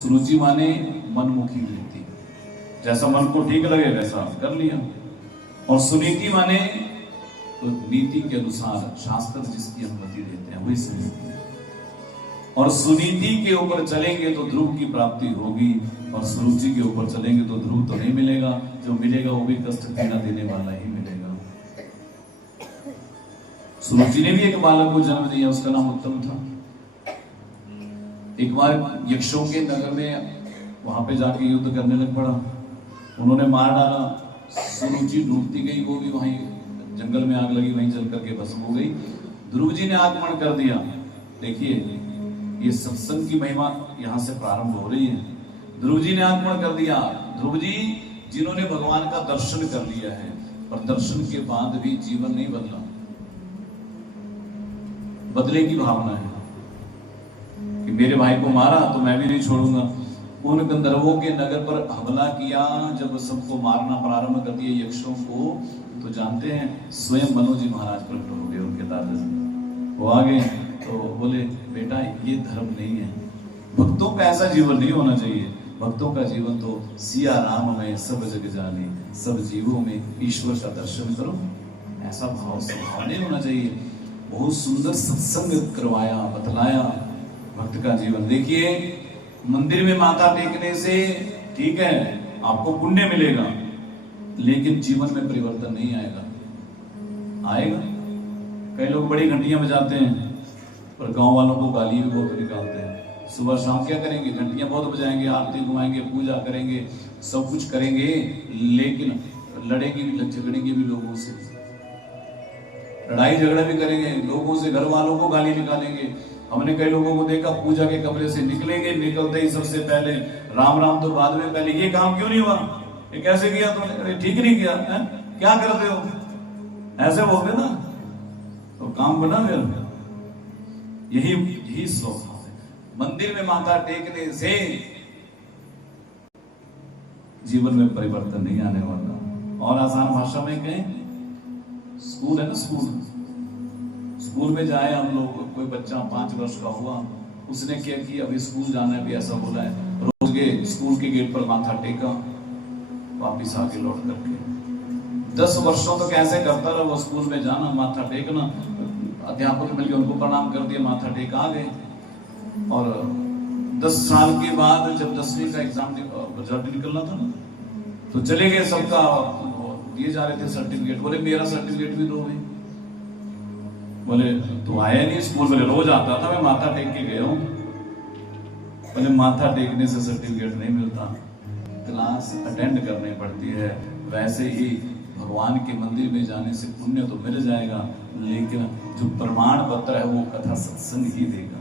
सुरुचि माने मनमुखी वृत्ति, जैसा मन को ठीक लगे वैसा कर लिया। और सुनीति माने तो नीति के अनुसार शास्त्र जिसकी अनुमति देते हैं वही सुनीति है। और सुनीति के ऊपर चलेंगे तो ध्रुव की प्राप्ति होगी, और सुरुचि के ऊपर चलेंगे तो ध्रुव तो नहीं मिलेगा, जो मिलेगा वो भी कष्ट पीड़ा देने वाला ही मिलेगा। सुरुचि ने भी एक बालक को जन्म दिया, उसका नाम उत्तम था। एक बार यक्षों के नगर में वहां पे जाके युद्ध करने लग पड़ा, उन्होंने मार डाला। सुरुचि डूबती गई, वो भी वहीं जंगल में आग लगी, वहीं जल करके भस्म हो गई। ध्रुव जी ने आगमन कर दिया। देखिए ये सत्संग की महिमा यहाँ से प्रारंभ हो रही है। ध्रुव जी ने आगमन कर दिया। ध्रुव जी जिन्होंने भगवान का दर्शन कर लिया है, और दर्शन के बाद भी जीवन नहीं बदला, बदले की भावना है कि मेरे भाई को मारा तो मैं भी नहीं छोड़ूंगा। उन गंधर्वों के नगर पर हमला किया, जब सबको मारना प्रारंभ कर दिया यक्षों को, तो जानते हैं स्वयं मनु जी महाराज प्रकट हो गए उनके दादा से। वो आ गए तो बोले बेटा ये धर्म नहीं है, भक्तों का ऐसा जीवन नहीं होना चाहिए। भक्तों का जीवन तो सिया राम में सब जग जाने, सब जीवों में ईश्वर का दर्शन करो, ऐसा भाव स्वभाव नहीं होना चाहिए। बहुत सुंदर सत्संग करवाया, बतलाया भक्त का जीवन। देखिए मंदिर में माथा टेकने से ठीक है आपको पुण्य मिलेगा, लेकिन जीवन में परिवर्तन नहीं आएगा। आएगा कई लोग बड़ी घंटियां बजाते हैं पर गांव वालों को गाली भी बहुत निकालते हैं। सुबह शाम क्या करेंगे, घंटियां बहुत बजाएंगे, आरती घुमाएंगे, पूजा करेंगे, सब कुछ करेंगे, लेकिन लड़ेंगे भी, झगड़ेंगे भी लोगों से, लड़ाई झगड़ा भी करेंगे लोगों से, घर वालों को गाली निकालेंगे। हमने कई लोगों को देखा पूजा के कमरे से निकलेंगे, निकलते ही सबसे पहले राम राम तो बाद में, पहले ये काम क्यों नहीं हुआ, ये कैसे किया तुमने, अरे ठीक नहीं किया है? क्या करते हो, ऐसे बोलते ना तो काम बना मेरा। यही स्वभाव है। मंदिर में माथा टेकने से जीवन में परिवर्तन नहीं आने वाला। और आसान भाषा में कहें, स्कूल है ना, स्कूल में जाए हम लोग, कोई बच्चा 5 वर्ष का हुआ, उसने क्या किया, अभी स्कूल जाना है भी ऐसा बोला है, रोज गए स्कूल के गेट पर माथा टेका, वापिस आके लौट करके 10 वर्षों तक ऐसे करता रहा वो, स्कूल में जाना, माथा टेकना, अध्यापक मिलकर उनको प्रणाम कर दिया, माथा टेक आ गए। और 10 साल के बाद जब 10वीं का एग्जाम रिजल्ट निकलना था ना, तो चले गए, सबका दिए जा रहे थे सर्टिफिकेट, बोले मेरा सर्टिफिकेट भी दो भाई। बोले तू आया नहीं स्कूल में, रोज आता था, मैं माथा टेक के गया हूं। बोले माथा टेकने से सर्टिफिकेट नहीं मिलता, क्लास अटेंड करनी पड़ती है। वैसे ही भगवान के मंदिर में जाने से पुण्य तो मिल जाएगा, लेकिन जो प्रमाण पत्र है वो कथा सत्संग ही देगा।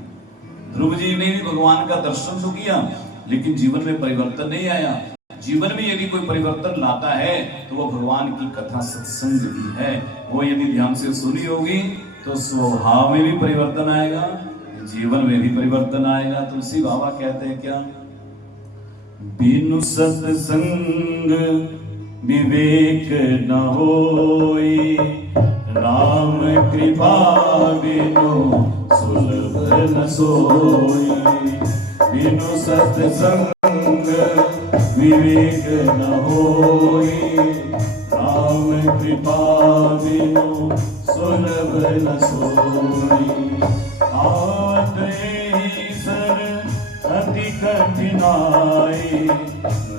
ध्रुव जी ने भी भगवान का दर्शन तो किया, लेकिन जीवन में परिवर्तन नहीं आया। जीवन में यदि कोई परिवर्तन लाता है तो वो भगवान की कथा सत्संग ही है। वो यदि ध्यान से सुनी होगी तो स्वभाव में भी परिवर्तन आएगा, जीवन में भी परिवर्तन आएगा। तुलसी बाबा कहते हैं क्या, बिनु सत्संग विवेक न होई, राम कृपा बिनु सुलभ न सोई। बिनु सत्संग विवेक न होई, राम कृपा बिनु सुलभ न सोई। आवत ईश्वर अति कठिनाई,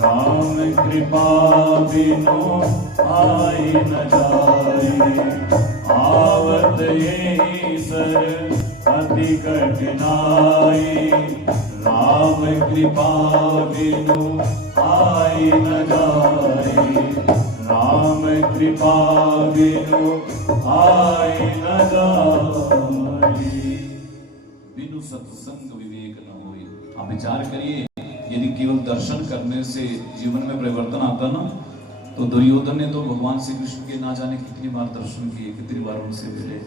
राम कृपा बिनु आई न जाई। आवत ईश्वर अति कठिनाई, राम कृपा बिनु आई न जाई। राम कृपा बिनु आई न जाई। बिनु सत्संग विवेक न होई। आप विचार करिए, यदि केवल दर्शन करने से जीवन में परिवर्तन आता ना, तो दुर्योधन ने तो भगवान श्री कृष्ण के ना जाने कितनी बार दर्शन किए, कितनी बार उनसे मिले,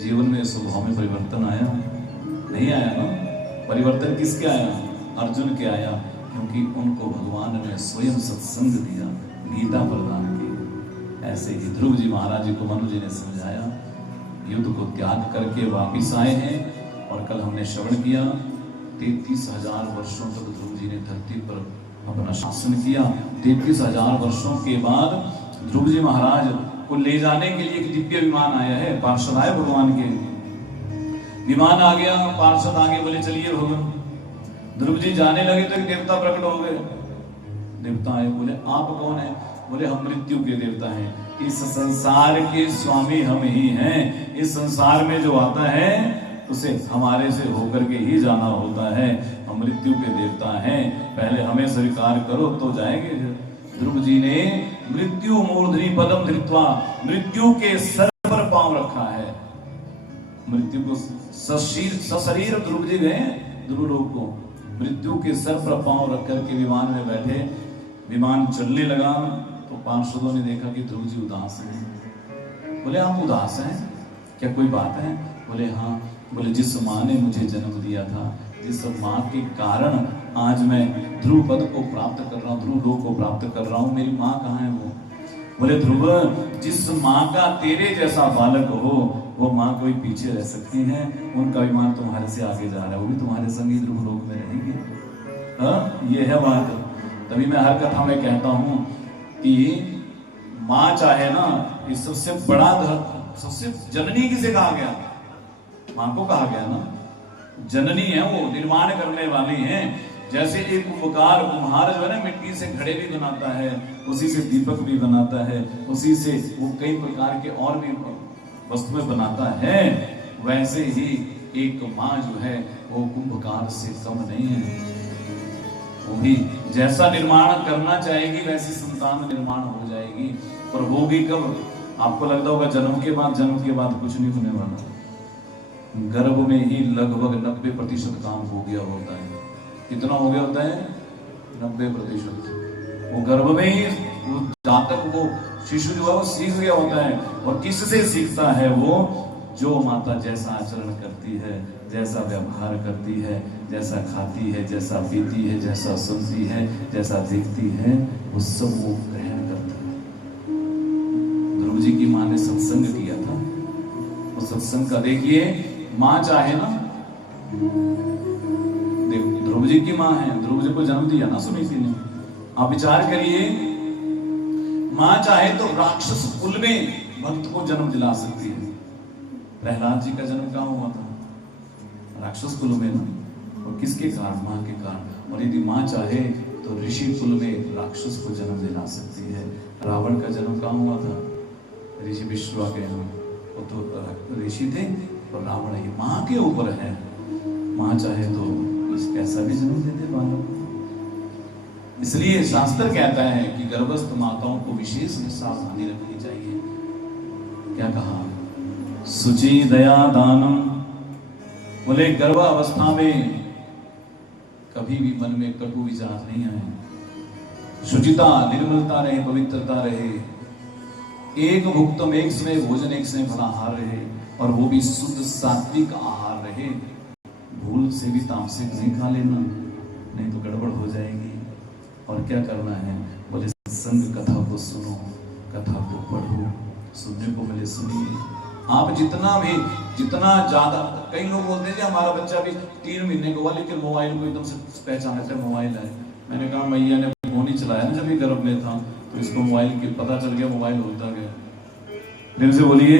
जीवन में स्वभाव में परिवर्तन आया नहीं आया ना। परिवर्तन किसके आया, अर्जुन के आया, क्योंकि उनको भगवान ने स्वयं सत्संग दिया, गीता प्रदान की। ऐसे ही ध्रुव जी महाराज जी को मनु जी ने समझाया, युद्ध को त्याग करके वापिस आए हैं। और कल हमने श्रवण किया 33,000 वर्षों तक ध्रुव जी ने धरती पर अपना शासन किया। 33,000 वर्षों के बाद ध्रुव जी महाराज को ले जाने के लिए एक दिव्य विमान आया है, पार्षद आए भगवान के, विमान आ गया, पार्षद आगे बोले चलिए भगवान। ध्रुव जी जाने लगे तो एक देवता प्रकट हो गए। देवता आए, बोले आप कौन है? बोले हम मृत्यु के देवता हैं, इस संसार के स्वामी हम ही हैं, इस संसार में जो आता है उसे हमारे से होकर के ही जाना होता है, हम मृत्यु के देवता हैं, पहले हमें स्वीकार करो तो जाएंगे। ध्रुव जी ने मृत्यु मूर्धनि पदम धृत्वा, मृत्यु के सर पर पांव रखा है, मृत्यु को सशरीर ध्रुव जी गए ध्रुव लोक को, मृत्यु के सर पर पांव रख करके विमान में बैठे, विमान चलने लगा तो पार्षदों ने देखा कि ध्रुव जी उदास हैं। बोले आप उदास हैं, क्या कोई बात है? बोले हाँ। बोले जिस माँ ने मुझे जन्म दिया था, जिस माँ के कारण आज मैं ध्रुव पद को प्राप्त कर रहा हूँ, ध्रुव लोक को प्राप्त कर रहा हूँ, मेरी माँ कहाँ है वो? बोले ध्रुव, जिस माँ का तेरे जैसा बालक हो वो माँ कोई पीछे रह सकती है? उनका विमान तुम्हारे से आगे जा रहा है, वो भी तुम्हारे संग ही ध्रुव लोक में रहेंगे। ये है बात। तभी मैं हर कथा में कहता हूँ कि माँ चाहे ना, इस सबसे बड़ा सबसे जननी किसे कहा गया? माँ को कहा गया ना, जननी है, वो निर्माण करने वाली है। जैसे एक कुम्हार जो है ना, मिट्टी से घड़े भी बनाता है, उसी से दीपक भी बनाता है, उसी से वो कई प्रकार के और भी वस्तुएं बनाता है, वैसे ही एक माँ जो है वो कुंभकार से कम नहीं है। वो भी जैसा निर्माण करना चाहेगी वैसी संतान निर्माण हो जाएगी। और होगी कब? आपको लगता होगा जन्म के बाद कुछ नहीं होने वाला। गर्भ में ही लगभग 90% काम हो गया होता है। कितना हो गया होता है? 90%। वो गर्भ में ही जातक, वो शिशु जो है वो सीख गया होता है। और किससे सीखता है वो? जो माता जैसा आचरण करती है, जैसा व्यवहार करती है, जैसा खाती है, जैसा पीती है, जैसा सुनती है, जैसा देखती है, वो सब वो ग्रहण करता है। ध्रुव जी की माँ ने सत्संग किया था, वो सत्संग का देखिए, माँ चाहे ना, ध्रुव जी की माँ है, ध्रुव जी को जन्म दिया ना सुनीति ने। आप विचार करिए, माँ चाहे तो राक्षस कुल में भक्त को जन्म दिला सकती है। प्रहलाद जी का जन्म कहाँ हुआ था? राक्षस कुल में ना। और किसके कारण? माँ के कारण। और यदि माँ चाहे तो ऋषि कुल में राक्षस को जन्म दिला सकती है। रावण का जन्म कहाँ हुआ था? ऋषि विश्वा के यहाँ, वो तो ऋषि थे, और रावण ही माँ के ऊपर है। माँ चाहे तो कैसा भी जन्म दे दे बालक। इसलिए शास्त्र कहता है कि गर्भस्थ माताओं को विशेष सावधानी रखनी चाहिए। क्या कहा? सुचि दया दानम। बोले गर्भ अवस्था में कभी भी मन में कटु विचार नहीं आए, शुचिता, निर्मलता रहे, पवित्रता रहे, एक भुक्तम, एक समय भोजन, एक समय फलाहार रहे, और वो भी शुद्ध सात्विक आहार रहे। भूल से भी तामसिक नहीं खा लेना, नहीं तो गड़बड़ हो जाएगी। और क्या करना है? बोले संग कथा को सुनो, कथा को पढ़ो, सुनने को मिले सुनिए। आप जितना ज्यादा, कई लोग बोलते हैं कि हमारा बच्चा भी 3 महीने का हुआ लेकिन मोबाइल को एकदम से पहचान लेता है, मोबाइल है। मैंने कहा मैया ने फोन ही चलाया ना जब ये गर्भ में था, तो इसको मोबाइल के पता चल गया, मोबाइल होता गया। फिर से बोलिए,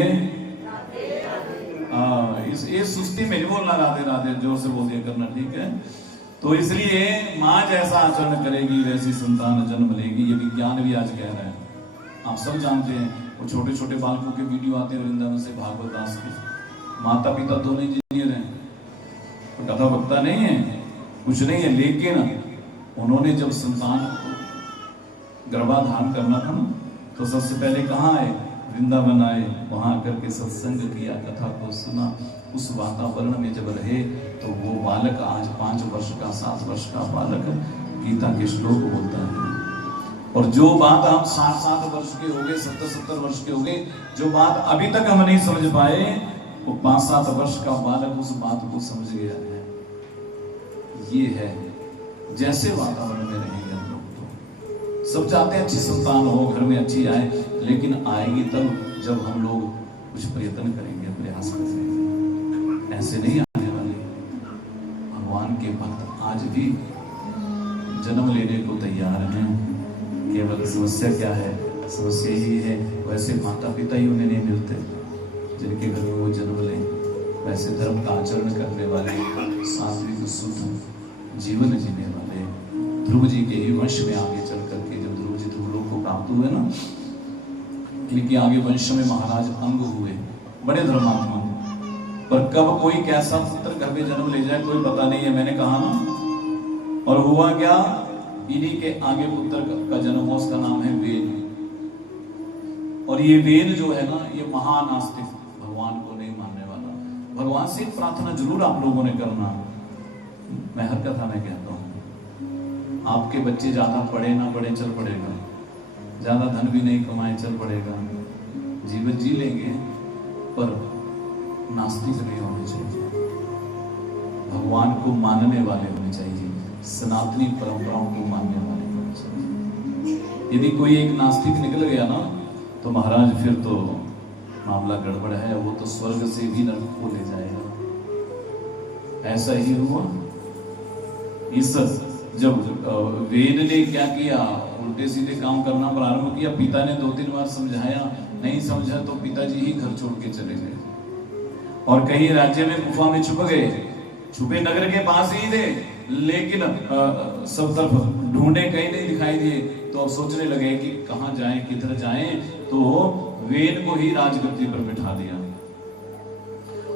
इस सुस्ती में नहीं बोलना राधे राधे, जोर से बोलिए करना, ठीक है? तो इसलिए माँ जैसा आचरण करेगी वैसी संतान जन्म लेगी। ये विज्ञान भी आज कह रहा है, आप सब जानते हैं। वो छोटे छोटे बालकों के वीडियो आते हैं वृंदावन से, भागवत दास के, माता पिता दोनों इंजीनियर हैं, तो कथा वक्ता नहीं है, कुछ नहीं है, लेकिन उन्होंने जब संतान गर्भाधान करना था ना, तो सबसे पहले कहाँ आए? वृंदावन आए, वहां आकर के सत्संग किया, कथा को सुना। उस वातावरण में जब रहे तो वो बालक आज 5 वर्ष का, 7 वर्ष का बालक गीता के श्लोक बोलता है। और जो बात हम 60 वर्ष के हो गए, 70 वर्ष के हो गए, जो बात अभी तक हम नहीं समझ पाए, वो 5-7 वर्ष का बालक उस बात को समझ गया है। ये है, जैसे वातावरण में रहेंगे हम लोग तो सब चाहते हैं अच्छी संतान हो, घर में अच्छी आए, लेकिन आएगी तब जब हम लोग कुछ प्रयत्न करेंगे, प्रयास करेंगे। ऐसे नहीं आने वाले। भगवान के भक्त आज भी जन्म लेने को तैयार हैं। केवल समस्या क्या है? समस्या ये है वैसे माता पिता ही उन्हें नहीं मिलते जिनके घर में वो जन्म लें, वैसे धर्म का आचरण करने वाले, सात्विक शुद्ध जीवन जीने वाले। ध्रुव जी के ही वंश में आगे चल करके जब ध्रुव जी ध्रुवलोक को प्राप्त हुए ना, इनके आगे वंश में महाराज अंग हुए, बड़े धर्मात्मा। पर कब कोई कैसा पुत्र घर में जन्म ले जाए कोई पता नहीं है, मैंने कहा ना। और हुआ क्या, इन्हीं के आगे पुत्र का जन्म हुआ, उसका नाम है वेद। और ये वेद जो है ना, ये महान आस्तिक, भगवान को नहीं मानने वाला। भगवान से प्रार्थना जरूर आप लोगों ने करना। मैं हर कथा में कहता हूं, आपके बच्चे ज्यादा पढ़े ना पढ़े चल पड़ेगा, ज्यादा धन भी नहीं कमाए चल पड़ेगा, जीवन जी लेंगे, पर नास्तिक नहीं होने चाहिए, भगवान को मानने वाले होने चाहिए, सनातनी परंपराओं को मानने वाले होने चाहिए। यदि कोई एक नास्तिक निकल गया ना, तो महाराज फिर तो मामला गड़बड़ है, वो तो स्वर्ग से भी नरक को ले जाएगा। ऐसा ही हुआ। इस जब वेद ने क्या किया, उल्टे सीधे काम करना प्रारंभ किया। पिता ने 2-3 बार समझाया, नहीं समझा तो पिताजी ही घर छोड़ के चले गए और कहीं राज्य में गुफा में छुप गए। छुपे नगर के पास ही थे, लेकिन सब तरफ ढूंढे, कहीं नहीं दिखाई दिए। तो अब सोचने लगे कि कहां जाएं, किधर जाएं। तो वेद को ही राजगद्दी पर बिठा दिया।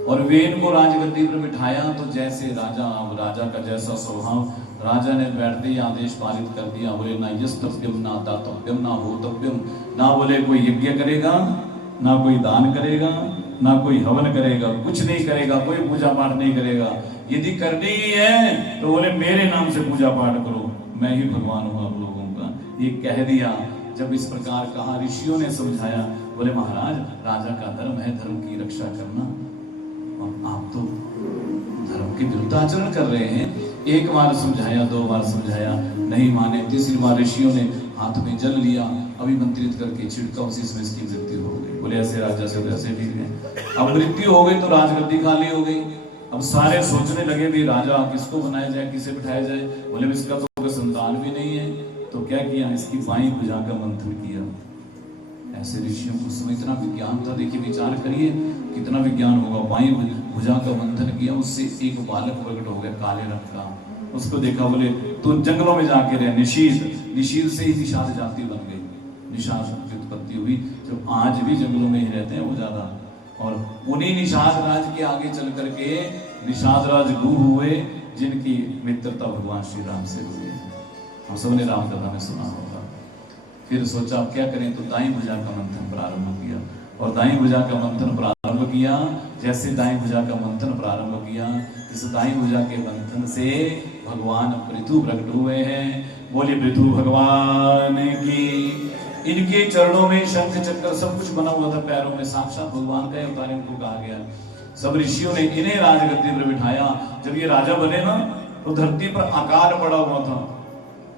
और वेद को राजगद्दी पर बिठाया तो जैसे राजा का जैसा स्वभाव, राजा ने बैठते ही आदेश पारित कर दिया। बोले ना यस्तव्यम ना दातव्यम ना होतव्यम, ना बोले कोई यज्ञ करेगा, ना कोई दान करेगा, ना कोई हवन करेगा, कुछ नहीं करेगा, कोई पूजा पाठ नहीं करेगा। यदि करनी ही है तो बोले मेरे नाम से पूजा पाठ करो, मैं ही भगवान हूं आप लोगों का। ये कह दिया। जब इस प्रकार कहा, ऋषियों ने समझाया, बोले महाराज राजा का धर्म है धर्म की रक्षा करना, और आप तो धर्म के विरुद्ध आचरण कर रहे हैं। एक बार समझाया, 2 बार समझाया, नहीं माने। तीसरी बार ऋषियों ने हाथ में जल लिया, अभिमंत्रित करके छिड़का, उसी समय इसकी मृत्यु हो गई। बोले ऐसे राजा से वैसे ठीक है। अब मृत्यु हो गई तो राजगद्दी खाली हो गई। अब सारे सोचने लगे भी राजा किसको बनाया जाए, किसे बिठाया जाए। बोले इसका तो कोई संतान भी नहीं है। तो क्या किया, इसकी बाईं भुजा का मंथन किया। ऐसे ऋषियों को समय इतना विज्ञान था, देखिए विचार करिए कितना विज्ञान होगा। बाईं भुजा का मंथन किया, उससे एक बालक प्रकट हो गया काले रंग का। उसको देखा, बोले तो जंगलों में जाके रहे। निषीद से ही निषाद जाति बन गई, निषाद की उत्पत्ति हुई। जो आज भी जंगलों में ही रहते हैं वो ज्यादा। और उन्हीं निषाद राज के आगे चल करके निषाद राज गुरु हुए, जिनकी मित्रता भगवान श्री राम से हुई है। हम सबने राम कथा में सुना होगा। फिर सोचा अब क्या करें, तो दाईं भुजा का मंथन प्रारंभ किया। और दाईं भुजा का मंथन प्रारंभ किया, जैसे दाईं भुजा का मंथन प्रारंभ किया, इस दाईं भुजा के मंथन से भगवान पृथु प्रकट हुए हैं। बोले पृथु भगवान की। इनके चरणों में शंख चक्र सब कुछ बना हुआ था, पैरों में साक्षात भगवान का अवतार इनको कहा गया। सब ऋषियों ने इन्हें राजगद्दी पर बिठाया। जब ये राजा बने ना, तो धरती पर आकार पड़ा हुआ था,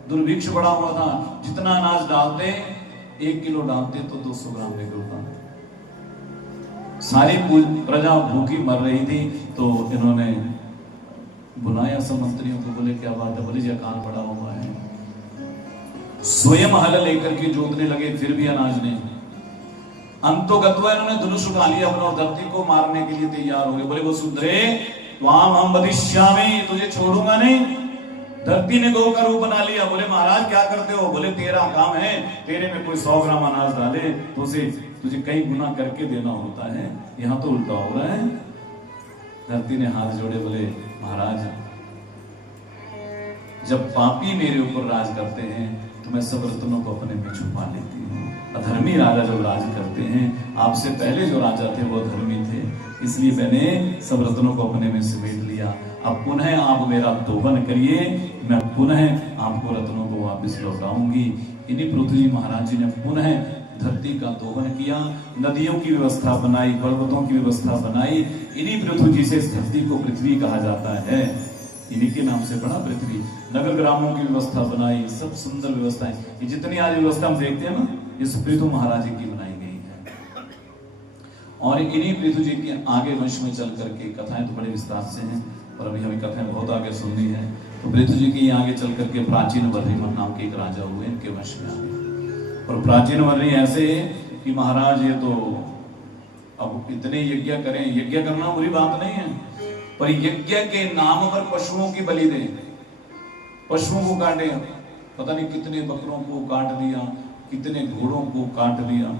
दुर्भिक्ष पड़ा हुआ था। जितना अनाज डालते, 1 किलो डालते तो 200 ग्राम निकलता। सारी प्रजा भूखी मर रही थी। तो इन्होंने बुलाया सब मंत्रियों को, बोले क्या बात है। बोले जी अकाल पड़ा हुआ है। स्वयं हल लेकर के जोतने लगे, फिर भी अनाज नहीं। अंतोगत्वा इन्होंने धनुष उठा लिया अपना और धरती को मारने के लिए तैयार हो गए। बोले वसुंधरे त्वाम हम वदिष्यामि, तुझे छोड़ूंगा नहीं। धरती ने गौ का रूप बना लिया। बोले महाराज क्या करते हो। बोले तेरा काम है, तेरे में कोई 100 ग्राम अनाज डाले तो उसे तुझे कई गुना करके देना होता है, यहाँ तो उल्टा हो रहा है। धरती ने हाथ जोड़े, बोले महाराज जब पापी मेरे ऊपर राज करते हैं तो मैं सब रत्नों को अपने में छुपा लेती हूँ। अधर्मी राजा जब राज करते हैं, आपसे पहले जो राजा थे वो धर्मी थे, इसलिए मैंने सब रत्नों को अपने में समेट लिया। अब पुनः आप मेरा दोहन करिए, मैं पुनः आपको रत्नों को वापस लौटाऊंगी। इन्हीं पृथ्वी महाराज जी ने पुनः धरती का दोहन किया, नदियों की व्यवस्था बनाई, पर्वतों की व्यवस्था बनाई। इन्हीं पृथ्वी जी से इस धरती को पृथ्वी कहा जाता है, इन्हीं के नाम से बना पृथ्वी। नगर ग्रामों की व्यवस्था बनाई, सब सुंदर व्यवस्थाएं। ये जितनी आज व्यवस्था हम देखते हैं ना, इस पृथु महाराज की बनाई गई है। और इन्हीं पृथु जी के आगे वंश में चल करके कथाएं तो बड़े विस्तार से हैं, पर अभी हमें कथाएं बहुत आगे सुननी है। तो पृथ्वी जी के आगे चल करके प्राचीन वर्रीमन नाम के एक राजा हुए, इनके वश में आ गए। और प्राचीन वर्री ऐसे कि महाराज ये तो अब इतने यज्ञ करें, यज्ञ करना बुरी बात नहीं है, पर यज्ञ के नाम पर पशुओं की बलि दें, पशुओं को काटे, पता नहीं कितने बकरों को काट दिया, कितने घोड़ों को काट दिया।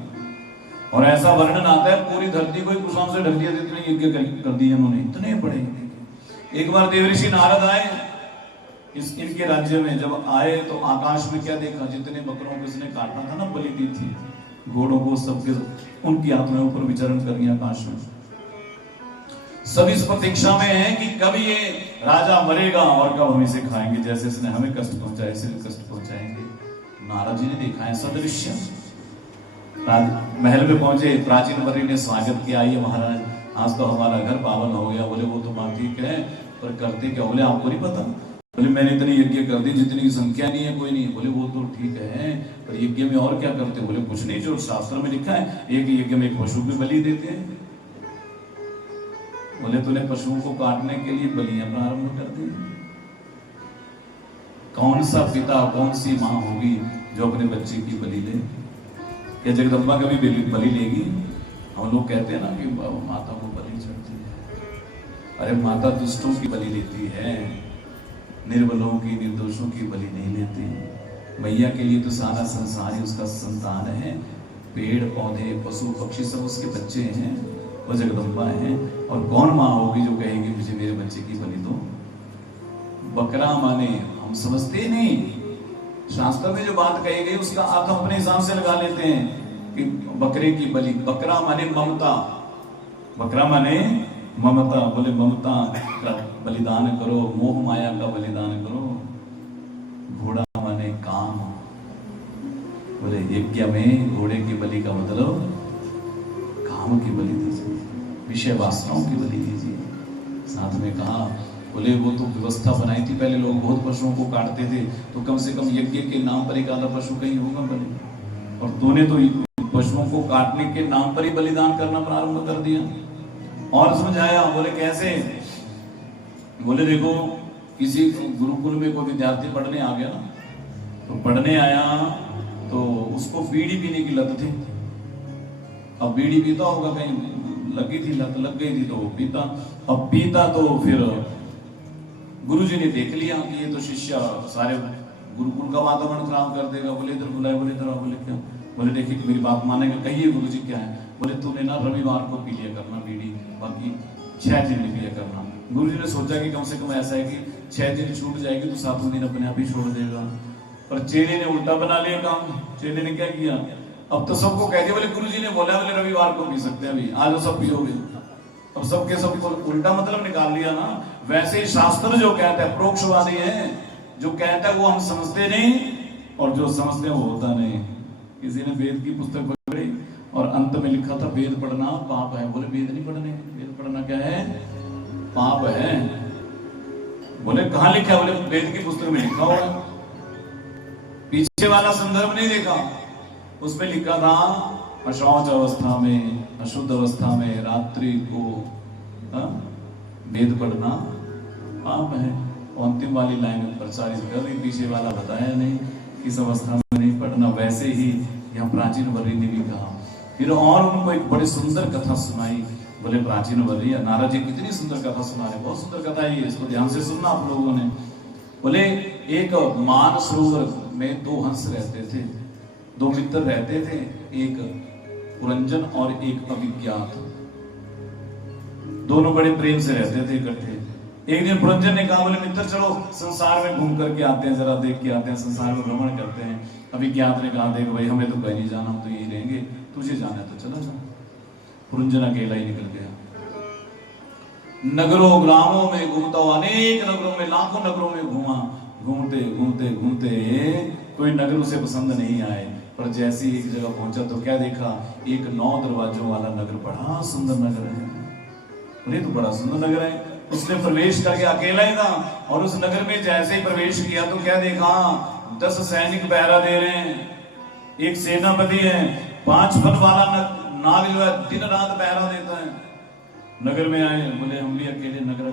और ऐसा वर्णन आता है पूरी धरती को कुशाम से ढक दिया, इतने यज्ञ कर दिए उन्होंने, इतने बड़े। एक बार देवऋषि नारद आए इनके राज्य में, जब आए तो आकाश में क्या देखा, जितने बकरों को इसने काटना था ना, बलि दी थी, घोड़ों को सबके, उनकी आत्माएं ऊपर विचरण कर रही आकाश में। सब इस प्रतीक्षा में है कि कब ये राजा मरेगा और कब हम इसे खाएंगे, जैसे इसने हमें कष्ट पहुंचाया इसे कष्ट पहुंचाएंगे। नारद जी ने देखा है सदृश्य, महल में पहुंचे, प्राचीन वर्री ने स्वागत किया, आइए महाराज आज तो हमारा घर पावन हो गया। बोले वो तो बात ठीक है, पर करते क्या? बोले आपको नहीं पता। बोले मैंने इतनी यज्ञ कर दी, जितनी की संख्या नहीं है कोई नहीं। बोले वो तो ठीक है, पर यज्ञ में और क्या करते? बोले कुछ नहीं, जो शास्त्र में लिखा है, एक यज्ञ में एक पशु की बलि देते हैं। बोले तूने पशुओं को काटने के लिए बलियां प्रारंभ कर दी। कौन सा पिता, कौन सी मां होगी जो अपने बच्चे की बलि ले? क्या जगदम्बा कभी बलि लेगी? हम लोग कहते हैं ना कि माता को बलि चढ़ती है। अरे माता दुष्टों की बलि लेती है, निर्बलों की, निर्दोषों की बलि नहीं लेती। मैया के लिए तो सारा संसार ही उसका संतान है, पेड़ पौधे पशु पक्षी सब उसके बच्चे हैं, वो जगदम्बा है। और कौन माँ होगी जो कहेगी मुझे मेरे बच्चे की बलि दो? बकरा माने हम समझते नहीं, शास्त्र में जो बात कही गई उसका अर्थ हम अपने हिसाब से लगा लेते हैं कि बकरे की बलि, बकरा माने ममता, बकरा माने ममता। बोले ममता का बलिदान करो, मोह माया का बलिदान करो। घोड़ा माने काम, बोले यज्ञ में घोड़े की बलि का मतलब काम की बलि दीजिए, विषय वासनाओं की बलि दीजिए। साथ में कहा, बोले वो तो व्यवस्था बनाई थी पहले, लोग बहुत पशुओं को काटते थे, तो कम से कम यज्ञ के नाम पर एक आधा पशु कहीं होगा बलि, और तूने तो पशुओं को काटने के नाम पर ही बलिदान करना प्रारंभ कर दिया। और समझाया, बोले कैसे? बोले देखो किसी गुरुकुल में कोई विद्यार्थी पढ़ने आ गया ना, तो पढ़ने आया तो उसको बीड़ी पीने की लत थी। अब बीड़ी पीता होगा, कहीं लगी थी लत, लग गई थी तो पीता। अब पीता तो फिर गुरुजी ने देख लिया कि ये तो शिष्य सारे गुरुकुल का वातावरण खराब कर देगा। बोले इधर बुलाए, बोले इधर आओ। बोले क्या? बोले देखिए मेरी बात मानेगा, कहिए गुरुजी क्या है? बोले तूने ना रविवार को पी लिया करना बीड़ी, बाकी 6 दिन नहीं पिया करना। गुरुजी ने सोचा कि कम से कम ऐसा है कि 6 दिन छूट जाएगी तो 7वें दिन अपने आप ही छोड़ देगा। पर चेले ने उल्टा बना लिया काम। चेले ने क्या किया, अब तो सबको कह दिया, बोले गुरुजी ने बोला बोले रविवार को पी सकते हैं, अभी आज सब पियोगे। अब सबके सबको उल्टा मतलब निकाल लिया ना। वैसे ही शास्त्र जो कहता है, प्रोक्षवादी है, जो कहता है वो हम समझते नहीं, और जो समझते हैं वो होता नहीं। किसी ने वेद की पुस्तक पढ़ी और अंत में लिखा था वेद पढ़ना पाप है। बोले वेद नहीं पढ़ने, वेद पढ़ना क्या है? पाप है। बोले कहां लिखा? बोले वेद की पुस्तक में लिखा होगा, पीछे वाला संदर्भ नहीं देखा। उसमें लिखा था अशौच अवस्था में, अशुद्ध अवस्था में रात्रि को वेद पढ़ना पाप है। अंतिम वाली लाइन प्रचारित कर दी, पीछे वाला बताया नहीं किस अवस्था में नहीं पढ़ना। वैसे ही यहाँ प्राचीन वर्री ने भी कहा। फिर और उनको एक बड़ी सुंदर कथा सुनाई। बोले प्राचीन वर्री, नारद जी कितनी सुंदर कथा सुना रहे, बहुत सुंदर कथा है ये, इसको ध्यान से सुनना आप लोगों ने। बोले एक मान सरोवर में 2 हंस रहते थे, 2 मित्र रहते थे, एक पुरंजन और एक अभिज्ञात। दोनों बड़े प्रेम से रहते थे इकट्ठे। एक दिन पुरंजन ने कहा, बोले मित्र चलो संसार में घूम करके आते हैं, जरा देख के आते हैं, संसार में भ्रमण करते हैं। अभिज्ञात ने कहा, देख भाई हमें तो कहीं नहीं जाना, हम तो यही रहेंगे, तुझे जाना है तो चला जा। पुरंजन अकेला ही निकल गया। नगरों ग्रामों में घूमता हुआ, अनेक नगरों में, लाखों नगरों में घूमा। घूमते घूमते घूमते कोई नगर उसे पसंद नहीं आए, पर जैसे एक जगह पहुंचा तो क्या देखा, एक 9 दरवाजों वाला नगर, बड़ा सुंदर नगर है। बोले तो बड़ा सुंदर नगर है। उसने प्रवेश करके अकेला ही था, और उस नगर में जैसे ही प्रवेश किया तो क्या देखा, 10 सैनिक पहरा दे रहे हैं, एक सेनापति है, 5 फन वाला नाग जो है दिन रात पहरा देता है। नगर में आए, बोले हम भी अकेले नगर,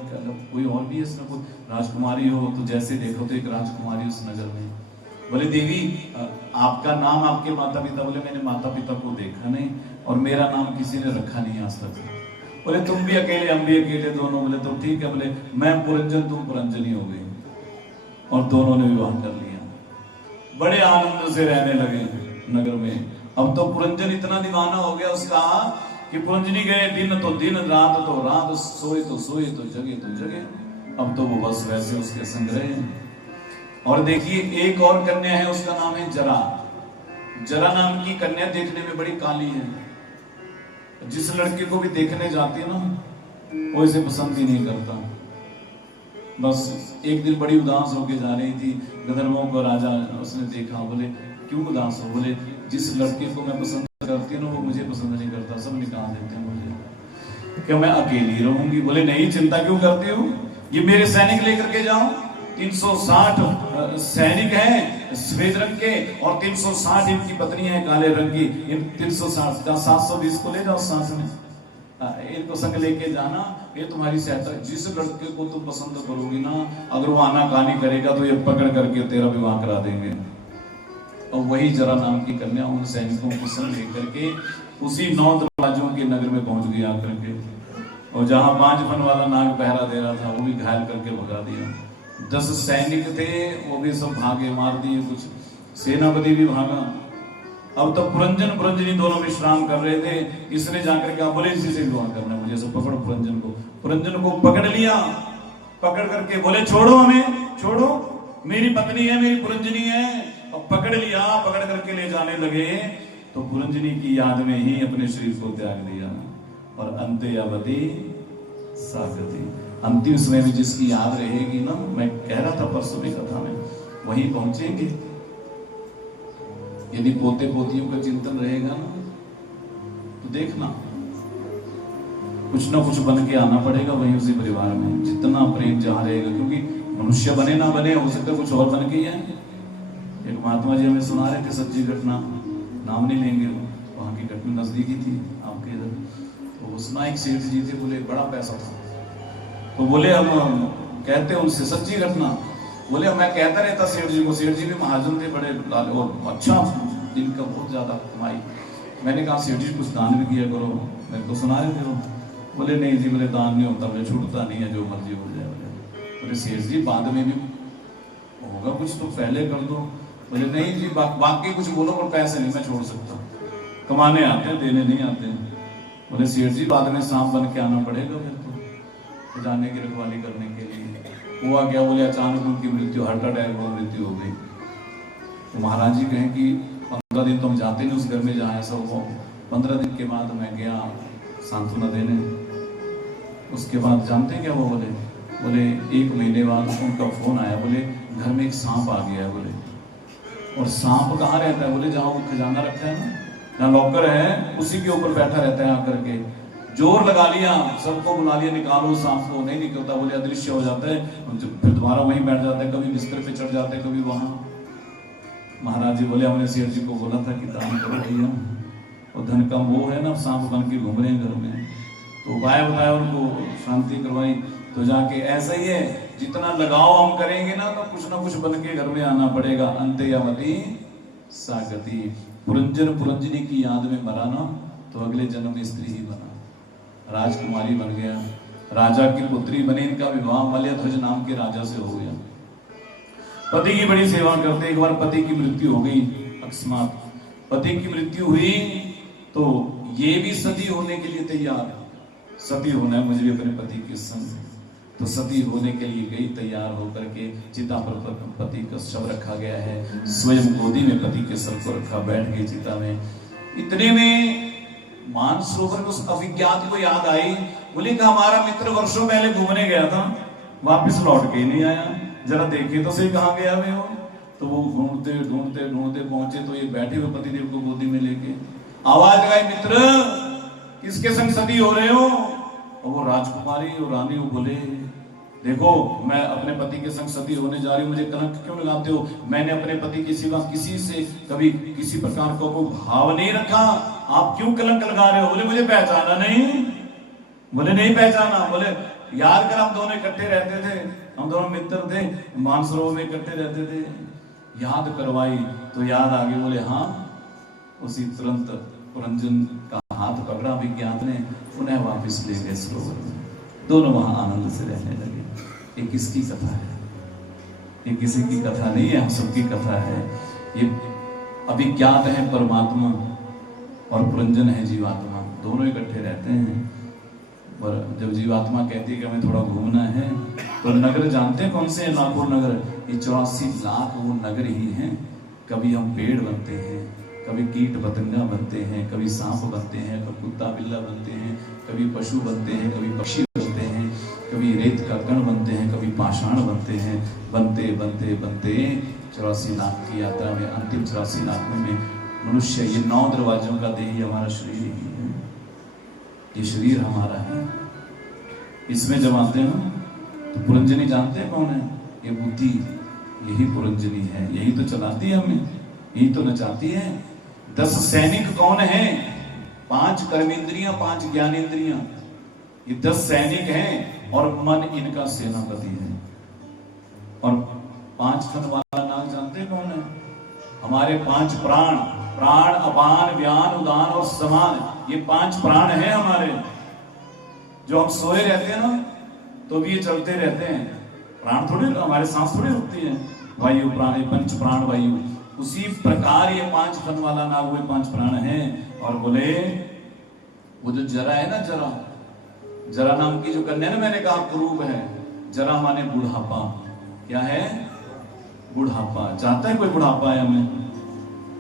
कोई और भी है इसका? कोई राजकुमारी हो तो जैसे देखो तो एक राजकुमारी उस नगर में। बोले देवी आपका नाम आपके माता पिता, बोले मैंने माता पिता को देखा नहीं और मेरा नाम किसी ने रखा नहीं आज तक। बोले तुम भी अकेले हम भी अकेले दोनों। बोले तो ठीक है, बोले मैं पुरंजन तुम पुरंजनी हो गई और दोनों ने विवाह कर लिया। बड़े आनंद से रहने लगे नगर में। अब तो पुरंजन इतना दीवाना हो गया उसका कि पुरंजनी गए दिन तो दिन, रात तो रात, सोए तो जगे तो जगे। अब तो वो बस वैसे उसके संग रहे। और देखिए एक और कन्या है, उसका नाम है जरा। जरा नाम की कन्या देखने में बड़ी काली है। जिस लड़के को भी देखने जाती है ना वो इसे पसंद ही नहीं करता। बस एक दिन बड़ी उदास होके जा रही थी, गंधर्वों को राजा उसने देखा। बोले क्यों उदास हो? बोले जिस लड़के को मैं पसंद करती हूँ ना वो मुझे पसंद नहीं करता, सब निकाल देते हैं मुझे। क्या मैं अकेली रहूंगी? बोले नहीं, चिंता क्यों करती हो, ये मेरे सैनिक लेकर के जाओ। 360 सैनिक हैं श्वेत रंग के और 360 इनकी पत्नी है काले रंग की। इन 360 का 720 को ले जाओ साथ में, इनको संग लेके जाना, ये तुम्हारी सहायता। जिस लड़के को तुम पसंद करोगी ना, अगर वो आनाकानी करेगा तो ये पकड़ करके तेरा विवाह करा देंगे। और वही जरा नाम की कन्या उन सैनिकों को संग लेकर के उसी 9 दरवाजों के नगर में पहुंच गई आकर के। और जहां 5 फन वाला नाग पहरा दे रहा था वो भी घायल करके भगा दिया। 10 सैनिक थे वो भी सब भागे, मार दिए, कुछ सेनापति भी भागा। अब तो पुरंजन पुरंजनी दोनों विश्राम कर रहे थे। इसने जाकर के बोले इसी से विवाह करना मुझे, सब पकड़ो पुरंजन को। पुरंजन को पकड़ लिया, पकड़ करके बोले छोड़ो हमें, छोड़ो, मेरी पत्नी है, मेरी पुरंजनी है। और पकड़ लिया, पकड़ करके ले जाने लगे तो पुरंजनी की याद में ही अपने शरीर को त्याग दिया। और अंत्यवती सागती, अंतिम समय में जिसकी याद रहेगी ना, मैं कह रहा था परसों की कथा में, वहीं पहुंचेंगे। यदि पोते पोतियों का चिंतन रहेगा ना तो देखना कुछ ना कुछ बन के आना पड़ेगा वहीं उसी परिवार में, जितना प्रेम जहां रहेगा। क्योंकि मनुष्य बने ना बने, हो सकता कुछ और बन के ही है। एक महात्मा जी हमें सुना रहे थे सच्ची घटना, नाम नहीं लेंगे, वहां की घटना नजदीकी थी आपके इधर। तो उसमें एक सेठ जी थे, बोले बड़ा पैसा था, तो बोले हम कहते उनसे सच्ची घटना। बोले मैं कहता रहता सेठ जी को, सेठ जी भी महाजन थे बड़े और अच्छा जिनका बहुत ज्यादा कमाई। मैंने कहा सेठ जी कुछ दान भी किया करो, मेरे को सुना रहे थे वो। बोले नहीं जी, बोले दान नहीं होता, मुझे छूटता नहीं है, जो मर्जी हो जाए। बोले सेठ जी बाद में भी होगा कुछ तो पहले कर दो। बोले नहीं जी बाकी कुछ बोलो पर पैसे नहीं मैं छोड़ सकता, कमाने आते हैं देने नहीं आते। बोले सेठ जी बाद में सांप बन के आना पड़ेगा फिर तो जाने की रखवाली करने के लिए। हुआ क्या? बोले अचानक उनकी मृत्यु, हार्ट अटैक हो मृत्यु हो गई। तो महाराज जी कहें कि 15 दिन तो हम जाते नहीं उस घर में जहाँ ऐसा हुआ। 15 दिन के बाद मैं गया सांत्वना देने। उसके बाद जानते क्या वो बोले 1 महीने बाद उनका फोन आया, बोले घर में एक सांप आ गया है। बोले और सांप कहाँ रहता है? बोले जहाँ वो खजाना रखा है ना, जहाँ लॉकर है उसी के ऊपर बैठा रहता है। आकर के जोर लगा लिया, सबको बुला लिया, निकालो सांप को, नहीं निकलता। बोले अदृश्य हो जाता है, फिर दोबारा वहीं बैठ जाता है, कभी बिस्तर पे चढ़ जाता है, कभी वहां। महाराज जी बोले हमने सेठ जी को बोला था कि दान करो भैया, और धन का वो है ना, सांप बन के घूम रहे हैं घर में। तो उपाय बताया उनको, शांति करवाई। तो जाके ऐसा ही है, जितना लगाव हम करेंगे ना तो कुछ ना कुछ बन के घर में आना पड़ेगा। अंत्यवती सागती, पुरंजन पुरंजनी की याद में मरा ना तो अगले जन्म में स्त्री ही बना, राजकुमारी बन गया, राजा की पुत्री बनी। इनका विवाह मल्यध्वज नाम के राजा से हो गया। पति की बड़ी सेवा करते, एक बार पति की मृत्यु हो गई अकस्मात। पति की मृत्यु हुई तो ये भी सती होने के लिए तैयार, सती होना है मुझे भी अपने पति के संग। तो सती होने के लिए गई, तैयार होकर के चिता पर पति का शव रखा गया है, स्वयं गोदी में पति के सर को रखा, बैठ गई चिता में। इतने में मानसरोवर उस अभिज्ञात को याद आई। बोले कि हमारा मित्र वर्षों पहले घूमने गया था, वापस लौट के ही नहीं आया, जरा देखे तो सही कहाँ गया वे हो। तो वो ढूंढते ढूंढते ढूंढते पहुंचे तो ये बैठे हुए पतिदेव को गोदी में लेके आवाज लगाई, मित्र किसके संग सती हो रहे हो? और वो राजकुमारी और रानी वो बोले देखो मैं अपने पति के संग सती होने जा रही हूँ, मुझे कलंक क्यों लगाते हो? मैंने अपने पति के सिवा किसी से कभी किसी प्रकार का कोई भाव नहीं रखा, आप क्यों कलंक लगा रहे हो? बोले मुझे पहचाना नहीं। बोले नहीं पहचाना। बोले याद कर हम दोनों इकट्ठे रहते थे, हम दोनों मित्र थे, मानसरोवर में इकट्ठे रहते थे। याद करवाई तो याद आ गई, बोले हाँ। उसी तुरंत पुरंजन का हाथ पकड़ा विज्ञात ने, उन्हें वापस ले गए सरोवर में। दोनों वहां आनंद से रहने लगे। ये किसकी कथा है? ये किसी की कथा नहीं है, हम सबकी कथा है। ये अभिज्ञात है परमात्मा और पुरंजन है जीवात्मा, दोनों इकट्ठे रहते हैं। पर जब जीवात्मा कहती है कि हमें थोड़ा घूमना है, तो नगर जानते हैं कौन से हैं? लाखों नगर। ये 84 लाख वो नगर ही हैं। कभी हम पेड़ बनते हैं, कभी कीट पतंगा बनते हैं, कभी सांप बनते हैं, कभी कुत्ता बिल्ला बनते हैं, कभी पशु बनते हैं, कभी पक्षी बनते हैं, कभी रेत का कण बनते हैं, कभी पाषाण बनते हैं। बनते बनते बनते 84 लाख की यात्रा में, अंतिम 84 लाख में मनुष्य, ये 9 दरवाजों का देही हमारा शरीर ही है। ये शरीर हमारा है। इसमें जब आते हैं ना, तो पुरंजनी जानते हैं कौन है? ये बुद्धि, यही पुरंजनी है, यही तो चलाती है हमें, यही तो नचाती है। 10 सैनिक कौन है? 5 कर्मेंद्रियां, 5 ज्ञानेंद्रियां, ये 10 सैनिक हैं और मन इनका सेनापति है। और 5 फन वाला नाग जानते कौन है? हमारे 5 प्राण, प्राण अपान व्यान उदान और समान, ये 5 प्राण हैं हमारे। जो हम सोए रहते हैं ना, तो भी ये चलते रहते हैं। प्राण थोड़े, हमारे सांस थोड़ी रुकती है। वायु प्राण, 5 प्राण वायु, उसी प्रकार ये 5 फन वाला नाग हुए 5 प्राण हैं। और बोले वो जो जरा है ना, जरा नाम की जो कन्या ना, मैंने कहा कुरूप है। जरा माने बुढ़ापा। क्या है? बुढ़ापा। चाहता है कोई बुढ़ापा है हमें?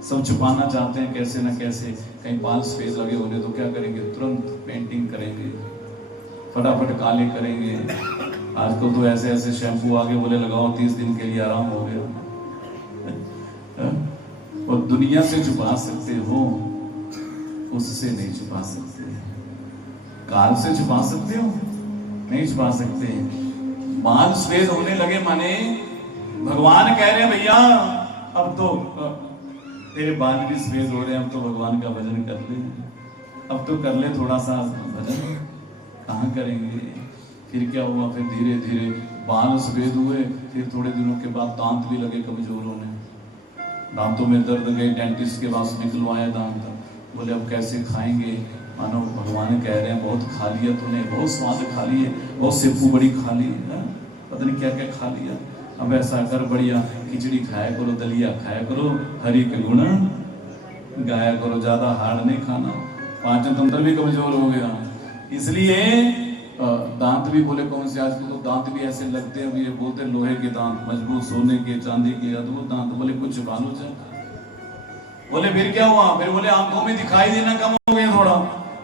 सब छुपाना चाहते हैं कैसे ना कैसे। कहीं बाल सफेद लगे होने तो क्या करेंगे? तुरंत पेंटिंग करेंगे, फटाफट काले करेंगे। आजकल तो ऐसे ऐसे शैम्पू आगे, बोले लगाओ 30 दिन के लिए आराम हो गया। और दुनिया से छुपा सकते हो, उससे नहीं छुपा सकते। काल से छुपा सकते हो? नहीं छुपा सकते। बाल सफेद होने लगे माने भगवान कह रहे हैं भैया अब तो तेरे बाल भी सफेद हो रहे हैं, अब तो भगवान का भजन कर ले, अब तो कर ले थोड़ा सा भजन। कहाँ करेंगे? फिर क्या हुआ? फिर धीरे धीरे बाल सफेद हुए, फिर थोड़े दिनों के बाद दांत भी लगे कमजोर होने, दांतों में दर्द गए, डेंटिस्ट के पास निकलवाया दांत। बोले अब कैसे खाएंगे? मानो भगवान कह रहे हैं बहुत खा लिया तूने, बहुत स्वाद खा लिए, बहुत सेपू बड़ी खा ली है, पता नहीं क्या क्या खा लिया। अब ऐसा कर, बढ़िया खिचड़ी खाया करो, दलिया खाया करो, हरि के गुण गाया करो, ज्यादा हार्ड नहीं खाना, पाचन तंत्र भी कमजोर हो गया। इसलिए दांत भी बोले कौन से, आजकल तो दांत भी ऐसे लगते हैं, ये बोलते लोहे के दांत, मजबूत सोने के चांदी के अद्भुत दांत। बोले कुछ छुपा लो चाहे। बोले फिर क्या हुआ? फिर बोले आंखों में दिखाई देना कम हो गया थोड़ा,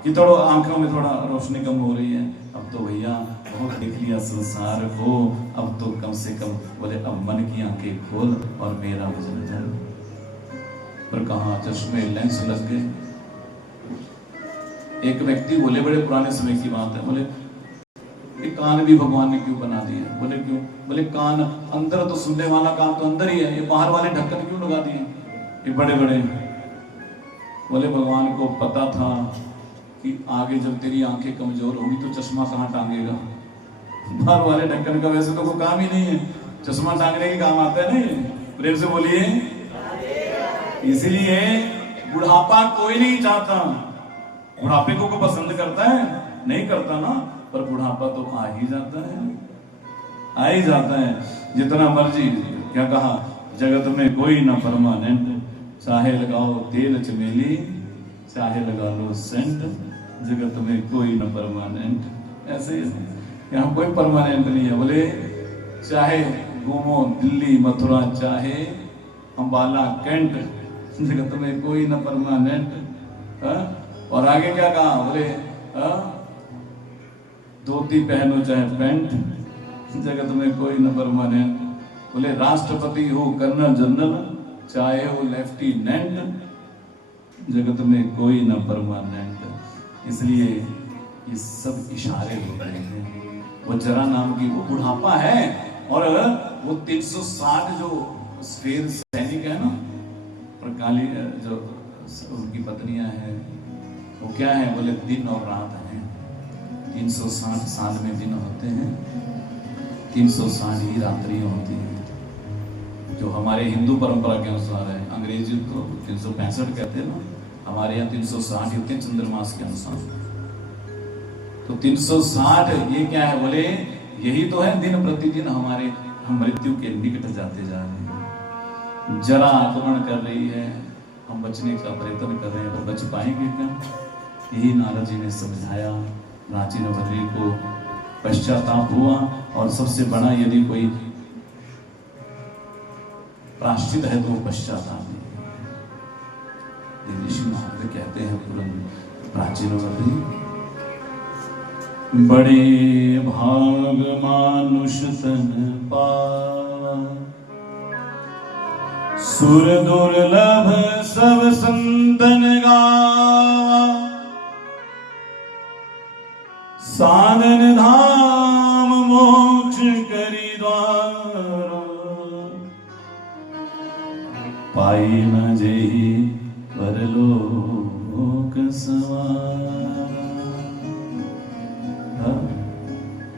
कि थोड़ा आंखों में थोड़ा रोशनी कम हो रही है। अब तो भैया बहुत देख लिया संसार को, अब तो कम से कम बोले अब मन की आंखें खोल और मेरा भजन कर। पर कहाँ चश्मे लेंस लग गए। एक व्यक्ति बोले, बड़े पुराने समय की बात है, बोले ये कान भी भगवान ने क्यों बना दिए? बोले क्यों? बोले कान अंदर तो सुनने वाला काम तो अंदर ही है, ये बाहर वाले ढक्कन क्यों लगा दिए ये बड़े बड़े? बोले भगवान को पता था कि आगे जब तेरी आंखें कमजोर होगी तो चश्मा कहाँ टांगेगा, बाहर वाले ढक्कन का वैसे तो कोई काम ही नहीं है, चश्मा टांगने के काम आता है नहीं। प्रेम से बोलिए। इसीलिए बुढ़ापा कोई नहीं चाहता। बुढ़ापे को कोई पसंद करता है? नहीं करता ना, पर बुढ़ापा तो आ ही जाता है, आ ही जाता है। जितना मर्जी, क्या कहा, जगत में कोई ना परमानेंट, चाहे लगाओ तेल चमेली, चाहे लगा लो सेंट, जगत में कोई ना परमानेंट। ऐसे यहाँ कोई परमानेंट नहीं है। बोले चाहे घूमो दिल्ली मथुरा, चाहे अंबाला कैंट, जगत में कोई ना परमानेंट। और आगे क्या कहा? बोले धोती पहनो चाहे पैंट, जगत में कोई न परमानेंट। बोले राष्ट्रपति हो कर्नल जनरल, चाहे हो लेफ्टिनेंट, जगत में कोई न परमानेंट। इसलिए ये सब इशारे हो रहे हैं। वो जरा नाम की वो बुढ़ापा है, और वो 360 जो सफेद सैनिक है ना, और काली जो उनकी पत्नियां हैं, वो क्या है? बोले दिन और रात है। 360 साल में दिन होते हैं, 360 ही रात्रियां होती हैं, जो हमारे हिंदू परंपरा के अनुसार है। अंग्रेजी तो 365 कहते हैं ना, हमारे यहाँ 360 होते हैं चंद्रमास के अनुसार। तो 360 ये क्या है बोले, यही तो है दिन प्रतिदिन हमारे, हम मृत्यु के निकट जाते जा रहे हैं। जरा आक्रमण कर रही है, हम बचने का प्रयत्न कर रहे हैं, पर बच पाएंगे क्या? यही नारद जी ने समझाया। रांची नवबद्री को पश्चाताप हुआ, और सबसे बड़ा यदि कोई प्राश्चित है तो वो पश्चाताप है। ऋषि महाराज कहते हैं पूर्ण प्राचीन नवबद्री, बड़े भाग मानुष तन पावा, सुर दुर्लभ सब संतन गावा, साधन धाम मोक्ष करी द्वार, पाई न जेहि परलोक सवार।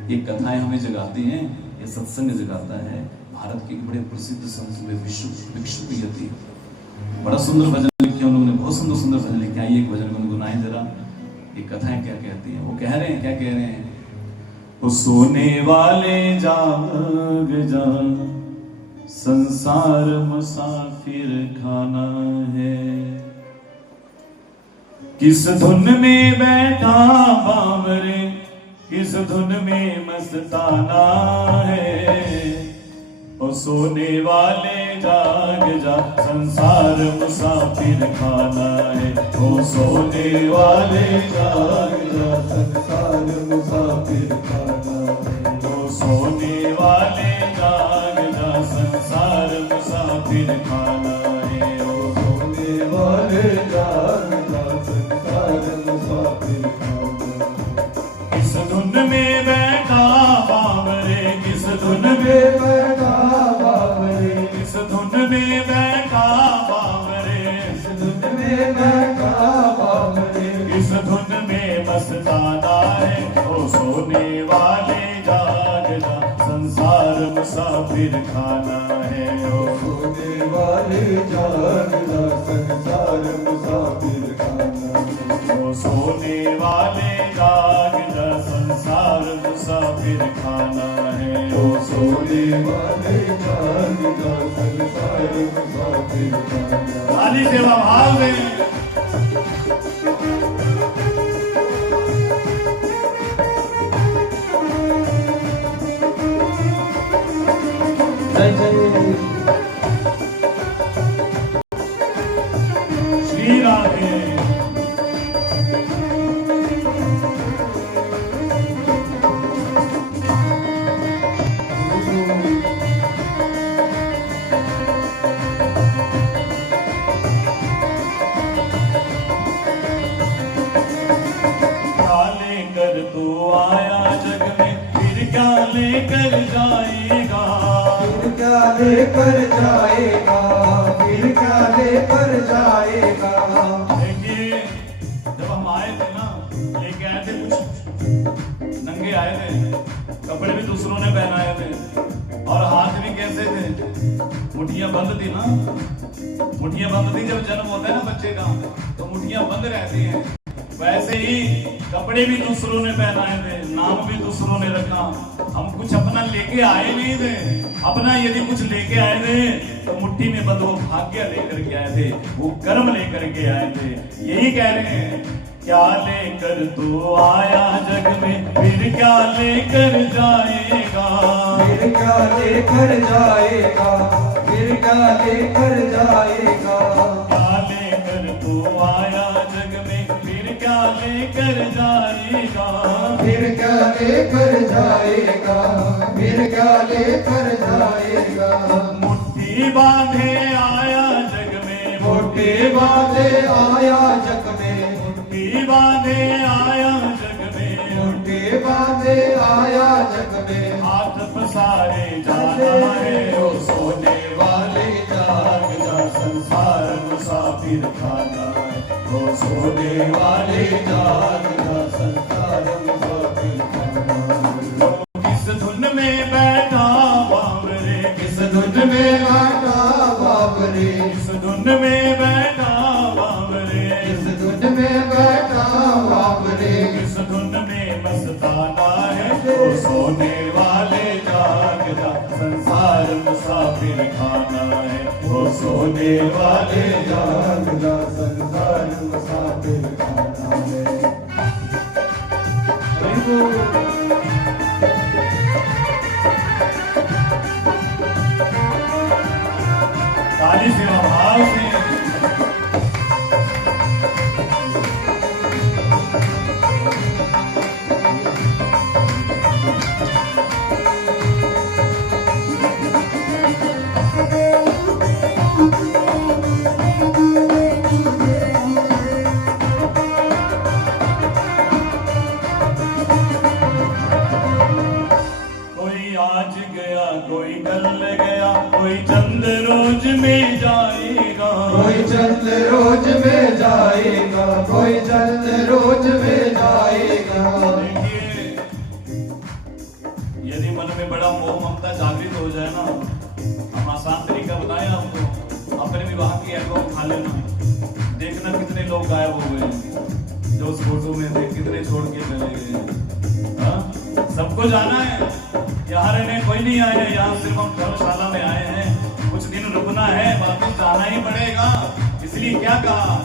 ये कथाएं हमें जगाती हैं, ये सत्संग जगाता है। भारत की बड़े प्रसिद्ध संत में विश्व यति बड़ा सुंदर भजन लिखे उन्होंने, बहुत सुंदर सुंदर भजन लिखे। आइए एक भजन गुनगुनाएं जरा, ये कथाएं क्या कहती हैं। वो कह रहे हैं, क्या कह रहे हैं? वो सोने वाले जाग जा, संसार मुसाफिर खाना है, किस धुन में बैठा बावरे, किस धुन में मस्ताना है। ओ सोने वाले जाग जा, संसार मुसाफिर खाना है। ओ सोने वाले जाग जा, संसार मुसाफिर खाना है। ओ सोने वाले जाग जा, संसार मुसाफिर खाना है। ओ सोने वाले जाग जा, संसार मुसाफिर खाना है। किस धुन में बैठा बावरे, किस धुन में बैठा बावरे, किस धुन में बैठा बावरे, किस धुन में बैठा बावरे, किस धुन में मस्ताना है। ओ सोने वाले जाग जा, संसार मुसाफिर खाना है। ओ सोने वाले जाग जा, संसार मुसाफिर खाना है। ओ सोने वाले जाग जा, संसार मुसाफिर खाना है। ओ सोने वाले जाग जा, संसार मुसाफिर खाना है। ताली सेवा भाव में जय जय श्री राधे। लेकर जाएगा, फिर क्या लेकर जाएगा, फिर क्या लेकर जाएगा। देखिए जब हम आए थे ना, लेके आए थे कुछ नंगे आए थे, कपड़े भी दूसरों ने पहनाए थे, और हाथ भी कैसे थे, मुठ्ठियां बंद थी ना। मुठ्ठियां बंद थी, जब जन्म होता है ना बच्चे का तो मुठ्ठियां बंद रहती हैं। वैसे ही कपड़े भी दूसरों ने पहनाए थे, नाम भी दूसरों ने रखा। हम कुछ अपना लेके आए नहीं थे। अपना यदि कुछ लेके आए थे तो मुट्ठी में बंद वो भाग्य लेकर के आए थे, वो कर्म लेकर के आए थे। यही कह रहे हैं, क्या लेकर तू आया जग में, फिर क्या लेकर जाएगा, फिर क्या लेकर जाएगा, फिर क्या लेकर जाएगा। क्या लेकर तू आया जग में, फिर क्या लेकर जाएगा, फिर क्या लेकर जाएगा, फिर क्या लेकर जाएगा। मुट्ठी बांधे आया जग में, मुट्ठी बांधे आया जग में, मुट्ठी बांधे आया जग में, मुट्ठी बांधे आया जग में। हाथ पसारे जाना है, ओ सोने वाले जाग जा, संसार मुसाफिर खाना है। ओ सोने वाले जाग जा, संसार मुसाफिर खाना है। किस धुन में बैठा धुन में बैठा बाबरे, किस धुन में बैठा बाबरे, किस धुन में मस्ताना है, वो सोने वाले जाग जा, संसार मुसाफिर खाना है, वो सोने वाले जाग जा, संसार मुसाफिर खाना है। ताली से भाव से आज गया कोई कल गया, कोई चंद रोज में जाएगा, कोई चंद रोज में जाएगा, कोई चंद रोज में जाएगा। देखिए, यदि मन में बड़ा मोह ममता जागृत हो जाए ना, हम आसान तरीका बताएं आपको, अपने विवाह की एल्बम खा लेना, देखना कितने लोग गायब हो गए, जो उस फोटो में थे कितने छोड़ के चले गए। हाँ? सबको जाना है, यहाँ रहने कोई नहीं आए हैं, यहाँ सिर्फ हम धर्मशाला में आए हैं, कुछ दिन रुकना है, वापस जाना ही पड़ेगा। इसलिए क्या कहा,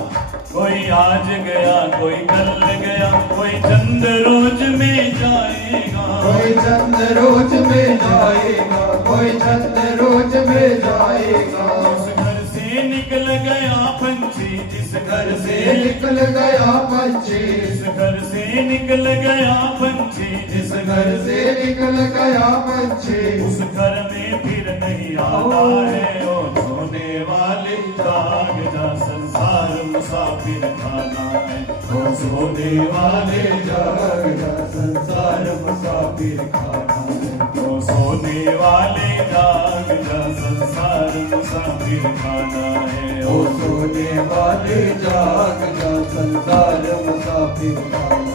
कोई आज गया कोई कल गया, कोई चंद रोज में जाएगा, कोई चंद रोज में जाएगा, कोई चंद रोज में जाएगा। उस घर से निकल गया पंछी, जिस घर से निकल गया पंछी, जिस घर से निकल गया पंछी, जिस घर से निकल गया पंछी, उस घर में फिर नहीं आता है। ओ सोने वाले जाग जा, संसार मुसाफिर खाना है, ओ सोने वाले जाग जा, संसार मुसाफिर खाना है। ओ सोने वाले जाग जा, संसार मुसाफिर खाना है, ओ सोने वाले जाग जा, संसार मुसाफिर खाना है।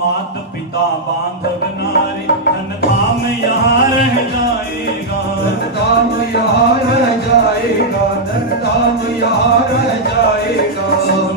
मात पिता बांधव नारी, धन धाम यहाँ रह जाएगा, धन धाम यहाँ रह जाएगा, धन धाम यहाँ रह जाएगा।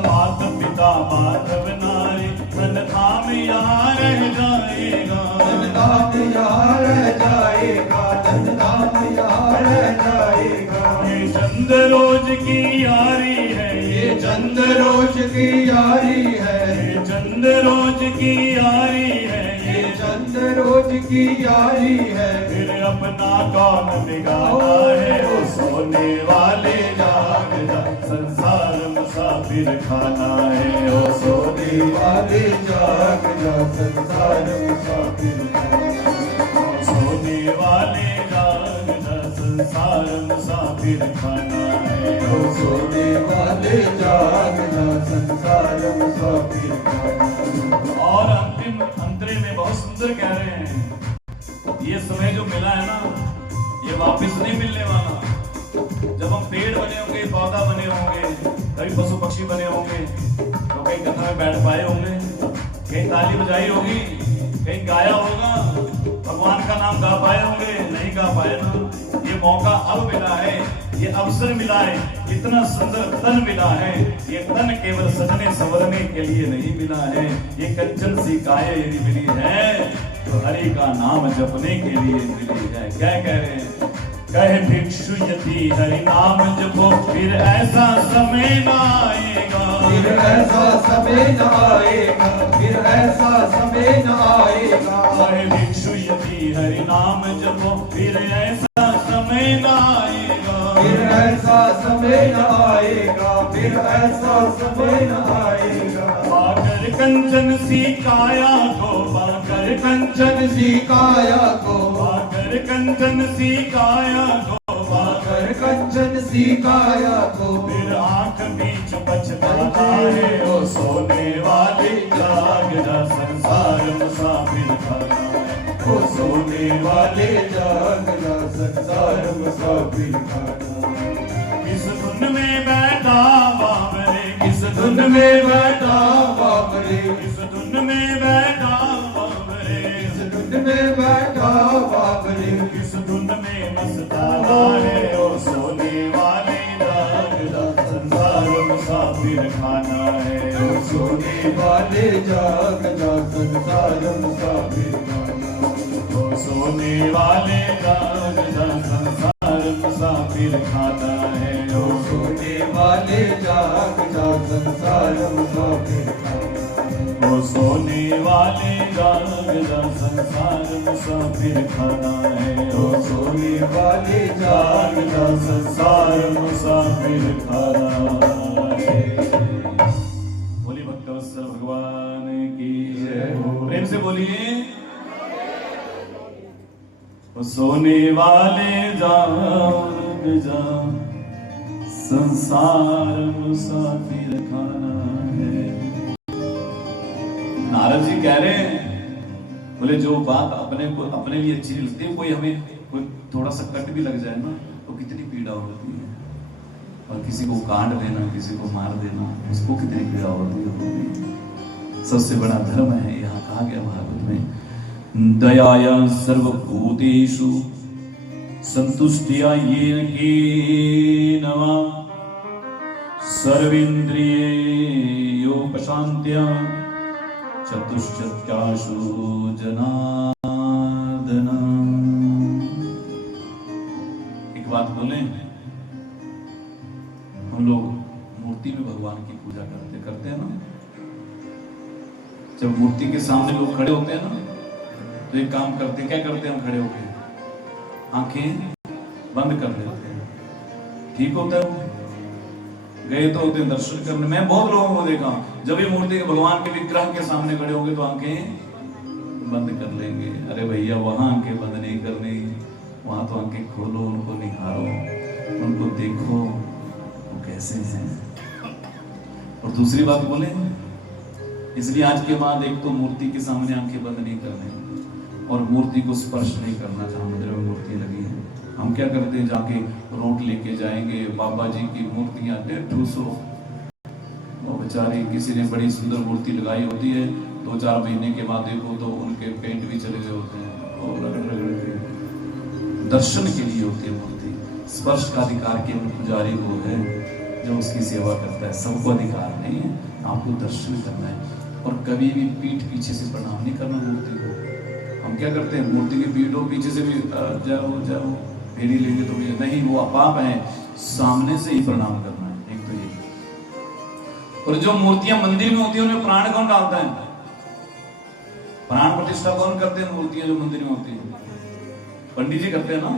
मात पिता बांधव नारी, धन धाम यहाँ रह जाएगा, धन धाम यहाँ रह जाएगा, धन धाम यहाँ रह जाएगा। ये चंद रोज की यारी है, ये चंद रोज की यारी है, ये चंद रोज की यारी है, ये चंद रोज की यारी है। फिर अपना कौन बिगाड़ा है, वो सोने वाले जाग जा, संसार मुसाफिर खाना है, वो सोने वाले जाग जा, संसार मुसाफिर खाना है। सोने वाले जाग जा, संसार मुसाफिर खाना है, ओ सोने वाले जाग जा, संसार मुसाफिर खाना है। और अंतिम अंतरे में बहुत सुंदर कह रहे हैं, ये समय जो मिला है ना, ये वापस नहीं मिलने वाला। जब हम पेड़ बने होंगे, पौधा बने होंगे, कभी पशु पक्षी बने होंगे, तो कहीं कथा में बैठ पाए होंगे, कहीं ताली बजाई होगी, कहीं गाया होगा, भगवान का नाम गा पाए होंगे, नहीं गा पाए ना। ये मौका अब मिला है, ये अवसर मिला है, इतना सुंदर तन मिला है। ये तन केवल सजने संवरने के लिए नहीं मिला है, ये कंचन सी काया यदि मिली है तो हरि का नाम जपने के लिए मिली है। क्या कह रहे हैं, कहे भिक्षु यदि हरि नाम जपो, फिर ऐसा समय न आएगा, फिर ऐसा समय न आएगा, फिर ऐसा समय न आएगा। कहे भिक्षु यदि हरि नाम जपो, फिर ऐसा समय न आएगा, फिर ऐसा समय न आएगा, फिर ऐसा समय न आएगा। पाकर कंचन सी काया को, पाकर कंचन सी काया को, पाकर कर कंचन सी काया को, पाकर कंचन सी काया को, फिर आंख बीच पछताता है। ओ सोने वाली जाग जा, संसार मुसाफिर खाना है। ओ सोने वाले जाग जा, संसार मुसाफिर खाना। किस धुन में बैठा बाबरे, किस धुन में बैठा बाबरे, किस धुन में बैठा बाबरे, किस धुन में बैठा बाबरे, किस धुन में मस्ताना है। ओ सोने वाले जाग जा, संसार मुसाफिर खाना है। ओ सोने वाले जाग जा, संसार मुसाफिर खाना। ओ सोने वाले जाग जा, संसार मुसाफिर खाना है। ओ सोने वाले जाग जा, संसार मुसाफिर खाना। ओ सोने वाले जाग जा, संसार मुसाफिर खाना है। ओ सोने वाले जाग जा, संसार मुसाफिर खाना है। बोलिए भक्तवत्सल भगवान की जय हो। प्रेम से बोलिए। ओ सोने वाले जाग जा, संसार मुसाफिर खाना है। नारद जी कह रहे हैं, बोले जो बात अपने लिए अच्छी लगती है, कोई हमें कोई थोड़ा सा कट भी लग जाए ना तो कितनी पीड़ा होती है। और किसी को काट देना, किसी को मार देना, उसको कितनी पीड़ा होती है। सबसे बड़ा धर्म है, यहाँ कहा गया भागवत में, दयाया सर्वभूतेषु संतुष्टिया येन केनवा सर्वेन्द्रियोपशान्त्या चतुश्चत्याशु जनार्दन। एक बात बोले, हम लोग मूर्ति में भगवान की पूजा करते हैं ना। जब मूर्ति के सामने लोग खड़े होते हैं ना, तो एक काम करते, क्या करते हैं हम खड़े होके? आंखें बंद कर लेते हैं। ठीक होता है वो? गए तो होते दर्शन करने। मैं बहुत लोगों को देखा, जब भी मूर्ति के भगवान के विग्रह के सामने खड़े होंगे तो आंखें बंद कर लेंगे। अरे भैया, वहां आंखें बंद नहीं करनी, वहां तो आंखें खोलो, उनको निहारो, उनको देखो वो कैसे हैं। और दूसरी बात बोले, इसलिए आज के बाद एक तो मूर्ति के सामने आंखें बंद नहीं करनी और मूर्ति को स्पर्श नहीं करना। जहां मंदिर में मूर्ति लगी है, हम क्या करते हैं, जाके रोट लेके जाएंगे, बाबा जी की मूर्तियां 150 वो बेचारी, किसी ने बड़ी सुंदर मूर्ति लगाई होती है, 2-4 महीने के बाद देखो तो उनके पेंट भी चले गए होते हैं और रगड़ रगड़ के दर्शन के लिए होती है मूर्ति। स्पर्श का अधिकार केवल पुजारी को है जो उसकी सेवा करता है, सबको अधिकार नहीं है। आपको दर्शन करना है और कभी भी पीठ पीछे से प्रणाम नहीं करना मूर्ति को। हम क्या करते हैं, मूर्ति की पीठों पीछे से भी जाओ जाओ फेरी लेंगे तो नहीं, वो अपाप है। सामने से ही प्रणाम करना है, एक तो ये। और जो मूर्तियां मंदिर में होती है उनमें प्राण कौन डालता है? प्राण प्रतिष्ठा कौन करते हैं? मूर्तियां जो मंदिर में होती है पंडित जी करते हैं ना।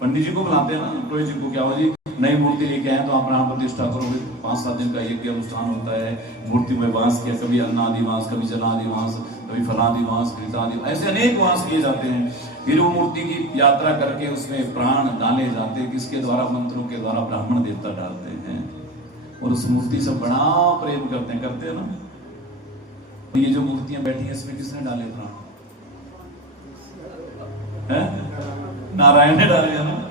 पंडित जी को बुलाते हैं ना, पुरोहित जी को, क्या हो जी नई मूर्ति लेके आए तो आप प्राण प्रतिष्ठा करोगे। 5-7 दिन का यज्ञ अनुष्ठान होता है, मूर्ति में वास किया, कभी अन्नादि वास, कभी जलादि वास, कभी फलादि वास, घृतादि, ऐसे अनेक वास किए जाते हैं। फिर वो मूर्ति की यात्रा करके उसमें प्राण डाले जाते हैं, किसके द्वारा? मंत्रों के द्वारा ब्राह्मण देवता डालते हैं और उस मूर्ति से बड़ा प्रेम करते हैं ना। ये जो मूर्तियां बैठी हैं इसमें किसने डाले प्राण? नारायण ने डाले है ना।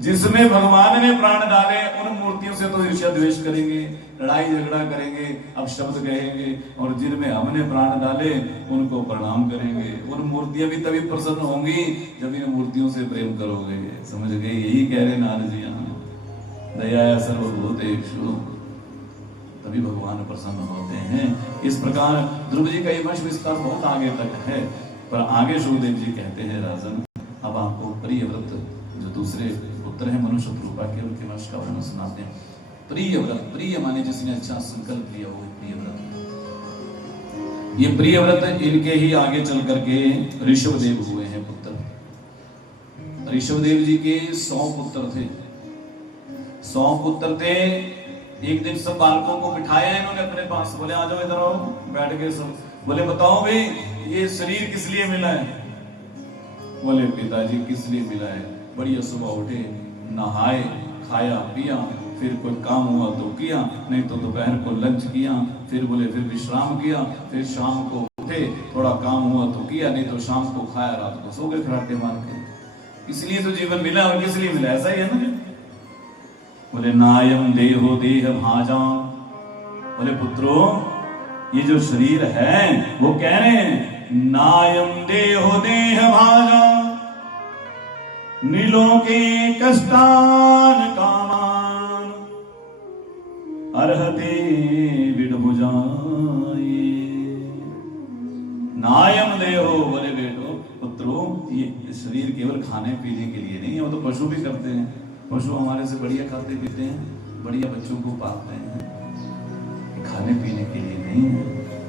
जिसमें भगवान ने प्राण डाले उन मूर्तियों से तो ईर्ष्या द्वेष करेंगे, लड़ाई झगड़ा करेंगे, अपशब्द कहेंगे, और जिनमें हमने प्राण डाले उनको प्रणाम करेंगे। उन मूर्तियां भी तभी प्रसन्न होंगी जब इन मूर्तियों से प्रेम करोगे। समझ गए? यही कह रहे नारद जी यहाँ, दया सर्वभूतेषु, तभी भगवान प्रसन्न होते हैं। इस प्रकार ध्रुव जी का ये वंश विस्तार बहुत आगे तक है, पर आगे सुखदेव जी कहते हैं, राजन अब आपको प्रिय व्रत जो दूसरे पुत्र है मनुष्य रूपा के, उनके वंश का वर्णन सुनाते हैं। प्रिय व्रत, प्रिय माने जिसने अच्छा संकल्प लिया वो प्रिय व्रत। ये प्रिय व्रत इनके ही आगे चल करके ऋषभदेव हुए हैं पुत्र। ऋषभदेव जी के 100 पुत्र थे। 100 पुत्र थे। एक दिन सब बालकों को बिठाया इन्होंने अपने पास, बोले आ जाओ इधर आओ, बैठ गए सब। बोले बताओ भाई ये शरीर किस लिए मिला है? बोले पिताजी किस लिए मिला है? बढ़िया सुबह उठे, नहाए, खाया पिया, फिर कोई काम हुआ तो किया, नहीं तो दोपहर को लंच किया, फिर बोले फिर विश्राम किया, फिर शाम को उठे, थोड़ा काम हुआ तो किया, नहीं तो शाम को खाया, रात को सो गए खराटे मार के। इसलिए तो जीवन मिला, और किस लिए मिला? ऐसा ही है ना। बोले नायम देहो देह भाजा, बोले पुत्रो ये जो शरीर है वो कह रहे हैं नायम देहो देह भाजा नीलोके कष्टान कामान अर्हते विडभुजाए। नायम देहो, बोले बेटो पुत्रो ये शरीर केवल खाने पीने के लिए नहीं है, वो तो पशु भी करते हैं, पशु हमारे से बढ़िया खाते पीते हैं, बढ़िया बच्चों को पालते हैं, खाने पीने के लिए नहीं है।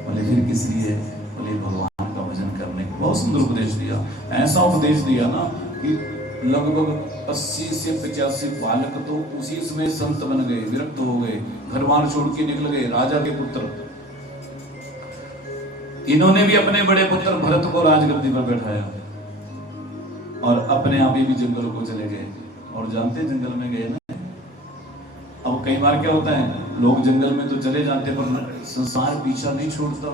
बोले फिर किस लिए? बोले भगवान का भजन करने को। बहुत सुंदर उपदेश दिया, ऐसा उपदेश दिया ना कि लगभग 80 से 85 बालक तो उसी समय संत बन गए, विरक्त हो गए, घर बार छोड़ के निकल गए। राजा के पुत्र, इन्होंने भी अपने बड़े पुत्र भरत को राजगद्दी पर बैठाया और अपने आप ही भी जंगलों को चले गए। और जानते जंगल में गए ना, अब कई बार क्या होता है, लोग जंगल में तो चले जाते पर संसार पीछा नहीं छोड़ता।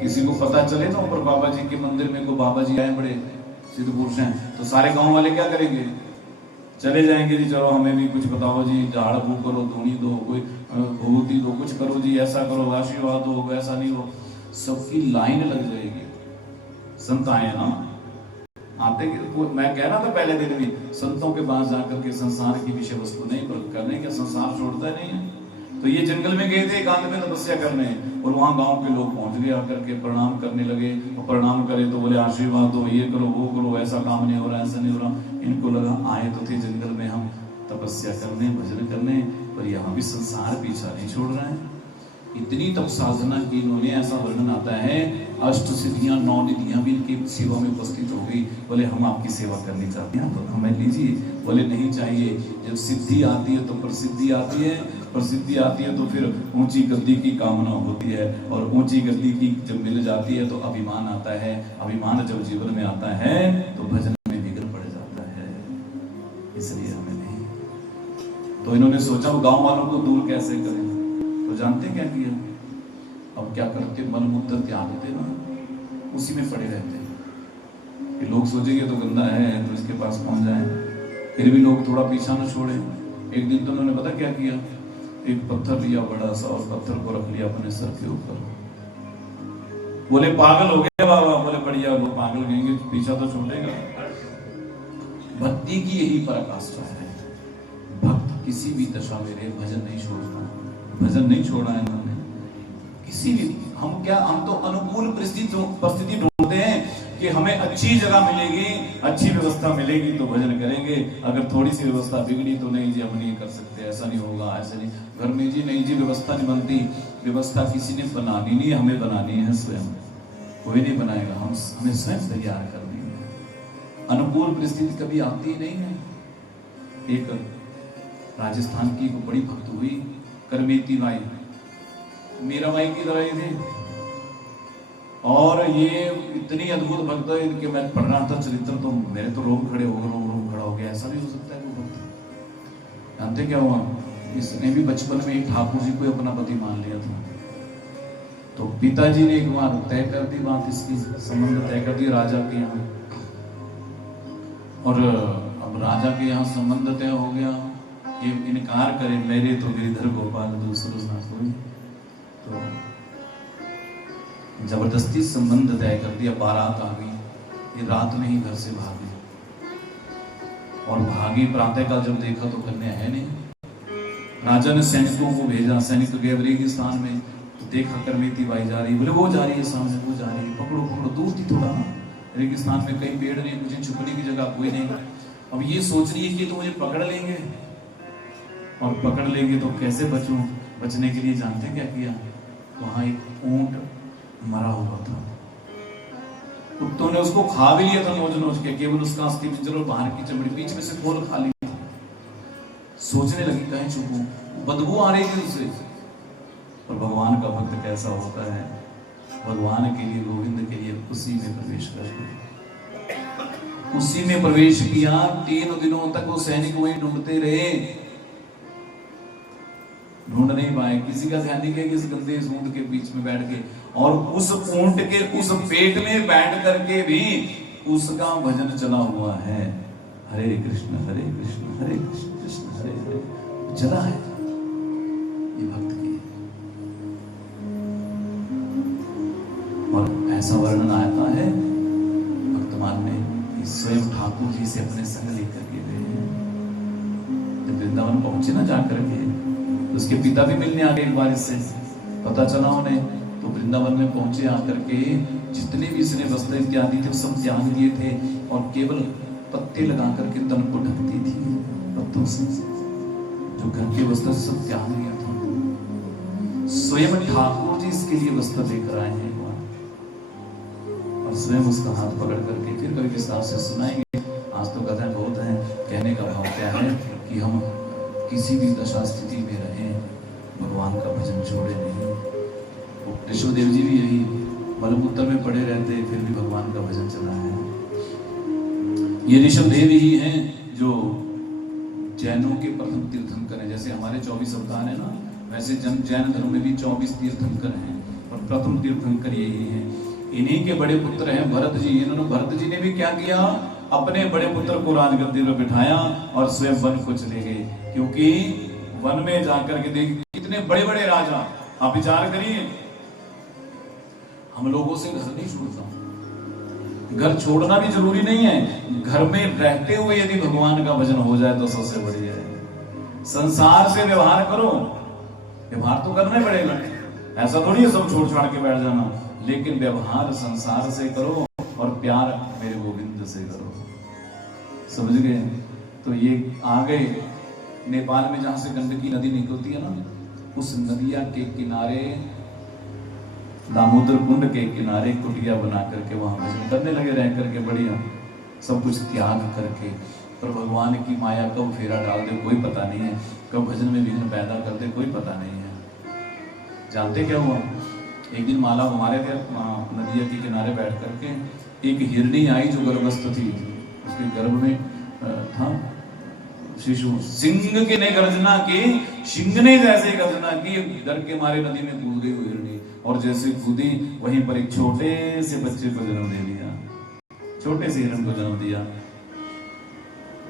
किसी को पता चले ना ऊपर बाबा जी के मंदिर में को बाबा जी आए, बड़े सिद्ध पुरुष हैं, तो सारे गांव वाले क्या करेंगे? चले जाएंगे जी, चलो हमें भी कुछ बताओ जी, झाड़ फूक करो, धूनी दो, कोई भभूति दो, कुछ करो जी, ऐसा करो, आशीर्वाद हो, वैसा नहीं हो। सबकी लाइन लग जाएगी। संत आए ना, आते मैं कह रहा था पहले दिन भी, संतों के पास जाकर के संसार की विषय वस्तु नहीं परख करने, क्या संसार छोड़ता नहीं है। तो ये जंगल में गए थे एकांत में तपस्या करने, और वहां गांव के लोग पहुंच गए, आकर के प्रणाम करने लगे, और प्रणाम करे तो बोले आशीर्वाद दो, ये करो वो करो, ऐसा काम नहीं हो रहा, ऐसा नहीं हो रहा। इनको लगा आए तो थे जंगल में हम तपस्या करने, भजन करने, पर यहाँ भी संसार पीछा नहीं छोड़ रहा है। इतनी तप साधना की इन्होंने, ऐसा वर्णन आता है, अष्ट सिद्धियां 9 निधियां भी इनकी सेवा में उपस्थित हो गई। बोले हम आपकी सेवा करनी चाहते हैं तो हमें लीजिए। बोले नहीं चाहिए, जब सिद्धि आती है तो प्रसिद्धि आती है, प्रसिद्धि आती है तो फिर ऊंची गद्दी की कामना होती है, और ऊंची गद्दी की जब मिल जाती है तो अभिमान आता है, अभिमान जब जीवन में आता है तो भजन में विघ्न पड़ जाता है। इसलिए हमें नहीं। तो इन्होंने सोचा वो गांव वालों को दूर कैसे करें, तो जानते क्या किया? अब क्या करते, मलमूत्र त्यागते ना, उसी में पड़े रहते कि लोग सोचेंगे तो गंदा है तो इसके पास पहुंच जाए, फिर भी लोग थोड़ा पीछा न छोड़े। एक दिन तो उन्होंने पता क्या किया, एक पत्थर लिया बड़ा सा, और पत्थर को रख लिया अपने सर के ऊपर। बोले पागल हो गए बाबा? बोले बढ़िया, लोग पागल कहेंगे, पीछा तो छोड़ेगा। भक्ति की यही पराकाष्ठा है, भक्त किसी भी दशा में रहे भजन नहीं छोड़ता। भजन नहीं छोड़ा है इन्होंने किसी भी। हम क्या, हम तो अनुकूल परिस्थिति ढूंढते हैं कि हमें अच्छी जगह मिलेगी, अच्छी व्यवस्था मिलेगी तो भजन करेंगे। अगर थोड़ी सी व्यवस्था बिगड़ी तो नहीं जी हम नहीं कर सकते, ऐसा नहीं होगा, ऐसे नहीं, घर में जी नहीं जी व्यवस्था नहीं बनती। व्यवस्था किसी ने बनानी नहीं, हमें बनानी है स्वयं, कोई नहीं बनाएगा, हमें स्वयं तैयार करनी है। अनुकूल परिस्थिति कभी आती ही नहीं है। एक राजस्थान की एक बड़ी भक्त हुई, करमेती बाई, मीराबाई की तरह ही थी, और ये इतनी अद्भुत भक्त है कि मैं पढ़ रहा था चरित्र तो मेरे तो रोम खड़े हो गए, रोम खड़ा हो गया। ऐसा भी हो सकता है कोई भक्त? जानते क्या हुआ, इसने भी बचपन में ही ठाकुर जी को अपना पति मान लिया था। तो पिताजी ने एक बार तय कर दी बात, इसकी संबंध तय कर दिया राजा के यहाँ, और अब राजा के यहाँ संबंध तय हो गया। ये इनकार करे, मेरे तो गिरिधर गोपाल दूसरों ना कोई, तो जबरदस्ती संबंध तय कर दिया। बारात आ गई, ये रात में ही घर से भागी, और भागी प्रातःकाल जब देखा तो कन्या है नहीं। राजा ने सैनिकों को भेजा, सैनिक गए रेगिस्तान में, तो देखा करमेती बाई जा रही, बोले वो जा रही है सामने, वो जा रही है, पकड़ो पकड़ो। दूर थी थोड़ा, रेगिस्तान में कहीं पेड़ नहीं, मुझे छुपने की जगह कोई नहीं। अब ये सोच रही है कि तो मुझे पकड़ लेंगे, और पकड़ लेंगे तो कैसे बचूं? बचने के लिए जानते क्या किया, वहां एक ऊंट मरा हुआ था, कुत्तों ने उसको खा भी लिया था नोच नोच के, केवल उसका अस्थि पिंजर और बाहर की चमड़ी बीच में से खोल खा ली। सोचने लगी कहीं छुपूं, बदबू आ रही थी उससे। और भगवान का भक्त कैसा होता है, भगवान के लिए, गोविंद के लिए उसी में प्रवेश कर उसी में प्रवेश किया। 3 दिनों तक वो सैनिक वहीं ढूंढते रहे, ढूंढ नहीं पाए। किसी का ध्यान नहीं किया कि इस गंदे ऊंट के बीच में बैठ के, और उस ऊंट के उस पेट में बैठ करके भी उसका भजन चला हुआ है। हरे कृष्ण हरे कृष्ण कृष्ण हरे हरे चला है। ये भक्त की और ऐसा वर्णन आता है भक्तमान में कि स्वयं ठाकुर जी से अपने संग लेकर के गए। जब वृंदावन पहुंचे ना जाकर के, उसके पिता भी मिलने आ गए एक बार, इससे पता चला उन्हें। तो वृंदावन में पहुंचे, आकर के जितने भी इसने वस्त्र इत्यादि थे सब त्याग दिए थे, और केवल पत्ते लगा करके तन को ढकती थी पत्तों से। जो घर के वस्त्र सब त्याग दिया था। स्वयं ठाकुर जी इसके लिए वस्त्र लेकर आए हैं एक बार, और स्वयं उसका हाथ पकड़ करके फिर कभी विस्तार से सुनाएंगे। आज तो कथाएं बहुत हैं। कहने का भाव क्या है कि हम किसी भी दशा स्थिति में रहें, भगवान का भजन छोड़े नहीं। ऋषभ देव जी भी यही मलमूत्र में पड़े रहते, फिर भी भगवान का भजन चला है। ये ऋषभ देव ही हैं जो जैनों के प्रथम तीर्थंकर हैं। जैसे हमारे 24 अवतार है ना, वैसे जैन धर्म में भी 24 तीर्थंकर हैं, और प्रथम तीर्थंकर यही हैं। इन्हीं के बड़े पुत्र हैं भरत जी। इन्होंने भरत जी ने भी क्या किया, अपने बड़े पुत्र को राजगद्दी पर बिठाया और स्वयं वन को चले गए। क्योंकि वन में जाकर के देख कितने बड़े बड़े राजा, आप विचार करिए, हम लोगों से घर नहीं छूटता। घर छोड़ना भी जरूरी नहीं है, घर में रहते हुए यदि भगवान का भजन हो जाए तो सबसे बढ़िया है। संसार से व्यवहार करो, व्यवहार तो करना ही पड़ेगा, ऐसा थोड़ी है सब छोड़ छाड़ के बैठ जाना, लेकिन व्यवहार संसार से करो और प्यार मेरे गोविंद से करो। समझ गए? तो ये आ गए नेपाल में, जहां से गंडकी नदी निकलती है ना, उस नदिया के किनारे, दामोदर कुंड के किनारे कुटिया बना करके वहां भजन करने लगे, रह करके बढ़िया सब कुछ त्याग करके। पर भगवान की माया कब फेरा डाल दे कोई पता नहीं है, कब भजन में विघ्न पैदा कर दे कोई पता नहीं है। जानते क्या हुआ, एक दिन माला घुमा रहे थे नदिया के किनारे बैठ करके, एक हिरणी आई जो गर्भस्थ थी, उसके गर्भ में था शिशु। सिंह के ने गर्जना की, सिंह ने जैसे गर्जना की, डर के मारे नदी में कूद गई वो हिरणी, और जैसे कूदी वहीं पर एक छोटे से बच्चे को जन्म दे दिया, छोटे से हिरण को जन्म दिया।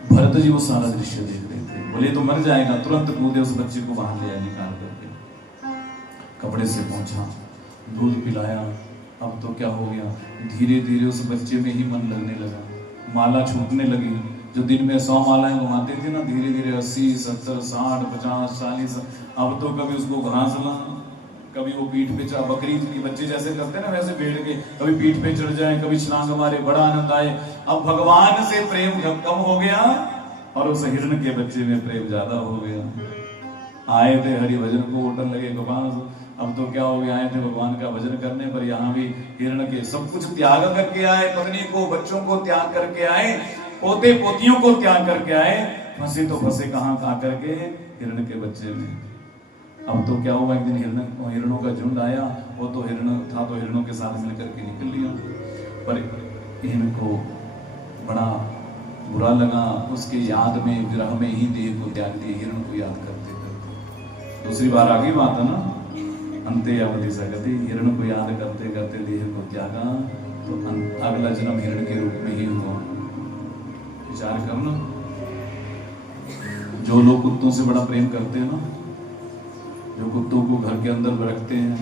भरत जी वो सारा दृश्य देख रहे थे, बोले तो मर जाएगा, तुरंत कूदे उस बच्चे को बाहर ले आया, निकाल करके कपड़े से पोंछा, दूध पिलाया। अब तो क्या हो गया, धीरे धीरे उस बच्चे में ही मन लगने लगा, माला छूटने लगी। जो दिन में 100 मालाएं घुमाते थे ना, धीरे धीरे 80, 70, 60, 50, 40, अब तो कभी उसको घास ला, कभी वो पीठ पे चढ़ा, बकरी के बच्चे जैसे करते ना वैसे भेड़ के, कभी पीठ पे चढ़ जाए, कभी छलांग मारे, बड़ा आनंद आए। अब भगवान से प्रेम कम हो गया और उस हिरण के बच्चे में प्रेम ज्यादा हो गया। आए थे हरि भजन को उठन लगे गोपाल, अब तो क्या हो गया, आए थे भगवान का भजन करने, पर यहाँ भी हिरण के सब कुछ त्याग करके आए, पत्नी को बच्चों को त्याग करके आए, पोते पोतियों को त्याग करके आए, फंसे तो फंसे कहाँ आकर के हिरण के बच्चे में। अब तो क्या हुआ, एक दिन हिरणों का झुंड आया, वो तो हिरण था तो हिरणों के साथ मिलकर के निकल लिया, पर इनको बड़ा बुरा लगा, उसके याद में विरह में ही देह को त्याग दिए, हिरण को याद करते करते। दूसरी बार आगे बात है ना, अंते अवधि सगति, हिरण को याद करते करते देह को त्यागा, तो अगला जन्म हिरण के रूप में ही हुआ। विचार करना, जो लोग कुत्तों से बड़ा प्रेम करते हैं ना, जो कुत्तों को घर के अंदर रखते हैं,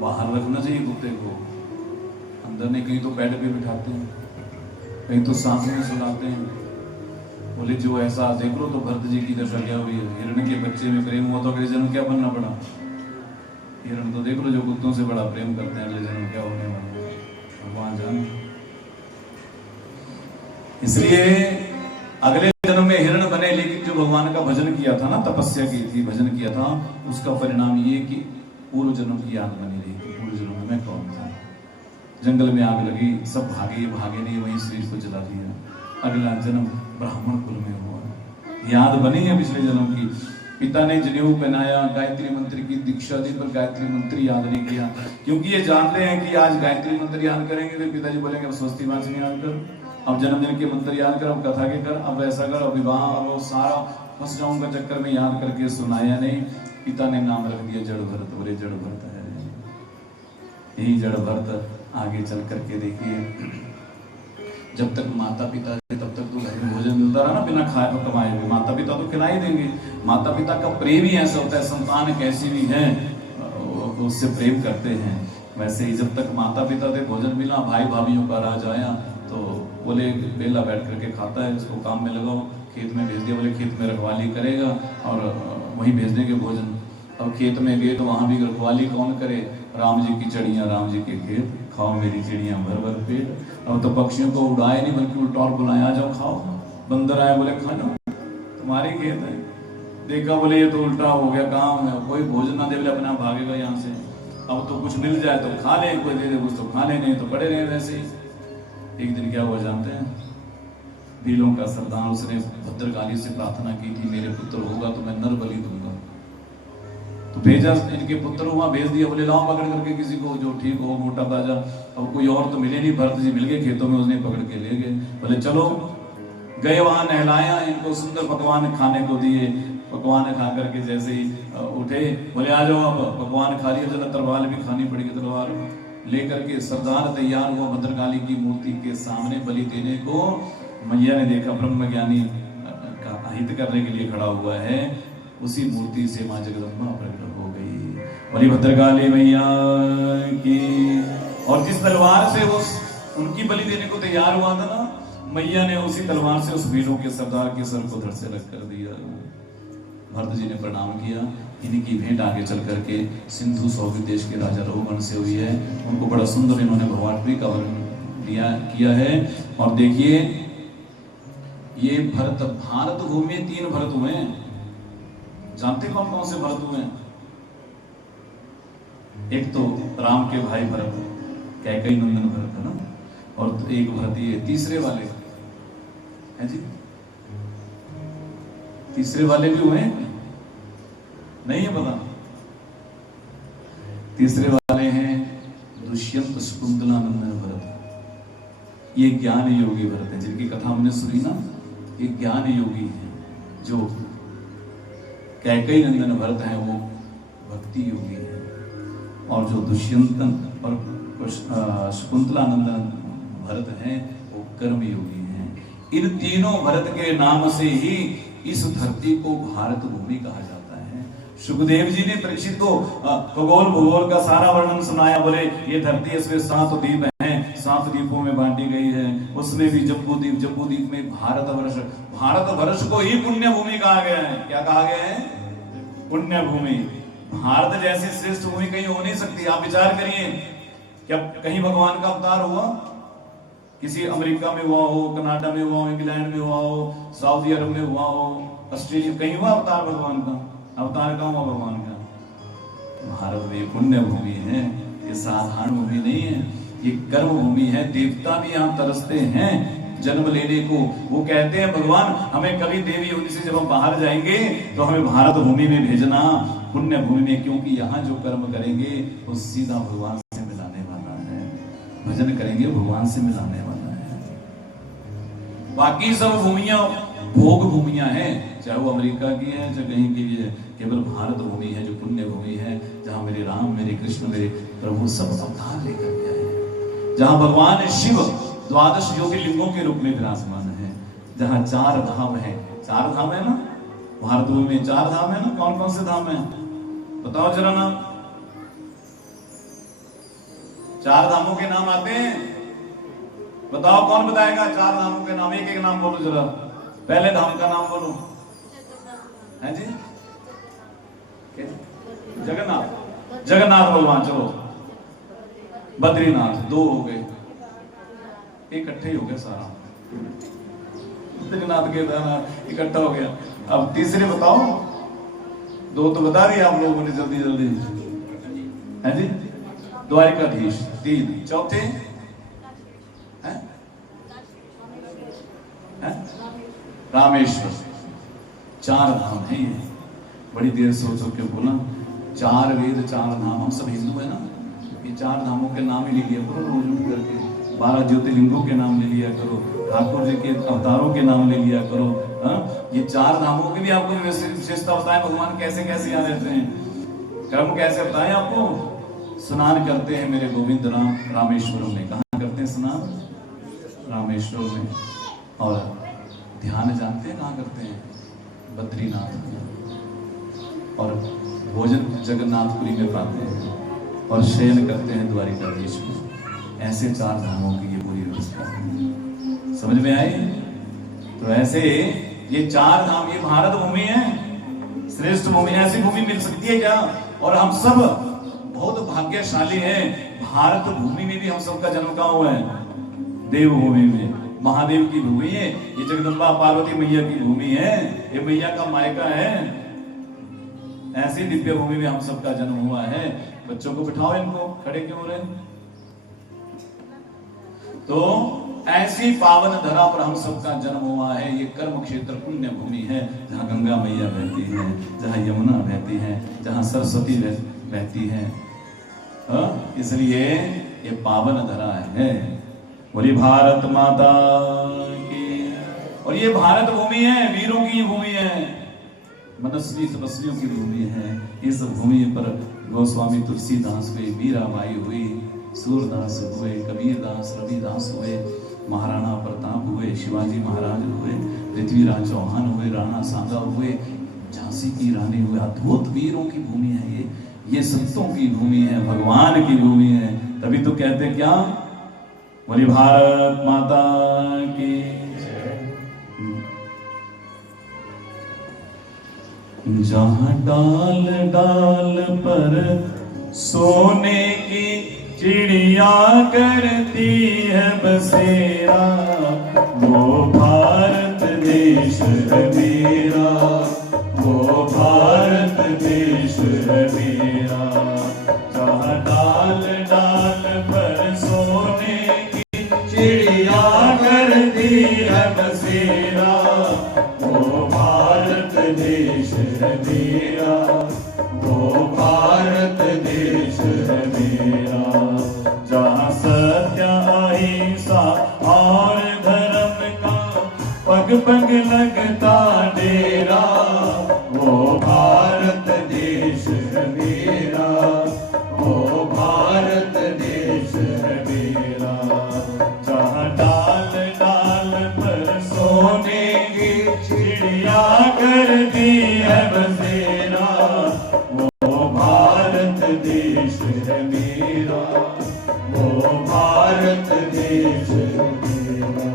बाहर रखना चाहिए कुत्ते को, अंदर नहीं, कहीं तो बेड पे बिठाते हैं, कहीं तो सांस में सुलाते हैं। बोले जो ऐसा देख लो तो भरत जी की दशा क्या हुई है, हिरण के बच्चे में प्रेम हुआ तो अगले जन्म क्या बनना पड़ा। हिरण तो देख लो जो कुत्तों से बड़ा प्रेम करते हैं, अगले जन्म क्या होने वाला है भगवान जाने। इसलिए अगले जन्म में हिरण बने, लेकिन जो भगवान का भजन किया था ना, तपस्या की थी, भजन किया था, उसका परिणाम ये कि पूर्व जन्म की याद बनी रही। पूर्व जन्म में कौन था, जंगल में आग लगी, सब भागे, भागे नहीं, वहीं शरीर को जला दिया, अगला जन्म ब्राह्मण कुल में हुआ। याद बनी है पिछले जन्म की, पिता ने जनेऊ पहनाया, गायत्री मंत्र की दीक्षा दी, पर गायत्री मंत्र याद नहीं किया, क्योंकि ये जानते हैं कि आज गायत्री मंत्र याद करेंगे तो पिताजी बोलेंगे स्वस्ति वाचन याद कर, अब जन्मदिन के मंत्र याद कर, अब कथा के कर, अब ऐसा कर, अब विवाह, अब वो सारा फंस जाऊंगा चक्कर में, याद करके सुनाया नहीं। पिता ने नाम रख दिया जड़ भरत। बोले जड़ भरत है, यही जड़ भरत आगे चल करके देखिए, जब तक माता पिता थे तब तक तो घर में भोजन मिलता रहा ना, बिना खाए कमाए हुए। माता पिता तो खिला ही देंगे। माता पिता का प्रेम ही ऐसा होता है, संतान कैसी भी है उससे प्रेम करते हैं। वैसे ही जब तक माता पिता थे भोजन मिला, भाई भाभीयों का राज आया तो बोले बेला बैठ करके खाता है, इसको काम में लगाओ। खेत में भेज दिया, बोले खेत में रखवाली करेगा और वहीं भेज देंगे भोजन। अब खेत में गए तो वहां भी रखवाली कौन करे? राम जी की चिड़िया, राम जी के खेत, खाओ मेरी चिड़िया भर भर पेट। अब तो पक्षियों को उड़ाए नहीं बल्कि उल्टा और बुलाया, आ जाओ खाओ। बंदर आए, बोले खा लो तुम्हारी खेत है। देखा, बोले ये तो उल्टा हो गया काम है, कोई भोजन ना दे बोले अपना भागेगा यहाँ से। अब तो कुछ मिल जाए तो खा ले, कोई दे दे कुछ तो खा ले, नहीं तो पड़े रहे वैसे ही। एक दिन क्या हुआ जानते हैं? भीलों का सरदार, उसने भद्रकाली से प्रार्थना की थी, मेरे पुत्र होगा तो मैं नर बलि दूंगा। तो भेजा, इनके पुत्र वहां भेज दिया, बोले लाओ पकड़ करके किसी को जो ठीक हो, मोटा ताजा। अब कोई और तो मिले नहीं, भरत जी मिल गए खेतों में, उसने पकड़ के ले गए। बोले चलो, गए वहां नहलाया, इनको सुंदर पकवान खाने को दिए। पकवान खा करके जैसे ही उठे, बोले आ जाओ, अब पकवान खा लिया, जरा तलवार भी खानी पड़ेगी। तलवार लेकर के सरदार तैयार हुआ भद्रकाली की मूर्ति के सामने बलि देने को। मैया ने देखा ब्रह्म ज्ञानी का हित करने के लिए खड़ा हुआ है, उसी मूर्ति से मां जगदम्बा प्रकट हो गई। बोली भद्रकाली मैया की। और जिस तलवार से उस उनकी बलि देने को तैयार हुआ था ना, मैया ने उसी तलवार से उस वीरों के सरदार के सर को धड़ से रख कर दिया। भरत जी ने प्रणाम किया। इनकी भेंट आगे चल करके सिंधु सौवी देश के राजा रोहन से हुई है। उनको बड़ा सुंदर इन्होंने भगवाटवी का वर्णन किया है। और देखिए, ये भरत, भारत भूमि में 3 भरत हुए हैं। जानते कौन कौन से भरत हुए हैं? एक तो राम के भाई भरत, कैकेयी नंदन भरत है ना, और एक भरत ये तीसरे वाले है जी। तीसरे वाले भी हुए नहीं है पता? तीसरे वाले हैं दुष्यंत शकुंतला नंदन भरत। ये ज्ञान योगी भरत है, जिनकी कथा हमने सुनी ना, ये ज्ञान योगी है। जो कैकेयी नंदन भरत है वो भक्ति योगी है, और जो दुष्यंतन और शकुंतला नंदन भरत है वो कर्म योगी है। इन तीनों भरत के नाम से ही इस धरती को भारत भूमि कहा जाता है। सुखदेव जी ने परीक्षित को खगोल भूगोल का सारा वर्णन सुनाया। बोले ये धरती, इसमें 7 द्वीप हैं, 7 द्वीपों में बांटी गई है। उसमें भी जम्बू द्वीप, जम्बू द्वीप में भारत वर्ष को ही पुण्य भूमि कहा गया है। क्या कहा गया है? पुण्य भूमि। भारत जैसी श्रेष्ठ भूमि कहीं हो नहीं सकती। आप विचार करिए, क्या कहीं भगवान का अवतार हुआ? किसी अमेरिका में हुआ हो, कनाडा में हुआ हो, इंग्लैंड में हुआ हो, सऊदी अरब में हुआ हो, ऑस्ट्रेलिया, कहीं हुआ अवतार भगवान का? अवतार कहाँ हुआ भगवान का? भारत में पुण्य भूमि है, ये साधारण भूमि नहीं है, ये कर्म भूमि है। देवता भी यहाँ तरसते हैं जन्म लेने को। वो कहते हैं भगवान हमें कभी देवी योनि से जब हम बाहर जाएंगे तो हमें भारत भूमि में भेजना, पुण्य भूमि में, क्योंकि यहाँ जो कर्म करेंगे वो सीधा भगवान से मिलाने वाला है। भजन करेंगे भगवान से मिलाने वाला है। बाकी सब भूमियां भोग भूमियां हैं, चाहे वो अमेरिका की है चाहे कहीं की है। केवल भारत भूमि है जो पुण्य भूमि है, जहाँ मेरे राम, मेरे कृष्ण, मेरे प्रभु सब अवतार लेकर के आए, जहाँ भगवान शिव 12 ज्योतिर्लिंगों के रूप में विराजमान है, जहाँ 4 धाम है। 4 धाम है ना भारत भूमि में? 4 धाम है ना? कौन कौन से धाम है बताओ जरा नाम। 4 धामों के नाम आते हैं, बताओ कौन बताएगा 4 धामों के नाम? एक एक नाम बोलो जरा। पहले धाम का नाम बोलो। है जी? जगन्नाथ, जगन्नाथ भगवान। चलो बद्रीनाथ, 2 हो गए, इकट्ठे हो गया सारा। जगन्नाथ केदारनाथ इकट्ठा हो गया। अब तीसरे बताओ। 2 तो बता दिए आप लोगों ने जल्दी जल्दी, है जी? द्वारिकाधीश 3, चौथे है रामेश्वर। 4 धाम है ये। बड़ी देर सोच के बोला, 4 वेद 4 धाम। हम सब हिंदू है ना, ये 4 धामों के नाम ही ले लिया करो रोज उठ करके। 12 ज्योतिर्लिंगों के नाम ले लिया करो। ठाकुर जी के अवतारों के नाम ले लिया करो। ये 4 धामों की भी आपको विशेषता बताएं, भगवान कैसे कैसे यहाँ रहते हैं, कर्म कैसे बताएं आपको। स्नान करते हैं मेरे गोविंद राम रामेश्वरम में। कहाँ करते हैं स्नान? रामेश्वर में। और ध्यान जानते हैं कहाँ करते हैं? बद्रीनाथ में। और भोजन जगन्नाथपुरी में पाते हैं और शयन करते हैं द्वारिकाधीश में। ऐसे 4 धामों की ये पूरी व्यवस्था है। समझ में आई? तो ऐसे ये 4 धाम, ये भारत भूमि है, श्रेष्ठ भूमि। ऐसी भूमि मिल सकती है क्या? और हम सब बहुत भाग्यशाली हैं। भारत भूमि में भी हम सबका जन्म कहाँ हुआ है? देवभूमि में। महादेव की भूमि है ये, जगदम्बा पार्वती मैया की भूमि है ये, मैया का मायका है। ऐसी दिव्य भूमि में हम सबका जन्म हुआ है। बच्चों को बिठाओ, इनको खड़े क्यों हो रहे? तो ऐसी पावन धरा पर हम सबका जन्म हुआ है। ये कर्म क्षेत्र पुण्य भूमि है, जहाँ गंगा मैया बहती है, जहाँ यमुना बहती है, जहाँ सरस्वती बहती है। इसलिए ये पावन धरा है। बोली भारत माता की। और ये भारत भूमि है, वीरों की भूमि है, मनस्वी तपस्वियों की भूमि है। इस भूमि पर गोस्वामी तुलसीदास हुए, मीराबाई हुई, सूरदास हुए, कबीरदास, रविदास हुए, महाराणा प्रताप हुए, शिवाजी महाराज हुए, पृथ्वीराज चौहान हुए, राणा सांगा हुए, झांसी की रानी हुए। अद्भुत वीरों की भूमि है ये संतों की भूमि है, भगवान की भूमि है। तभी तो कहते क्या? बोली भारत माता की। जहाँ डाल डाल पर सोने की चिड़िया करती है बसेरा, वो भारत देश है मेरा, वो भारत देश है मेरा। जहाँ डाल डाल पर सोने की चिड़िया करती है बसेरा, वो भारत देश है मेरा, वो भारत देश है मेरा। जहाँ सत्य अहिंसा और धर्म का पग पग लगता डेरा, वो भारत देश है मेरा, वो भारत देश है मेरा। जहाँ डाल डाल पर सोने की चिड़िया करती है बसेरा, वो भारत देश है मेरा, वो भारत देश है मेरा।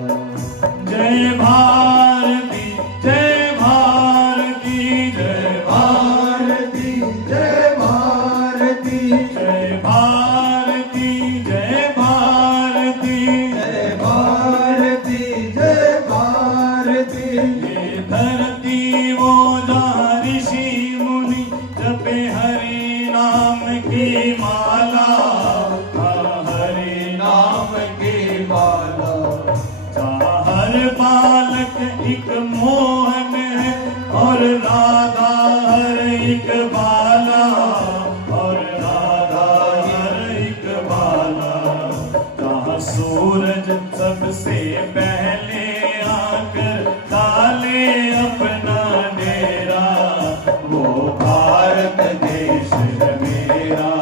जय भारती, जय भारती, जय भारती, जय भारती, जय भारती, जय भारती, जय भारती, जय भारती। ये धरती वो जहाँ ऋषि मुनि जपे हरि नाम की माला, हरि नाम की माला। जहाँ हर बालक एक मोहन है और राधा हर एक बाला, और राधा हर एक बाला। जहाँ सूरज सबसे पहले आकर डाले अपना डेरा, वो भारत देश है मेरा,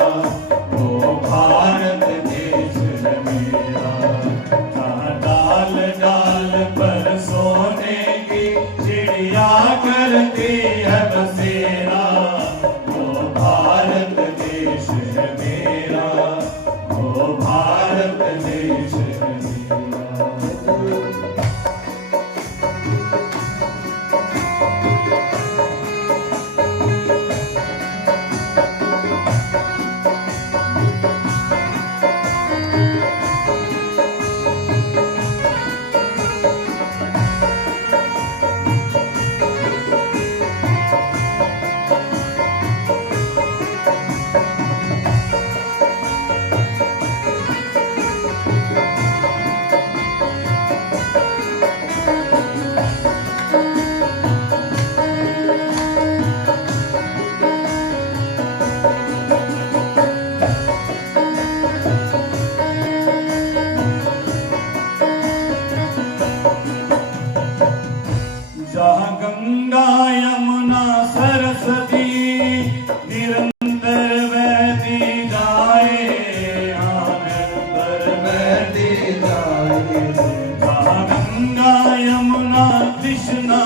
वो भारत देश है मेरा। जहाँ डाल डाल पर सोने की चिड़िया करती है बसेरा, वो भारत देश है मेरा, वो भारत देश है मेरा। गंगा यमुना सरस्वती निरंतर बहती जाए, निरंतर बहती जाए। जहाँ गंगा यमुना कृष्णा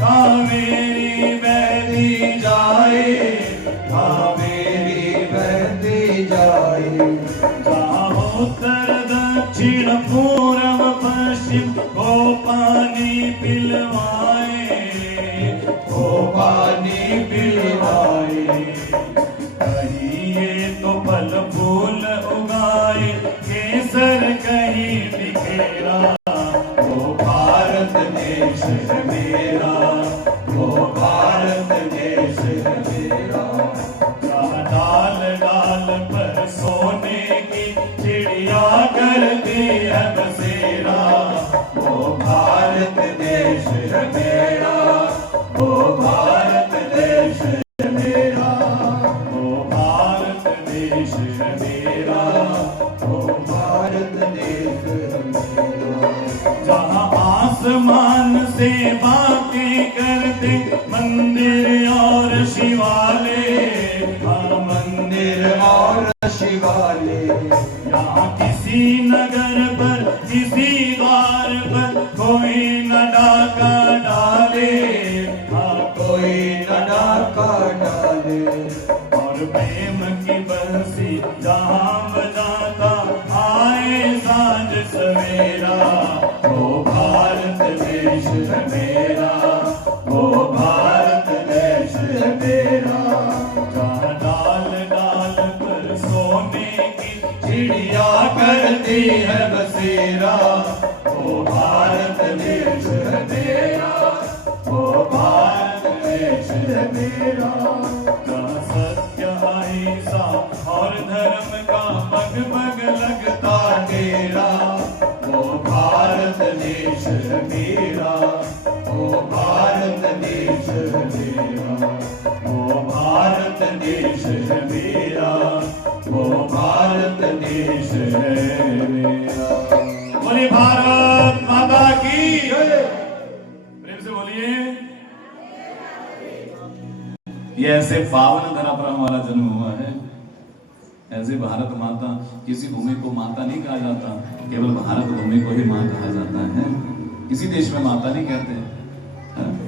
कावेरी बहती जाए, कावेरी बहती जाए। जहाँ उत्तर दक्षिण पूर्व पश्चिम को पानी पिलवाए, वो पानी पिलवाए। कहीं ये तो फल फूल उगाए, केसर कहीं बिखेरा, वो भारत देश है मेरा, वो भारत देश है मेरा। जहाँ डाल डाल पर सोने की चिड़िया करती है बसेरा, वो भारत देश है मेरा, वो भारत देश है मेरा। वो भारत देश है मेरा, वो भारत देश है मेरा। जहाँ आसमान से बातें करते मंदिर और शिवालय, हाँ मंदिर और शिवालय। यहाँ किसी नगर पर किसी द्वार पर कोई न डाका डाले, हाँ कोई न डाका डाले। और प्रेम की बंसी जहाँ बजाता आए सांझ सवेरा, वो भारत देश है मेरा, वो भारत देश है मेरा। जहाँ डाल डाल पर सोने की चिड़िया करती है बसेरा, वो भारत देश है मेरा, वो भारत देश है मेरा। जहाँ सत्य अहिंसा और धर्म का पग पग लगता डेरा, वो भारत देश है मेरा, वो भारत देश है मेरा, वो भारत देश है मेरा, वो भारत देश है मेरा। बोलिए भारत माता की जय। प्रेम से बोलिए। ये ऐसे पावन धरा पर हमारा जन्म हुआ है। ऐसे भारत माता, किसी भूमि को माता नहीं कहा जाता, केवल भारत भूमि को ही मां कहा जाता है। किसी देश में माता नहीं कहते,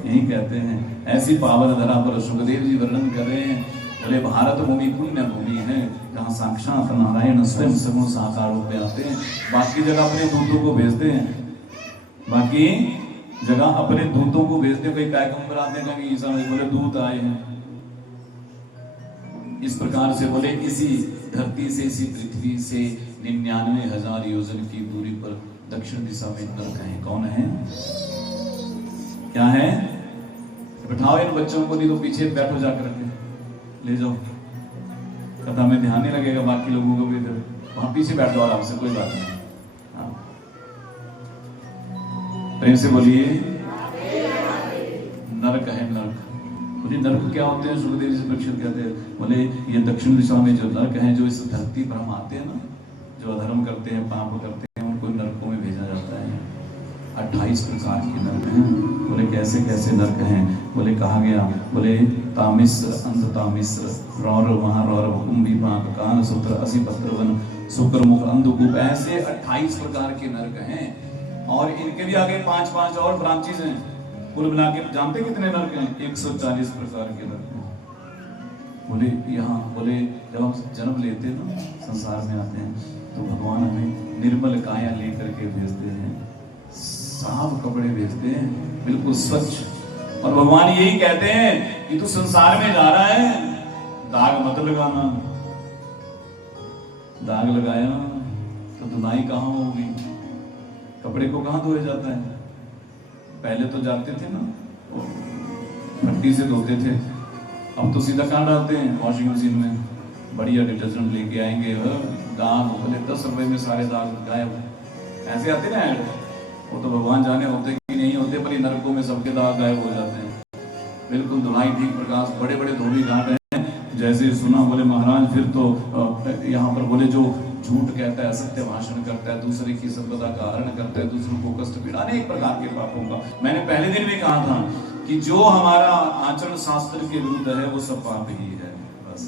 यही कहते हैं। ऐसी पावन धरा पर सुखदेव जी वर्णन कर रहे हैं, बोले भारत भूमि पुण्य भूमि है, जहाँ साक्षात नारायण स्वयं सगुण साकार रूप में आते हैं। बाकी जगह अपने दूतों को भेजते हैं, बाकी जगह अपने दूतों को भेजते हैं। कोई पैगंबर आते हैं कि ईसा मसीह, बोले दूत आए हैं। इस प्रकार से बोले इसी धरती से, इसी पृथ्वी से 99,000 योजन की दूरी पर दक्षिण दिशा में नरक है। कौन है, क्या है? बिठाओ इन बच्चों को, नहीं तो पीछे बैठो जाकर के ले जाओ, कथा में ध्यान नहीं लगेगा, बाकी लोगों को भी इधर वहां पीछे बैठ जाओ आराम से, कोई बात नहीं। हाँ। प्रेम से बोलिए नरक है, नरक। बोले नरक क्या होते हैं? सुखदेव जी परीक्षित कहते हैं, बोले ये दक्षिण दिशा में जो नरक हैं, जो इस धरती पर हम आते हैं ना, जो अधर्म करते हैं, पाप करते हैं, उनको नरकों में भेजा जाता है। 28 प्रकार के नरक हैं। बोले कैसे कैसे नरक हैं? बोले कहा गया, बोले तामिश्र, अंध तामिश्र, रौर वहां रौर, कुंभी पाक, कान सूत्र, असी पत्रवन, शुक्र मुख, अंधकूप, ऐसे 28 प्रकार के नरक हैं। और इनके भी आगे 5-5 और ब्रांचेस हैं। कुल मिला के जानते कितने नरक हैं? 140 प्रकार के नरक हैं। बोले यहाँ, बोले जब हम जन्म लेते हैं ना, संसार में आते हैं, तो भगवान हमें निर्मल काया लेकर के भेजते हैं, साफ कपड़े भेजते हैं, बिल्कुल स्वच्छ। और भगवान यही कहते हैं कि तू संसार में जा रहा है, दाग मत लगाना। दाग लगाया तो धुलाई कहाँ होगी? कपड़े को कहाँ धोया जाता है? पहले तो जाते थे ना, भट्टी से धोते थे, अब तो सीधा कहाँ डालते हैं? वॉशिंग मशीन में। बढ़िया डिटर्जेंट लेके आएंगे, दाग बोले 10 रुपए में सारे दाग गायब। ऐसे आते ना ऐड, वो तो भगवान जाने होते कि नहीं होते, पर नरकों में सबके दाग गायब हो जाते हैं। बिल्कुल धुलाई ठीक प्रकाश, बड़े बड़े धोबी घाट हैं। जैसे सुना, बोले महाराज फिर तो यहाँ पर बोले जो झूठ कहता है, असत्य भाषण करता है, दूसरे की संपदा का हरण करता है, दूसरों को कष्ट पीड़ा, अनेक प्रकार के पापों का। मैंने पहले दिन भी कहा था कि जो हमारा आचरण शास्त्र के विरुद्ध है वो सब पाप ही है, बस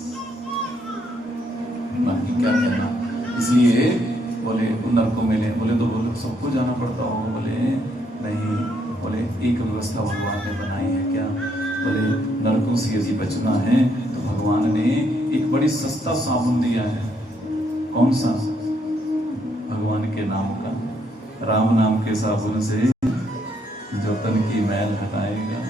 बाकी क्या कहना। इसलिए बोले नरकों में ले, बोले तो बोले सबको जाना पड़ता हो, बोले नहीं, बोले एक व्यवस्था भगवान ने बनाई है। क्या? बोले नरकों से यदि बचना है तो भगवान ने एक बड़ी सस्ता साबुन दिया है। कौन सा? भगवान के नाम का, राम नाम के साबुन से जो तन की मैल हटाएगा।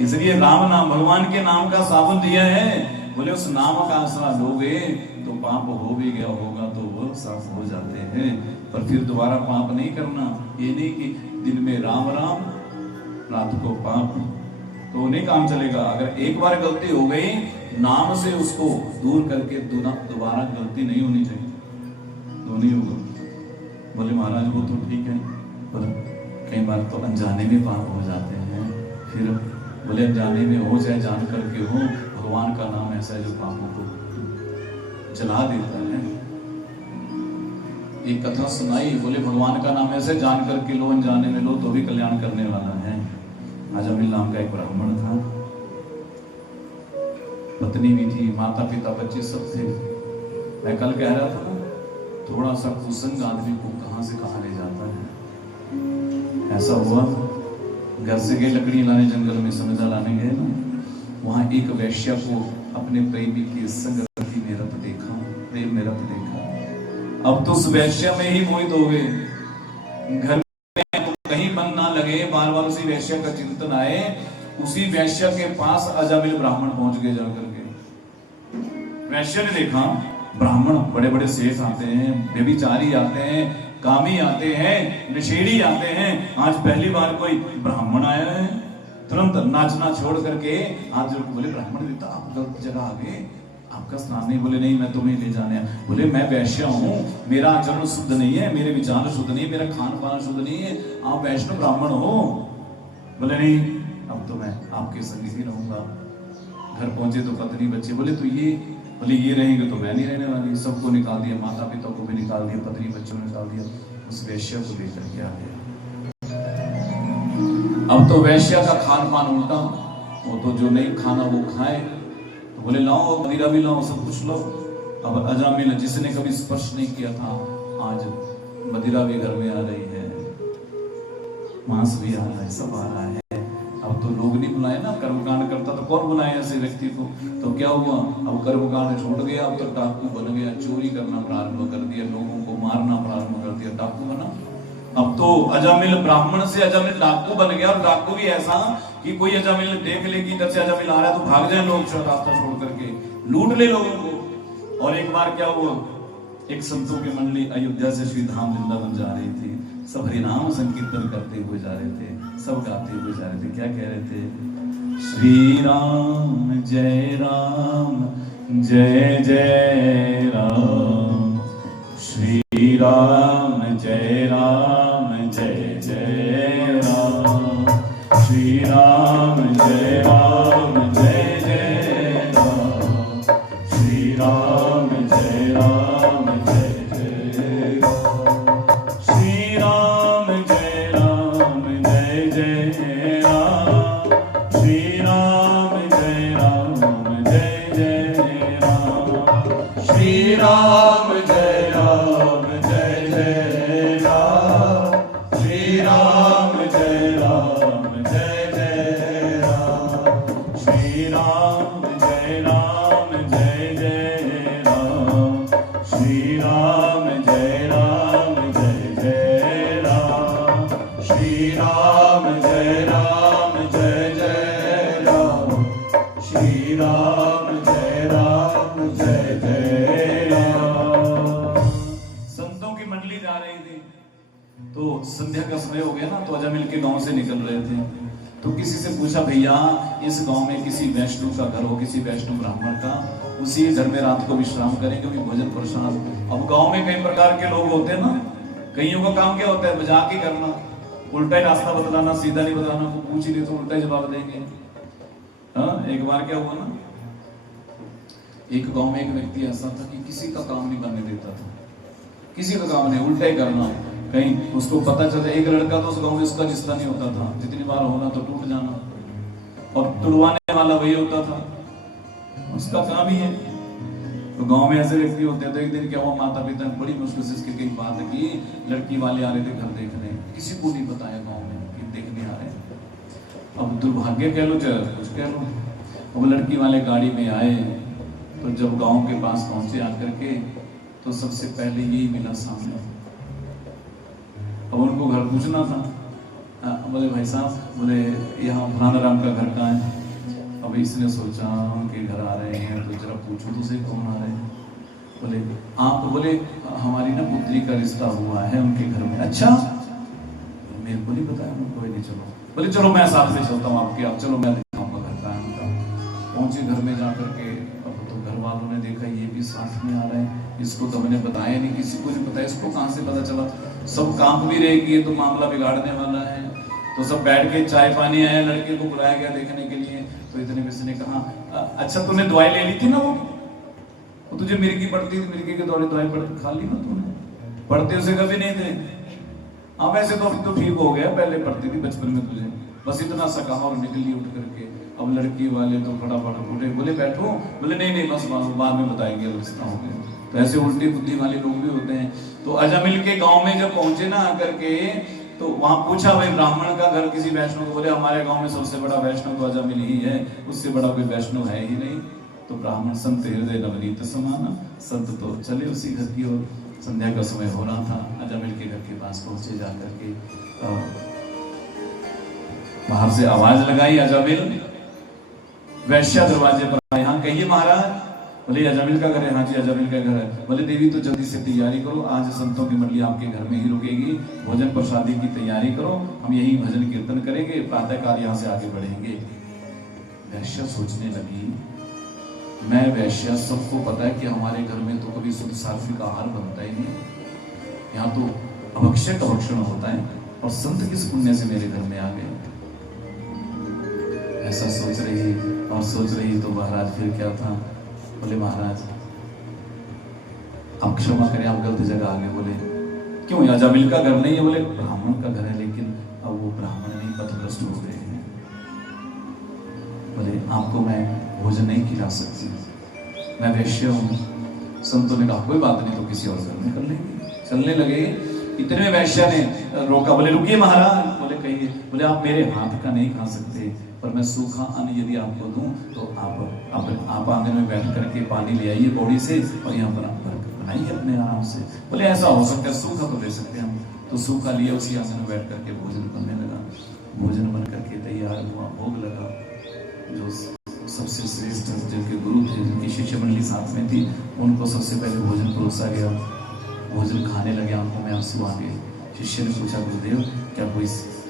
इसलिए राम नाम, भगवान के नाम का साबुन दिया है। बोले उस नाम का आसरा लोगे तो पाप हो भी गया होगा तो वो साफ हो जाते हैं, पर फिर दोबारा पाप नहीं करना। ये नहीं कि दिन में राम राम रात को पाप, तो नहीं काम चलेगा। अगर एक बार गलती हो गई, नाम से उसको दूर करके दोबारा गलती नहीं होनी चाहिए, तो नहीं होगा। बोले महाराज वो तो ठीक है, पर कई बार तो अनजाने में पाप हो जाते हैं। फिर बोले अनजाने में हो चाहे जान करके हो, भगवान का नाम ऐसा है जो पापों को जला देता है। एक कथा सुनाई, बोले भगवान का नाम ऐसे जान करके लो, अनजाने में लो तो भी कल्याण करने वाला है। अजामिल नाम का एक ब्राह्मण था, पत्नी भी थी, माता पिता बच्चे सब थे। मैं कल कह रहा था थोड़ा सा कुसंग आदमी को कहां से कहां ले जाता है। ऐसा हुआ, घर से गए लकड़ी लाने, जंगल में समिधा लाने गए ना, वहां एक वैश्या को अपने प्रेमी के संग में रत देखा, प्रेम में रत देखा। अब तो उस वैश्या में ही मोहित हो गए। घर में कहीं मन ना लगे, बार बार उसी वैश्या का चिंतन आए। उसी वैश्या के पास अजामिल ब्राह्मण पहुंच गए जाकर के। वैश्या ने देखा ब्राह्मण, बड़े बड़े सेठ आते हैं, व्यभिचारी आते हैं, कामी आते हैं, नशेड़ी आते हैं, आज पहली बार कोई ब्राह्मण आया है। तुरंत नाचना छोड़ करके आज जो बोले ब्राह्मण देता आप गलत जगह आ गए, आपका स्नान नहीं। बोले नहीं, मैं तुम्हें ले जाने आया। बोले मैं वैश्य हूँ, मेरा आचरण शुद्ध नहीं है, मेरे विचार शुद्ध नहीं है, मेरा खान पान शुद्ध नहीं है, आप वैष्णव ब्राह्मण हो। बोले नहीं, अब तो मैं आपके संग ही रहूंगा। घर पहुंचे तो पत्नी बच्चे, बोले तो ये, बोले ये रहेंगे तो मैं नहीं रहने वाली। सबको निकाल दिया, माता पिता को भी निकाल दिया, पत्नी बच्चों को निकाल दिया, उस वैश्य को लेकर के आ गया। अब तो वैश्या का खान पान उल्टा, वो तो जो नहीं खाना वो खाए। तो बोले लाओ मदिरा भी लाओ, सब कुछ लो। अब अजामिल जिसने कभी स्पर्श नहीं किया था, आज मदिरा भी घर में आ रही है, मांस भी आ रहा है, सब आ रहा है। अब तो लोग नहीं बुलाए ना, कर्मकांड करता तो कौन बुलाए ऐसे व्यक्ति को। तो क्या हुआ, अब कर्मकांड छूट गया, अब तो डाकू बन गया, चोरी करना प्रारंभ कर दिया, लोगों को मारना प्रारंभ कर दिया, डाकू बना। अब तो अजामिल ब्राह्मण से अजामिल डाकू बन गया। और डाकू भी ऐसा कि कोई अजामिल देख ले कि इधर से अजामिल आ रहा है तो भाग जाए लोग, रास्ता छोड़ करके लूट ले लोगों को। और एक बार क्या हुआ, एक संतों की मंडली अयोध्या से श्री धाम वृंदावन जा रही थी। सब हरिनाम संकीर्तन करते हुए जा रहे थे, सब गाते हुए जा रहे थे। क्या कह रहे थे? श्री राम जय राम जय जय राम, श्री राम जय राम जय जय राम, श्री राम जय राम जय जय राम, श्री राम जय राम जय जय राम, श्री राम जय राम जय जय राम, श्री राम जय राम जय जय राम, श्री राम जय राम जय जय राम, श्री राम जय राम जय जय राम, श्री राम जय राम जय जय राम, श्री राम जय राम जय जय राम, श्री राम जय राम जय जय राम, श्री राम जय राम जय जय राम। संतों की मंडली जा रही थी, तो संध्या का समय हो गया ना, तो अजामिल के गांव से निकल रहे थे। तो किसी से पूछा, भैया इस गांव में किसी वैष्णव का घर हो, किसी वैष्णव ब्राह्मण का, उसी घर में रात को विश्राम करें, क्योंकि भोजन प्रसाद। अब गांव में कई प्रकार के लोग होते हैं ना, कईयों का काम क्या होता है, मजाक ही करना, उल्टा ही रास्ता बतलाना, सीधा नहीं बताना, वो पूछ ही नहीं तो उल्टा ही जवाब देंगे। हाँ, एक बार क्या हुआ ना, एक गांव में एक व्यक्ति ऐसा था कि किसी का काम नहीं बनने देता था, किसी का काम नहीं, उल्टा ही करना। कहीं उसको पता चलता, एक लड़का तो उस गांव में उसका रिश्ता नहीं होता था, जितनी बार होना तो टूट जाना, और तुड़वाने वाला वही होता था, उसका काम ही है। तो गांव में ऐसे व्यक्ति होते हैं। तो एक दिन क्या हुआ, माता पिता ने बड़ी मुश्किल से इसकी कई बात की, लड़की वाले आ रहे थे घर देखने, किसी को नहीं बताया गांव में कि देखने आ रहे हैं। अब दुर्भाग्य कह लो चाहे कुछ कह लो, अब लड़की वाले गाड़ी में आए, तो जब गांव के पास पहुंचे आकर के, तो सबसे पहले यही मिला सामने। अब उनको घर पूछना था, बोले भाई साहब, बोले यहाँ फलाना राम का घर कहाँ है। अब इसने सोचा उनके घर आ रहे हैं, तो जरा पूछो तो सही कौन आ रहे हैं। बोले आप, बोले हमारी ना पुत्री का रिश्ता हुआ है उनके घर में। अच्छा, मेरे को नहीं बताया। कोई नहीं, चलो। बोले चलो मैं साथ से चलता हूँ आपके, आप चलो मैं दिखाऊंगा घर का है उनका। पहुंचे घर में जाकर के, अब तो घर वालों ने देखा ये भी साथ में आ रहे हैं, इसको तो हमने बताया नहीं, किसी को नहीं बताया, इसको कहाँ से पता चला। सब काम भी रहेगी, ये तो मामला बिगाड़ने वाला है। तो सब बैठ के चाय पानी आया, लड़के को बुलाया गया देखने के लिए। तो इतने में से ने कहा, अच्छा तूने दवाई ले ली थी ना, वो तुझे मिर्गी पड़ती थी, मिर्गी के दवाई पड़ खा ली ना तूने, पढ़ते उसे कभी नहीं थे। हाँ वैसे तो अब तो ठीक हो गया, पहले पढ़ती थी बचपन में तुझे, बस इतना सा कहा और निकली उठ करके। अब लड़की वाले तो फटाफट उठे, बोले बैठो, बोले नहीं बस बाद में बताएंगे, रिश्ता हो गया। तो ऐसे उल्टी बुद्धि वाले लोग भी होते हैं। तो अजामिल के गांव में जब पहुंचे ना आकर के, तो वहां पूछा भाई ब्राह्मण का घर किसी वैष्णव को। बोले हमारे गांव में सबसे बड़ा वैष्णव तो अजामिल ही है, उससे बड़ा कोई वैष्णव है ही नहीं। तो ब्राह्मण संत हृदय नवनीत समाना, संत तो चले उसी घर की ओर। संध्या का समय हो रहा था, अजामिल के घर के पास पहुंचे जाकर के, बाहर से आवाज लगाई, अजामिल वैश्या दरवाजे पर, यहाँ कहिए महाराज। बोले अजामिल का घर है। हाँ जी अजामिल का घर है। बोले देवी तो जल्दी से तैयारी करो, आज संतों की मंडली आपके घर में ही रुकेगी, भोजन प्रसादी की तैयारी करो, हम यही भजन कीर्तन करेंगे, प्रातः काल यहाँ से आगे बढ़ेंगे। वैश्या सोचने लगी, मैं वैश्या, सबको पता है कि हमारे घर में तो कभी शुद्ध सात्विक आहार बनता ही नहीं, यहाँ तो अभक्षय का भक्षण होता है, और संत किस पुण्य से मेरे घर में आ गए। ऐसा सोच रही तो महाराज फिर क्या था। बोले महाराज आप क्षमा करें, आप गलत जगह आ गए। बोले क्यों, अजामिल का घर नहीं है। बोले ब्राह्मण का घर है, लेकिन अब वो ब्राह्मण नहीं, पथभ्रष्ट हो गए हैं। बोले आपको मैं भोजन नहीं खिला सकती, मैं वैश्य हूँ। संतों ने कहा कोई बात नहीं, तो किसी और घर में कर लेंगे। चलने लगे, इतने में वैश्य ने रोका। बोले रुकिए महाराज। बोले कहिए। बोले आप मेरे हाथ का नहीं खा सकते, पर मैं सूखा अन्न यदि आपको दूं तो आप आंगन में बैठ करके पानी ले आइए पौड़ी से, और यहाँ पर बनाइए अपने आराम से। बोले ऐसा हो सकता है, सूखा तो ले सकते हैं हम। तो सूखा लिया, उसी आंगन में बैठ करके भोजन बनने लगा। भोजन बन करके तैयार हुआ, भोग लगा। जो सबसे श्रेष्ठ जिनके गुरु थे, जिनकी शिष्य मंडली साथ में थी, उनको सबसे पहले भोजन परोसा गया। भोजन खाने लगे, आंखों में आंसू आ गए। शिष्य ने पूछा गुरुदेव क्या कोई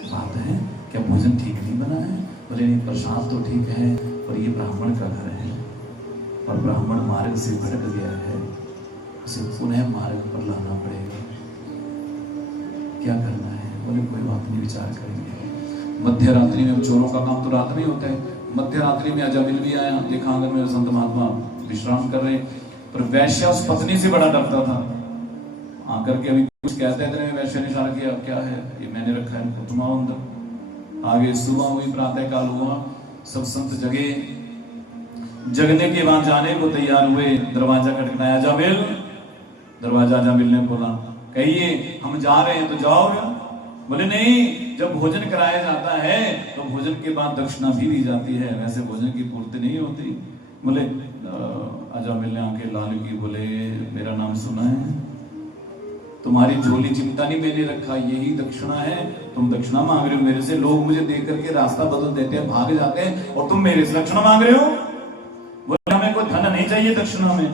बात है, क्या भोजन ठीक नहीं बना है। बोले नहीं, प्रसाद तो ठीक है, पर ये ब्राह्मण का घर है, और ब्राह्मण मार्ग से भटक गया है, उसे पुनः मार्ग पर लाना पड़ेगा, क्या करना है। बोले कोई बात नहीं, विचार करेंगे। मध्य रात्रि में, चोरों का काम तो रात में होता है, मध्य रात्रि में अजामिल भी आया, देखा आंगन में संत महात्मा विश्राम कर रहे, पर वैश्य उस पत्नी से बड़ा डरता था। आकर के अभी कुछ कहते थे, वैश्य ने इशारा किया क्या है, ये मैंने रखा है, तुम आओ अंदर। आगे सुबह हुई, प्रातः काल हुआ, सब संत जगे। जगने के बाद जाने को तैयार हुए, दरवाजा खटखटाया, अजामिल। दरवाजा अजामिल ने खोला, कहिए हम जा रहे हैं। तो जाओ। बोले नहीं, जब भोजन कराया जाता है तो भोजन के बाद दक्षिणा भी दी जाती है, वैसे भोजन की पूर्ति नहीं होती। बोले अजामिल ने आंखें लाल की। बोले मेरा नाम सुना है, तुम्हारी झोली चिंता नहीं मैंने रखा, यही दक्षिणा है, तुम दक्षिणा मांग रहे हो मेरे से। लोग मुझे देख करके रास्ता बदल देते हैं, भाग जाते हैं, और तुम मेरे से दक्षिणा मांग रहे हो। बोले हमें कोई धन नहीं चाहिए दक्षिणा में,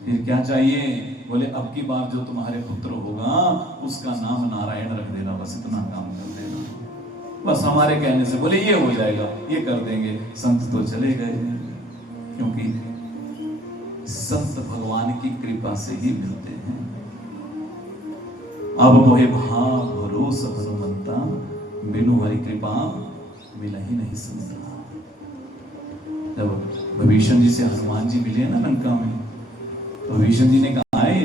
फिर क्या चाहिए। बोले अब की बार जो तुम्हारे पुत्र होगा उसका नाम नारायण रख देना, बस इतना काम कर देना, बस हमारे कहने से। बोले ये हो जाएगा, ये कर देंगे। संत तो चले गए, क्योंकि संत भगवान की कृपा से ही मिलते हैं। अब मोहे भाव भरोस हनुमंता, बिनु हरि कृपा मिला ही नहीं संता। जब विभीषण जी से हनुमान जी मिले ना लंका में, तो विभीषण जी ने कहा है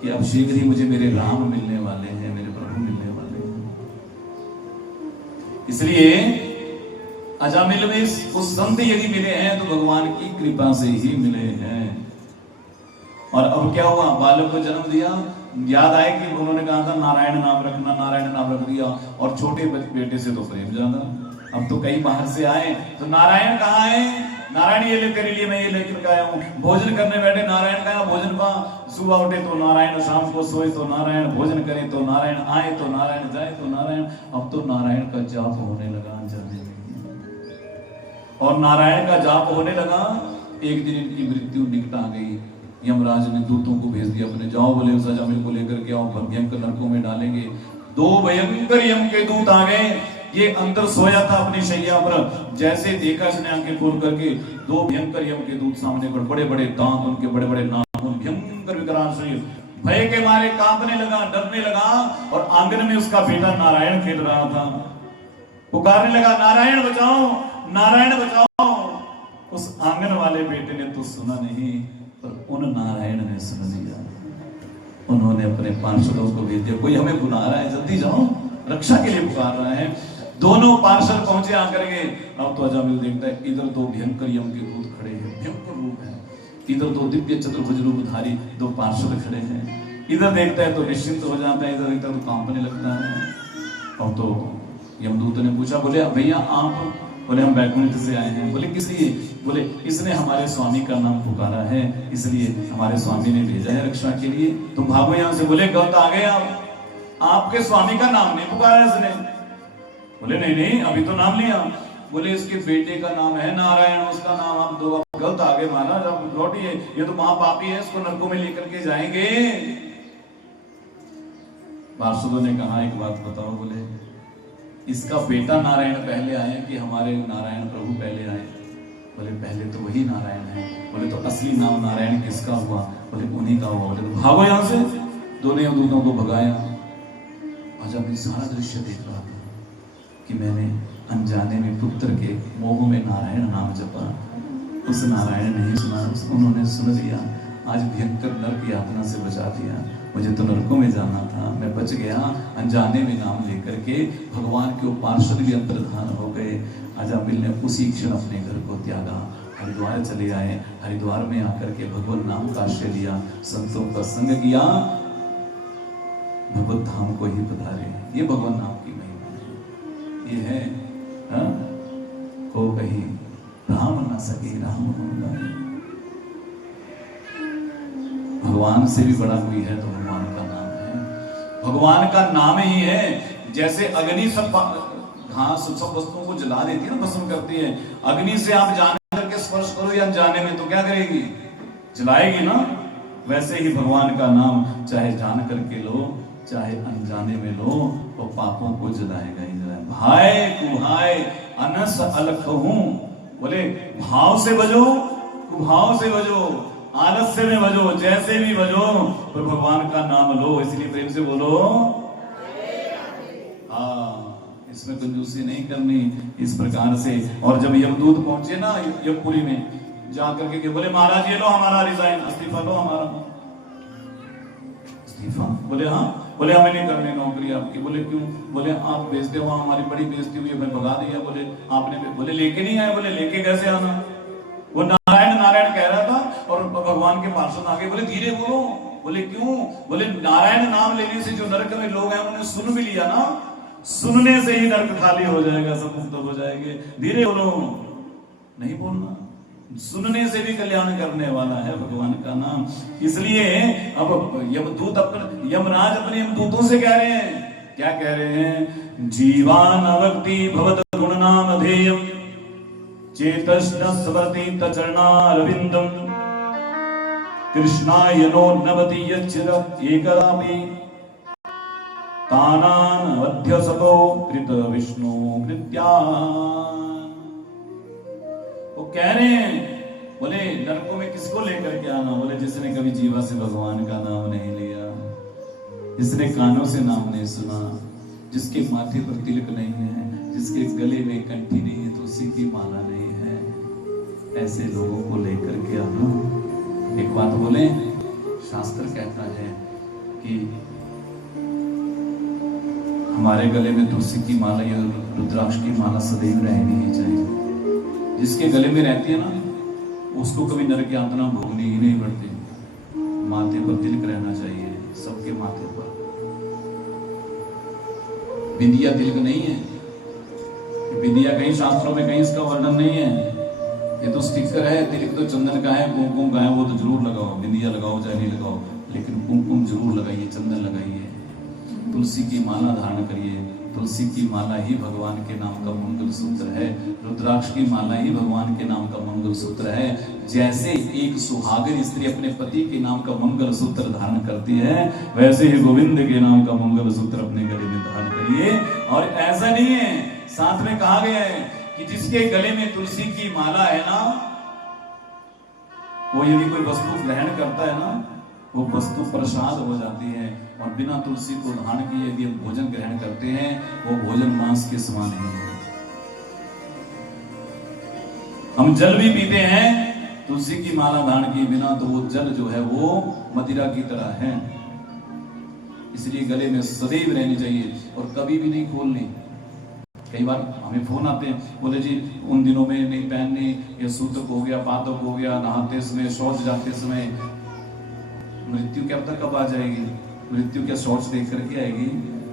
कि अब शीघ्र ही मुझे मेरे राम मिलने वाले हैं, मेरे प्रभु मिलने वाले हैं। इसलिए अजामिल में उस संत यदि मिले हैं तो भगवान की कृपा से ही मिले हैं। और अब क्या हुआ, बालक को जन्म दिया, याद आए कि उन्होंने कहा था नारायण नाम रखना, नारायण नाम रख दिया। और छोटे बेटे से तो प्रेम ज्यादा, अब तो कई बाहर से आए तो नारायण कहाँ है, नारायण ये ले तेरे लिए मैं ये लेकर आया हूँ। भोजन करने बैठे नारायण का भोजन पा, सुबह उठे तो नारायण, शाम को सोए तो नारायण, भोजन करे तो नारायण, आए तो नारायण, जाए तो नारायण। अब तो नारायण का जाप होने लगा जाने लगी, और नारायण का जाप होने लगा। एक दिन इनकी मृत्यु निकट आ गई। यमराज ने दूतों को भेज दिया अपने, जाओ बोले उस अजामिल को लेकर के आओ, भयंकर नरकों में डालेंगे। दो भयंकर यम के दूत आ गए। ये अंदर सोया था अपनी शैया पर, जैसे देखा इसने आंखें खोल करके, दो भयंकर यम के दूत सामने पर, बड़े बड़े दांत, उनके बड़े बड़े नाखून, भयंकर विकराल शरीर, भय के मारे कांपने लगा, डरने लगा। और आंगन में उसका बेटा नारायण खेल रहा था, पुकारने लगा नारायण बचाओ, नारायण बचाओ। उस आंगन वाले बेटे ने तो सुना नहीं, पर उन नारायण ने सुन लिया। उन्होंने अपने पार्षदों को भेज दिया, कोई हमें बुला रहा है, जल्दी जाओ, रक्षा के लिए पुकार रहा है। दोनों पार्षद पहुंचे आकर के। अब तो अजामिल देखता है इधर दो भयंकर यम के दूत खड़े हैं, भयंकर रूप है, इधर दो दिव्य चतुर्भुज रूपधारी दो पार्षद खड़े हैं। इधर देखता है तो निश्चिंत हो जाता है, इधर देखता है तो कांपने लगता है। अब तो यमदूत ने पूछा, बोले भैया आप? बोले हम बैकुंठ से आए हैं। बोले किस लिए? बोले इसने हमारे स्वामी का नाम पुकारा है, इसलिए हमारे स्वामी ने भेजा है रक्षा के लिए, तुम भागो यहाँ से। बोले गलत आ गए आप, आपके स्वामी का नाम नहीं पुकारा इसने। बोले नहीं नहीं अभी तो नाम लिया। बोले इसके बेटे का नाम है नारायण, उसका नाम आप दो, गलत आ गए महाराज, आप लौटिए, ये तो महापापी है, इसको नरकों में लेकर के जाएंगे। पार्षदों ने कहा एक बात बताओ, बोले इसका बेटा नारायण पहले आए कि हमारे नारायण प्रभु पहले आए? बोले पहले तो वही नारायण है। बोले तो असली नाम नारायण किसका हुआ? बोले उन्हीं का हुआ। बोले तो भागो यहां से। दोनों यमदूतों को भगाया। और जब ये सारा दृश्य देख रहा था कि मैंने अनजाने में पुत्र के मोह में नारायण नाम जपा, उस नारायण ने ही सुना, उन्होंने सुन लिया, आज भयंकर नरक यातना से बचा दिया। मुझे तो नरकों में जाना था, मैं बच गया, अनजाने में नाम लेकर के भगवान के पार्षद भी अंतर्धान हो गए। अजामिल ने उसी क्षण अपने घर को त्यागा, हरिद्वार चले आए। हरिद्वार में आकर के भगवान नाम का आश्रय लिया, संतों का संग किया, भगवत धाम को ही पधारे। ये भगवान नाम की महिमा है। ये है को कही राम न सके राम होगा। भगवान से भी बड़ा कोई है तो भगवान का नाम है। भगवान का नाम ही है। जैसे अग्नि सब घास सब वस्तुओं को जला देती है ना, भस्म करती है। अग्नि से आप जान करके स्पर्श करो या अनजाने में, तो क्या करेगी? जलाएगी ना। वैसे ही भगवान का नाम चाहे जान करके लो चाहे अनजाने में लो, तो पापों को जलाएगा ही जलाएगा। भाई कुभाई अनस अलख हूं। बोले भाव से बजो, कुभाव से बजो, आलस्य में बजो, जैसे भी बजो, पर भगवान का नाम लो। इसलिए प्रेम से बोलो। इसमें कंजूसी नहीं करनी, इस प्रकार से। और जब यमदूत पहुंचे ना यमपुरी में, जाकर के बोले महाराज ये लो हमारा रिजाइन, इस्तीफा लो हमारा। इस्तीफा? बोले हाँ। बोले हमें नहीं करनी नौकरी आपकी। बोले क्यों? बोले आप बेचते हो, हमारी बड़ी बेइज्जती हुई, हमें भगा दिया। बोले आपने? बोले लेके नहीं आए। बोले लेके कैसे आना? वो नारायण नारायण कह रहा था और भगवान के पार्षद आगे। बोले धीरे बोलो। बोले क्यों? बोले नारायण नाम लेने से जो नरक में लोग हैं उन्होंने सुन भी लिया ना, सुनने से ही नरक खाली हो जाएगा, सब मुक्त हो जाएंगे। धीरे बोलो, नहीं बोलना। सुनने से भी कल्याण करने वाला है भगवान का नाम। इसलिए अब यमदूत अपने यमराज अपने यमदूतों से कह रहे हैं, क्या कह रहे हैं? जीवान अवक्ति भवत गुण नाम धेयम चेतस्न स्मरति तचरणारविंदम कृष्णाय नो नवति यच्चिर एकदापि तानान अध्यसतो कृत विष्णु कृत्यान। वो कह रहे हैं, बोले नरकों में किसको लेकर के आना? बोले जिसने कभी जीवा से भगवान का नाम नहीं लिया, जिसने कानों से नाम नहीं सुना, जिसके माथे पर तिलक नहीं है, जिसके गले में कंठी नहीं है, तुलसी की माला नहीं है, ऐसे लोगों को लेकर के आना। एक बात बोले, शास्त्र कहता है कि हमारे गले में तुलसी की माला या रुद्राक्ष की माला सदैव रहनी ही चाहिए। जिसके गले में रहती है ना, उसको कभी नरक यातना भोगनी ही नहीं पड़ती। माथे पर तिलक रहना चाहिए, सबके माथे पर। बिंदिया तिलक नहीं है, बिंदिया कहीं शास्त्रों में कहीं इसका वर्णन नहीं है। ये तो स्टिकर है, तिलक तो चंदन का है, कुमकुम का है, वो तो जरूर लगाओ। बिंदिया लगाओ चाहे नहीं लगाओ, लेकिन कुमकुम जरूर लगाइए, चंदन लगाइए। तुलसी की माला धारण करिए। तुलसी की माला ही भगवान के नाम का मंगल सूत्र है। रुद्राक्ष की माला ही भगवान के नाम का मंगल सूत्र है। जैसे एक सुहागिन स्त्री अपने पति के नाम का मंगल सूत्र धारण करती है, वैसे ही गोविंद के नाम का मंगल सूत्र अपने गले में धारण करिए। और ऐसा नहीं है, साथ में कहा गया है कि जिसके गले में तुलसी की माला है ना, वो यदि कोई वस्तु ग्रहण करता है ना, वो वस्तु प्रसाद हो जाती है। और बिना तुलसी को धारण किए यदि हम भोजन ग्रहण करते हैं, वो भोजन मांस के समान ही है। हम जल भी पीते हैं तुलसी की माला धारण किए बिना, तो वो जल जो है वो मदिरा की तरह है। इसलिए गले में सदैव रहनी चाहिए और कभी भी नहीं खोलनी। कई बार हमें फोन आते हैं, बोले जी उन दिनों में नहीं पहननी, ये सूतक हो गया, पातक हो गया, नहाते समय, शौच जाते समय। मृत्यु क्या पता कब आ जाएगी? मृत्यु क्या शौच देख करके आएगी?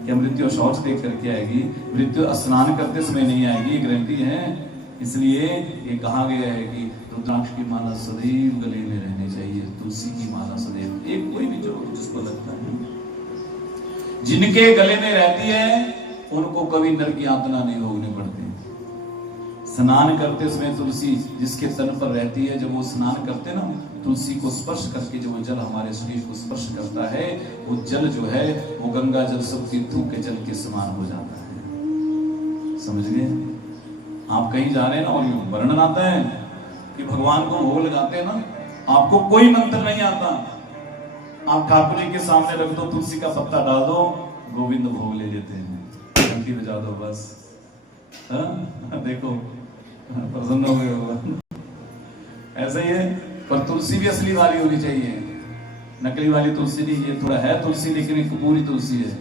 क्या मृत्यु शौच देख करके आएगी? मृत्यु स्नान करते समय नहीं आएगी, गारंटी है। इसलिए ये कहा गया है कि रुद्राक्ष की माला सदैव गले में रहनी चाहिए, तुलसी की माला सदैव। एक कोई भी जो जिसको लगता है, जिनके गले में रहती है उनको कभी नरक यातना नहीं भोगनी पड़ती। स्नान करते समय तुलसी जिसके तन पर रहती है, जब वो स्नान करते ना, तुलसी को स्पर्श करके जो जल हमारे शरीर को स्पर्श करता है, वो जल जो है वो गंगा जल सब तीर्थों के जल के समान हो जाता है। समझ गए? आप कहीं जा रहे हैं ना और वर्णन आता है कि भगवान को भोग लगाते हैं ना, आपको कोई मंत्र नहीं आता, आप ठाकुर जी के सामने रख दो, तुलसी का पत्ता डाल दो, गोविंद भोग ले लेते हैं, घंटी बजा दो बस। देखो प्रसन्न हो गए होगा। ऐसा ही है, पर तुलसी भी असली वाली होनी चाहिए, नकली वाली तुलसी नहीं। ये थोड़ा है तुलसी, लेकिन एक पूरी तुलसी है।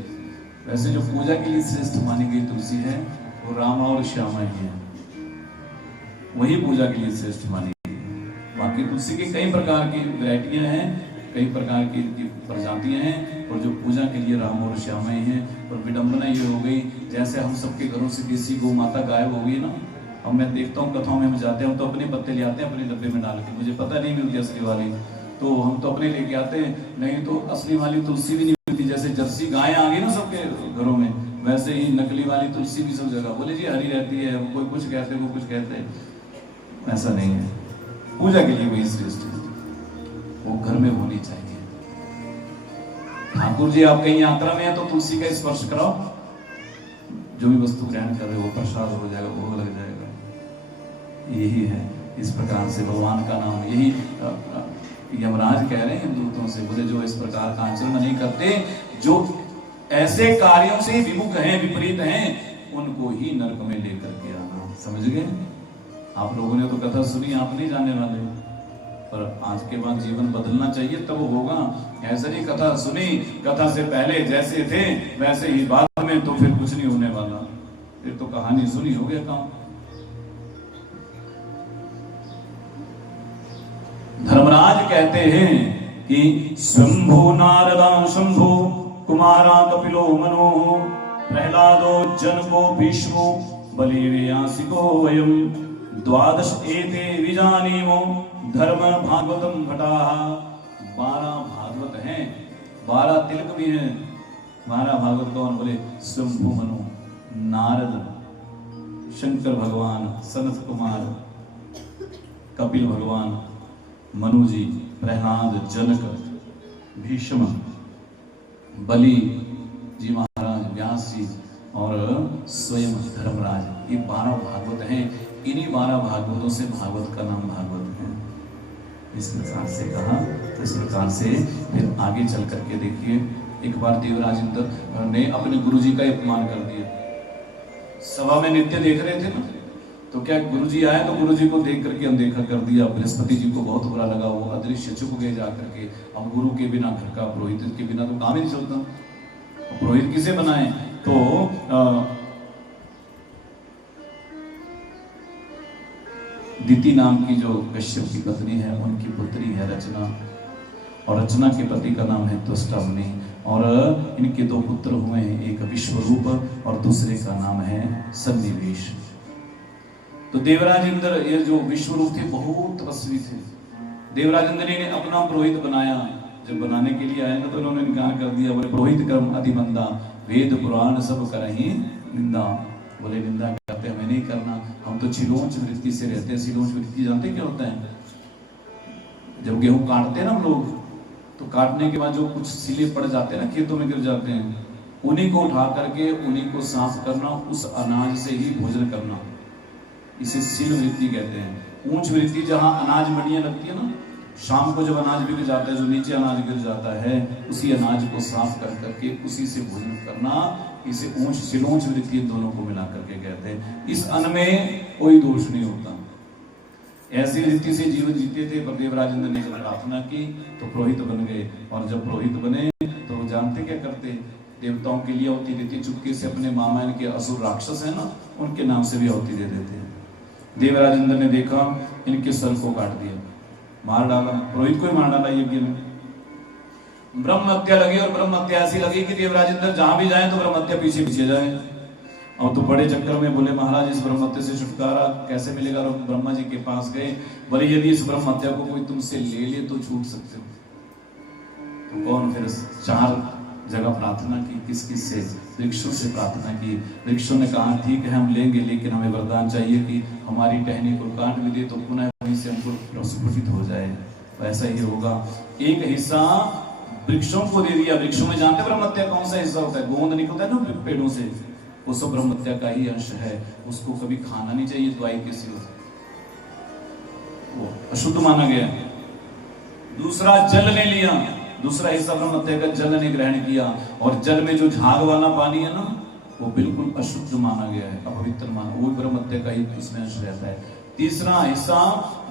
वैसे जो पूजा के लिए श्रेष्ठ मानी गई तुलसी है वो रामा और श्यामा ही है, वही पूजा के लिए श्रेष्ठ मानी गई। बाकी तुलसी की कई प्रकार की वैरायटियां हैं, कई प्रकार की प्रजातियां हैं, और जो पूजा के लिए राम और श्यामा ही हैं। और विडंबना ये हो गई, जैसे हम सबके घरों से देसी गौ माता गायब हो गई ना। अब मैं देखता हूँ कथाओं में हम जाते हैं तो अपने पत्ते ले आते हैं अपने डब्बे में डाल के, मुझे पता नहीं मिलती असली वाली, तो हम तो अपने लेके आते हैं। नहीं तो असली वाली तुलसी भी नहीं मिलती। जैसे जर्सी गायें आ गई ना सबके घरों में, वैसे ही नकली वाली तुलसी भी सब जगह। बोले जी हरी रहती है, कोई कुछ कहते हैं, वो कुछ कहते हैं। ऐसा नहीं है, पूजा के लिए वही श्रेष्ठ है, वो घर में होनी चाहिए। ठाकुर जी आप कहीं यात्रा में है तो तुलसी का स्पर्श कराओ, जो भी वस्तु ग्रहण कर रहे हो प्रसाद हो जाएगा, भोग लग जाएगा। यही है, इस प्रकार से भगवान का नाम। यही यमराज कह रहे हैं दूतों से, बोले जो इस प्रकार का आचरण नहीं करते, जो ऐसे कार्यों से विमुख हैं, विपरीत हैं, उनको ही नरक में लेकर के आना। समझ गए? आप लोगों ने तो कथा सुनी, आप नहीं जाने वाले, पर आज के बाद जीवन बदलना चाहिए तब होगा। ऐसे ही कथा सुनी, कथा से पहले जैसे थे वैसे ही बाद में, तो फिर कुछ नहीं होने वाला, फिर तो कहानी सुनी हो गया काम। धर्मराज कहते हैं कि शंभु नारदा शंभु कुमारा कपिलो मनो प्रहलादो जनको भीष्मो बलिव्यासिको वयम द्वादश एते विजानीमो धर्म भागवतम भटाः। 12 भागवत हैं, 12 तिलक भी हैं। 12 भागवत कौन? बोले शंभु मनु, नारद, शंकर भगवान, सनत कुमार, कपिल भगवान, मनु जी, प्रहलाद, जनक, भीष्म, बलि जी महाराज, व्यास जी और स्वयं धर्मराज। ये 12 भागवत हैं। इन्हीं 12 भागवतों से भागवत का नाम भागवत है। इस प्रकार से कहा, तो इस प्रकार से फिर आगे चल करके देखिए, एक बार देवराज इंद्र ने अपने गुरु जी का अपमान कर दिया। सभा में नृत्य देख रहे थे ना, तो क्या गुरुजी आए तो गुरुजी को देख करके अनदेखा कर दिया। बृहस्पति जी को बहुत बुरा लगा, वो अदृश्य छुप गए जा करके। अब गुरु के बिना घर का, पुरोहित के बिना तो काम ही नहीं चलता, पुरोहित किसे बनाए? तो दिति नाम की जो कश्यप की पत्नी है, उनकी पुत्री है रचना, और रचना के पति का नाम है त्वष्टा मुनि, और इनके दो पुत्र हुए हैं, एक विश्वरूप और दूसरे का नाम है सन्निवेश। तो देवराज इंद्र, ये जो विश्वरूप थे बहुत तपस्वी थे। देवराज इंद्र ने अपना पुरोहित बनाया। जब बनाने के लिए आए ना तो उन्होंने इनकार कर दिया, बोले पुरोहित कर्म अति मंदा, वेद पुराण सब करही निंदा। बोले निंदा करते हमें नहीं करना, हम तो छिलोंच वृत्ति से रहते हैं। छिलोंच वृत्ति जानते क्या होता है? जब गेहूं काटते हैं ना हम लोग, तो काटने के बाद जो कुछ सिले पड़ जाते हैं ना, खेतों में गिर जाते हैं, उन्हीं को उठा करके उन्हीं को साफ करना, उस अनाज से ही भोजन करना, इसे सील वृत्ति कहते हैं। ऊंच वृत्ति जहां अनाज मंडियां लगती है ना, शाम को जब अनाज बिक जाता है, जो नीचे अनाज गिर जाता है, उसी अनाज को साफ कर करके उसी से भोजन करना, इसे ऊंच सिलोंच वृत्ति दोनों को मिला करके कहते हैं। इस अन्न में कोई दोष नहीं होता। ऐसी रीति से जीवन जीते थे। पर देवराज इंद्र ने जब प्रार्थना की तो पुरोहित बन गए, और जब पुरोहित बने तो वो जानते क्या करते, देवताओं के लिए आहुति देते, चुपके से अपने मामा इनके असुर राक्षस है ना, उनके नाम से भी आहुति दे देते। देवराज इंद्र ने देखा, इनके सर को काट दिया, मार डाला, पुरोहित को ही मार डाला यज्ञ में। ब्रह्म हत्या लगी, और ब्रह्म हत्या ऐसी लगी कि देवराज इंद्र जहां भी जाए तो ब्रह्म हत्या पीछे पीछे जाए। और तो बड़े चक्कर में बोले महाराज इस ब्रह्म हत्या से छुटकारा कैसे मिलेगा? और ब्रह्मा जी के पास गए, बोले यदि इस ब्रह्म हत्या को कोई तुमसे ले ले तो छूट सकते हो। तो कौन? फिर 4 जगह प्रार्थना की। किस किस से? वृक्षों से प्रार्थना की। वृक्षों ने कहा ठीक है हम लेंगे, लेकिन हमें वरदान चाहिए कि हमारी टहनी को काट भी दे तो पुनः वहीं से हमको प्रस्फुटित हो जाए। तो ऐसा ही होगा। एक हिस्सा वृक्षों को दे दिया। वृक्षों में जानते ब्रह्म हत्या कौन सा हिस्सा होता है? गोंद निकलता है ना पेड़ों से, वो सब ब्रह्म हत्या का ही अंश है। उसको कभी खाना नहीं चाहिए दवाई के सिर, वो अशुद्ध माना गया। दूसरा जल ने लिया, दूसरा हिस्सा ब्रह्म हत्या का जल ने ग्रहण किया, और जल में जो झाग वाला पानी है ना, वो बिल्कुल अशुद्ध माना गया है, अपवित्र माना, वो ब्रह्म हत्या का ही उसमें अंश रहता है। तीसरा हिस्सा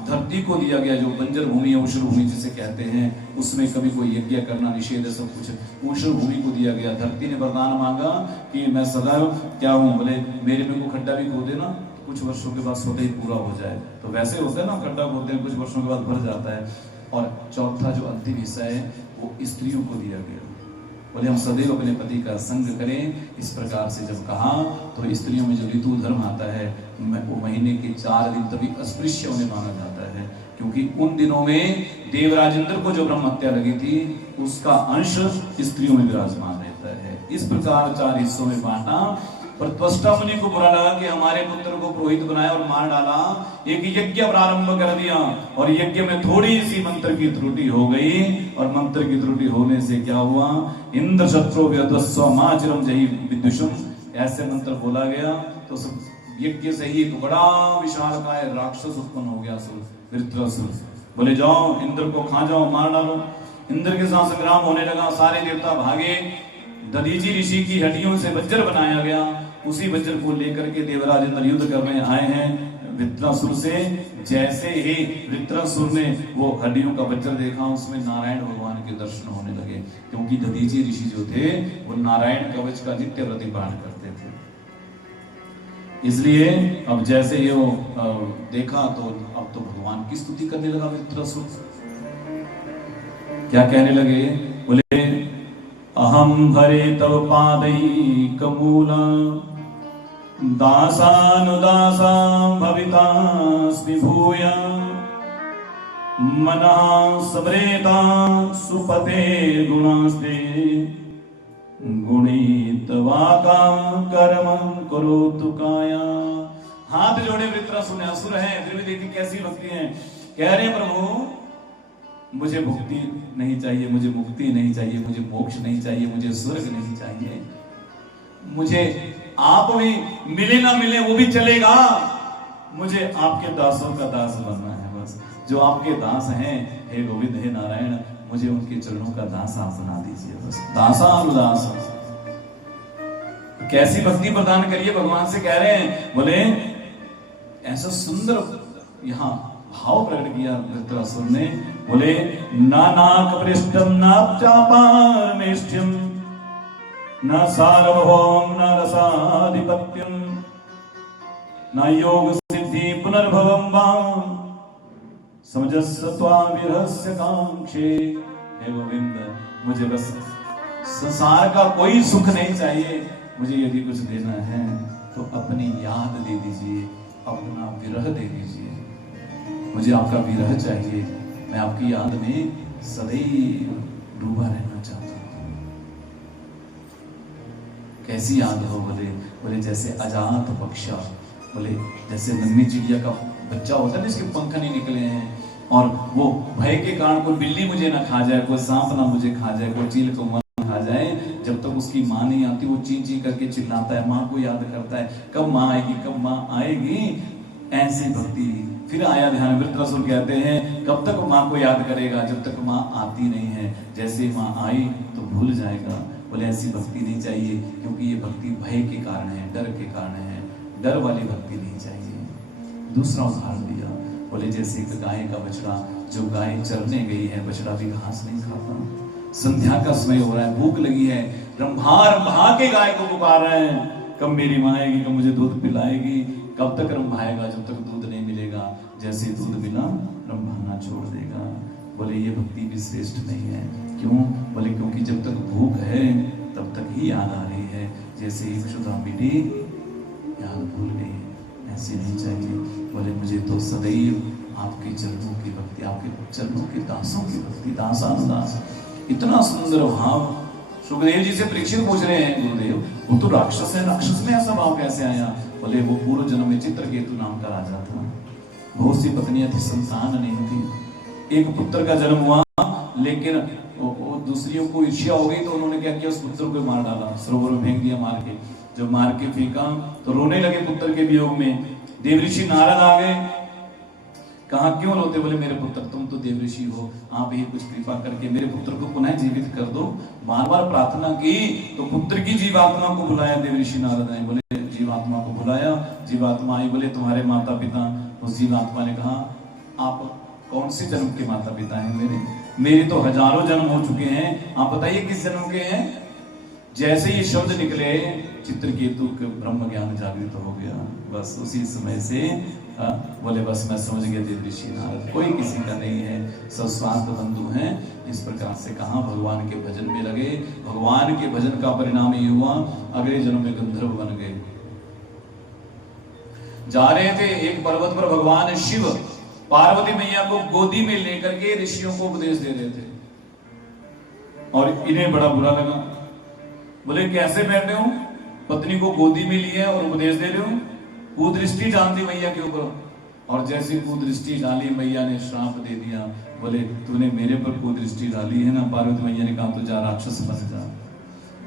धरती को दिया गया, जो बंजर भूमि है, उष्ण भूमि जिसे कहते हैं, उसमें कभी कोई यज्ञ करना निषेध है, सब कुछ उष्ण भूमि को दिया गया। धरती ने वरदान मांगा कि मैं सदैव क्या हूँ, बोले मेरे में को खड्डा भी खोदे ना, कुछ वर्षों के बाद स्वतः ही पूरा हो जाए। तो वैसे होता है ना, खड्डा खोदते हैं, कुछ वर्षों के बाद भर जाता है। और चौथा जो अंतिम हिस्सा है वो स्त्रियों को दिया गया। बोले हम सदैव अपने पति का संग करें। इस प्रकार से जब कहा तो स्त्रियों में जो ऋतु धर्म आता है, वो महीने के 4 दिन तभी अस्पृश्य उन्हें माना जाता है, क्योंकि उन दिनों में देवराज इंद्र को जो ब्रह्म हत्या लगी थी उसका अंश स्त्रियों में विराजमान रहता है। इस प्रकार 4 हिस्सों में बांटा। पर त्वष्टा मुनि को बुरा लगा कि हमारे पुत्र को पुरोहित बनाया और मार डाला। एक यज्ञ प्रारंभ कर दिया, और यज्ञ में थोड़ी सी मंत्र की त्रुटि हो गई, और मंत्र की त्रुटि होने से क्या हुआ, इंद्र शत्रु व्यध्वस्वमाचिरम जहि विद्युषम, ऐसे मंत्र बोला गया तो सब यज्ञ से ही एक बड़ा विशालकाय राक्षस उत्पन्न हो गया, वृत्रासुर। बोले जाओ इंद्र को खा जाओ, मार डालो। इंद्र के साथ संग्राम होने लगा, सारे देवता भागे। दधीचि ऋषि की हड्डियों से वज्र बनाया गया, उसी वज्र को लेकर के देवराज इंद्र युद्ध करने आए हैं वृत्रासुर से। जैसे ही वृत्रासुर ने वो हड्डियों का वज्र देखा, उसमें नारायण भगवान के दर्शन होने लगे, क्योंकि दधीचि ऋषि जो थे वो नारायण कवच का नित्य प्रतिपान करते थे। इसलिए अब जैसे ये वो देखा तो अब तो भगवान की स्तुति करने लगा वृत्रासुर। क्या कहने लगे? बोले अहम हरे तव पादैकमूला दासानुदासा भवितास्मि भूया मनः समरेता सुपते गुणास्ते गुणितवाका कर्म करोतु काया। हाथ जोड़े वृत्रासुर ने, असुर है फिर भी देखिए कैसी भक्ति है। कह रहे हैं प्रभु मुझे भक्ति नहीं चाहिए, मुझे मुक्ति नहीं चाहिए, मुझे मोक्ष नहीं चाहिए, मुझे स्वर्ग नहीं चाहिए, मुझे आप भी मिले ना मिले वो भी चलेगा, मुझे आपके दासों का दास बनना है। बस जो आपके दास हैं, हे गोविंद हे नारायण, मुझे उनके चरणों का दास आप बना दीजिए। बस दासानुदास। कैसी भक्ति प्रदान करिए, भगवान से कह रहे हैं। बोले ऐसा सुंदर यहाँ भाव प्रकट किया वृत्रासुर ने। बोले नानाकपृष्टम नाप्चापारमेष्ठ्यम न सार्वभौम न रसाधिपत्यम न योग सिद्धि पुनर्भवम वाम समजस्त्वा विरहस्य कांक्षे। हे गोविंद, मुझे बस संसार का कोई सुख नहीं चाहिए, मुझे यदि कुछ देना है तो अपनी याद दे दीजिए, अपना विरह दे दीजिए। मुझे आपका विरह चाहिए, मैं आपकी याद में सदैव डूबा रहना चाहता हूं। कैसी याद हो? बोले जैसे अजात पक्षा, बोले जैसे नन्ही चिड़िया का बच्चा होता है जिसके पंख नहीं निकले हैं और वो भय के कारण कोई बिल्ली मुझे ना खा जाए, कोई सांप ना मुझे खा जाए, कोई चील कौवा खा जाए, जब तक उसकी माँ नहीं आती वो ची ची करके चिल्लाता है, माँ को याद करता है, कब माँ आएगी, कब माँ आएगी। ऐसी भक्ति। फिर आया ध्यान, वृत्रासुर कहते हैं कब तक माँ को याद करेगा, जब तक माँ आती नहीं है, जैसे माँ आई तो भूल जाएगा। बोले ऐसी भक्ति नहीं चाहिए, क्योंकि ये भक्ति भय के कारण है, डर के कारण है, डर वाली भक्ति नहीं चाहिए। दूसरा उदाहरण दिया, बोले जैसे एक गाय का बछड़ा, जो गाय चरने गई है, बछड़ा भी घास नहीं खाता, संध्या का समय हो रहा है, भूख लगी है, रंभा के गाय को पुकार रहे हैं, कब मेरी माँ आएगी, कब मुझे दूध पिलाएगी। कब तक रंभाएगा? जब तक दूध नहीं मिलेगा, जैसे दूध मिला रंभाना छोड़ देगा। बोले ये भक्ति भी श्रेष्ठ नहीं है। क्यों? बोले क्योंकि जब तक भूख है तब तक ही याद आ रही है, जैसे ही क्षुधा मिली याद भूल गई। ऐसी नहीं चाहिए। बोले मुझे तो सदैव आपके चरणों की भक्ति, आपके चरणों के दासों की भक्ति, दासानुदास। इतना सुंदर भाव। सुखदेव जी से परीक्षित पूछ रहे हैं, गुरुदेव वो तो राक्षस है, राक्षस में ऐसा भाव कैसे आया? बोले वो पूर्व जन्म में चित्रकेतु नाम का राजा था, बहुत सी पत्नियां थी, संतान नहीं थी। एक पुत्र का जन्म हुआ, लेकिन वो दूसरियों को ईर्ष्या हो गई, तो उन्होंने क्या किया, उस पुत्र को मार डाला, सरोवर में फेंक दिया मार के। जब मार के फेंका तो रोने लगे पुत्र के वियोग में। देवऋषि नारद आ गए, कहा क्यों रोते? बोले मेरे पुत्र, तुम तो देवऋषि हो, आप ही कुछ कृपा करके मेरे पुत्र को पुनः जीवित कर दो। बार बार प्रार्थना की तो पुत्र की जीवात्मा को बुलाया देवऋषि नारद ने। बोले जीवात्मा को बुलाया, जीवात्मा आई, बोले तुम्हारे माता पिता। उस जीवात्मा ने कहा आप कौन से जन्म के माता पिता हैं? मेरे तो हजारों जन्म हो चुके हैं, आप बताइए किस जन्म के हैं? जैसे ये शब्द निकले, चित्रकेतु के ब्रह्म ज्ञान जागृत हो गया। बस उसी समय से बोले बस मैं समझ गया देवऋषि नारद कोई किसी का नहीं है, सब स्वार्थ बंधु हैं। इस प्रकार से कहा भगवान के भजन में लगे। भगवान के भजन का परिणाम ये हुआ, अगले जन्म में गंधर्व बन गए। जा रहे थे एक पर्वत पर, भगवान शिव पार्वती मैया को गोदी में लेकर के ऋषियों को उपदेश दे रहे थे, और इन्हें बड़ा बुरा लगा। बोले कैसे बैठे हो, पत्नी को गोदी में लिए और उपदेश दे रहे हो? कुदृष्टि डालती मैया के ऊपर, और जैसी कुदृष्टि डाली मैया ने श्राप दे दिया। बोले तूने मेरे पर कुदृष्टि डाली है ना। पार्वती मैया ने कहा तू जा राक्षस बन जा।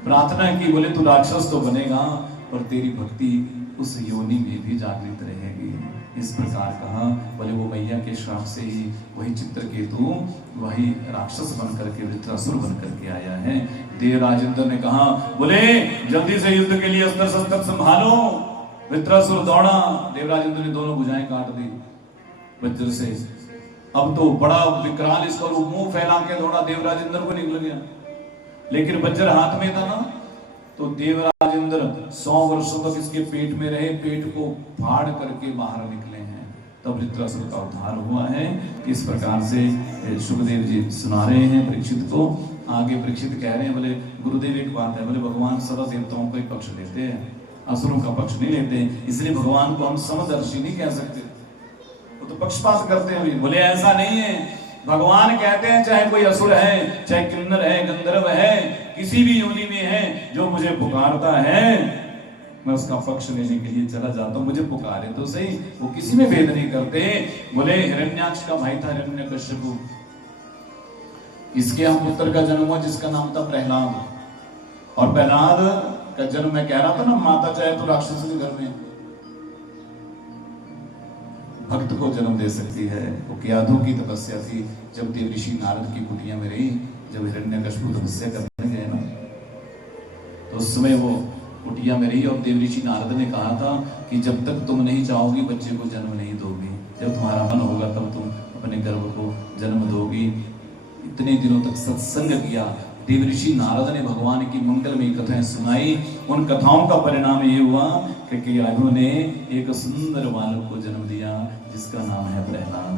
प्रार्थना की, बोले तू राक्षस तो बनेगा पर तेरी भक्ति उस योनि में भी जागृत रहेगी। इस प्रकार कहा। बोले वो मैया के श्राप से ही वही चित्रकेतु वही राक्षस बन करके, वृत्रासुर बन करके आया है। देव राजेंद्र ने कहा, बोले जल्दी से युद्ध के लिए अस्त्र शस्त्र संभालो। वृत्रासुर दौड़ा, देवराजेंद्र ने दोनों भुजाएं काट दी वज्र से। अब तो बड़ा विकराल इसका रूप, मुंह फैला के दौड़ा, देवराजेंद्र को निकल गया, लेकिन वज्र हाथ में था ना। तो देवराजेंद्र 100 वर्षों तक इसके पेट में रहे, पेट को फाड़ करके बाहर निकले हैं, तब वृत्रासुर का उद्धार हुआ है। इस प्रकार से सुखदेव जी सुना रहे हैं परीक्षित को। आगे परीक्षित कह रहे हैं, बोले गुरुदेव एक बात है, बोले भगवान सर्व देवताओं का पक्ष लेते हैं, असुरों का पक्ष नहीं लेते, इसलिए भगवान को हम समदर्शी नहीं कह सकते, वो तो पक्षपात करते हैं। बोले ऐसा नहीं है, भगवान कहते हैं चाहे कोई असुर है, चाहे किन्नर है, गंधर्व है, किसी भी योनि में है, जो मुझे पुकारता है मैं उसका पक्ष लेने के लिए चला जाता हूं। मुझे पुकारे तो सही, वो किसी में भेद नहीं करते। बोले हिरण्याक्ष का भाई था हिरण्यकश्यपु, इसके हम पुत्र का जन्म हुआ जिसका नाम था प्रहलाद। और प्रहलाद का जन्म मैं कह रहा था ना, माता चाहे तो राक्षस के घर में भक्त को जन्म दे सकती है। वो कियाधु की तपस्या थी, जब देवऋषि नारद की कुटिया में रही, जब हिरण्यकश्यप तपस्या करने गए ना, तो उस समय वो कुटिया में रही और देवऋषि नारद ने कहा था कि जब तक तुम नहीं चाहोगी बच्चे को जन्म नहीं दोगी, जब तुम्हारा मन होगा तब तुम अपने गर्भ को जन्म दोगी। इतने दिनों तक सत्संग किया, देवऋषि नारद ने भगवान की मंगलमयी कथाएं सुनाई। उन कथाओं का परिणाम ये हुआ कि कयाधु ने एक सुंदर बालक को जन्म दिया जिसका नाम है प्रहलाद।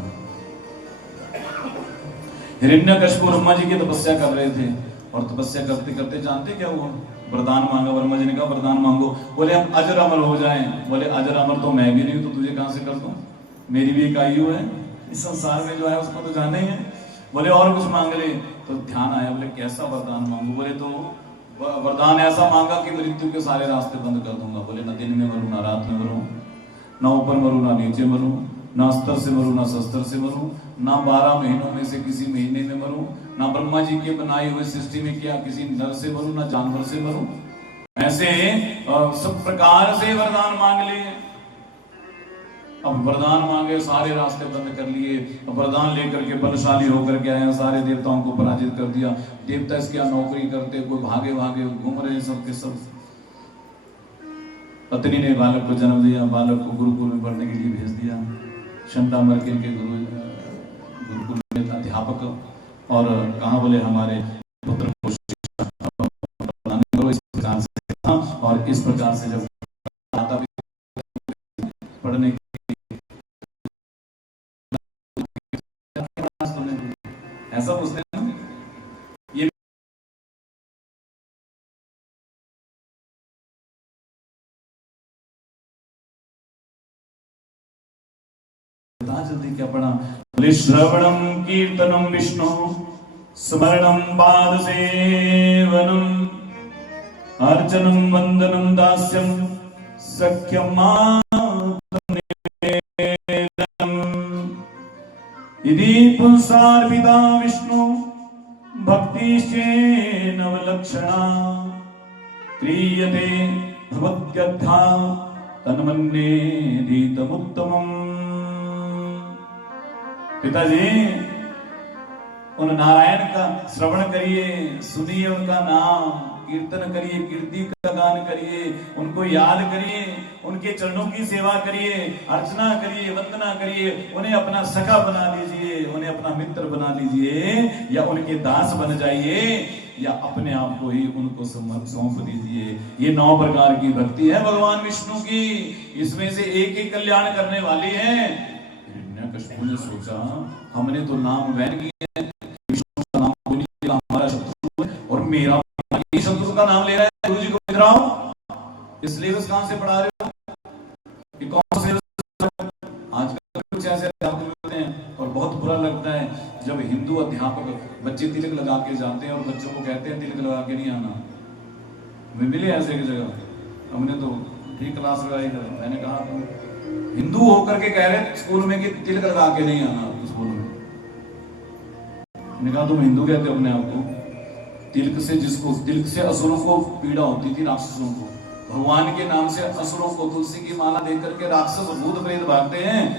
हिरण्यकशिपु ब्रह्मा जी की तपस्या कर रहे थे और तपस्या करते करते जानते क्या हुआ, वरदान मांगा। ब्रह्मा जी ने कहा वरदान मांगो। बोले हम अजर अमर हो जाएं। बोले अजर अमर तो मैं भी नहीं, तो तुझे कहां से कर दूं, मेरी भी एक आयु है, इस संसार में जो है उसको तो जाने ही है। बोले और कुछ मांग ले, तो ध्यान आया, बोले कैसा वरदान मांगू। बोले तो वरदान ऐसा मांगा कि मृत्यु के सारे रास्ते बंद कर दूंगा। बोले ना दिन में मरूं ना रात में मरूं, ना ऊपर मरूं ना नीचे मरूं, ना अस्तर से मरूं ना शस्त्र से मरूं, ना 12 महीनों में से किसी महीने में मरूं, ना ब्रह्मा जी के बनाई हुई सृष्टि में क्या किसी नर से मरूं, ना जानवर से मरूं। ऐसे सब प्रकार से वरदान मांग लिए। अब वरदान मांगे, सारे रास्ते बंद कर लिए। अब वरदान लेकर के बलशाली होकर के आया, सारे देवताओं को पराजित कर दिया। देवता इसके यहाँ नौकरी करते, कोई भागे भागे घूम रहे सब के सब। पत्नी ने बालक को जन्म दिया, बालक को गुरुकुल में पढ़ने के लिए भेज दिया। शंतामर के गुरुकुल में अध्यापक, और कहा बोले हमारे पुत्र को शिक्षा प्रदान करो। इस प्रकार से और इस प्रकार से जब पढ़ने ऐसा पूछते हैं ना, ये जल्दी क्या पढ़ा। बोले श्रवणम कीर्तनम विष्णु स्मरणम पाद सेवनम अर्चनम वंदनम दास्यम सख्यम यदि पुंसार्पिता विष्णु भक्तिश्चेनवलक्षणा क्रियते भगवद्गद्धा तन्मन्येदितमुत्तमम्। पिताजी उन नारायण का श्रवण करिए, सुनिए उनका नाम, कीर्तन करिए, कीर्ति का गान करिए, उनको याद करिए, उनके चरणों की सेवा करिए, अर्चना करिए, वंदना करिए, उन्हें अपना सखा बना लीजिए, उन्हें अपना मित्र बना लीजिए, या उनके दास बन जाइए, या अपने आप को ही उनको सौंप दीजिए। ये 9 प्रकार की भक्ति है भगवान विष्णु की। इसमें से एक ही कल्याण करने वाली है। हिरण्यकशिपु ने सोचा हमने तो नाम वैन किए हैं, विष्णु का नाम कोई नहीं, हमारा शत्रु है और मेरा शत्रु का नाम ले रहा है। गुरु जी को इधराओ, इसलिए बस कहां से पढ़ा रहे हो, कि कौन से आजकल कुछ ऐसे अध्यापक होते हैं और बहुत बुरा लगता है जब हिंदू अध्यापक बच्चे तिलक लगा के जाते हैं और बच्चों को कहते हैं तिलक लगा के नहीं आना। मैं मिले ऐसे की जगह, हमने तो ठीक क्लास लगाई था, मैंने कहा तुम हिंदू होकर के कह रहे स्कूल में कि तिलक लगा के नहीं आना स्कूल में। मैंने कहा तुम हिंदू कहते हो अपने आप को? तिलक से जिसको, तिलक से असुरों को पीड़ा होती थी, राक्षसों को, भगवान के नाम से असुरों को तुलसी की माला देकर के राक्षस भूत प्रेत भागते हैं।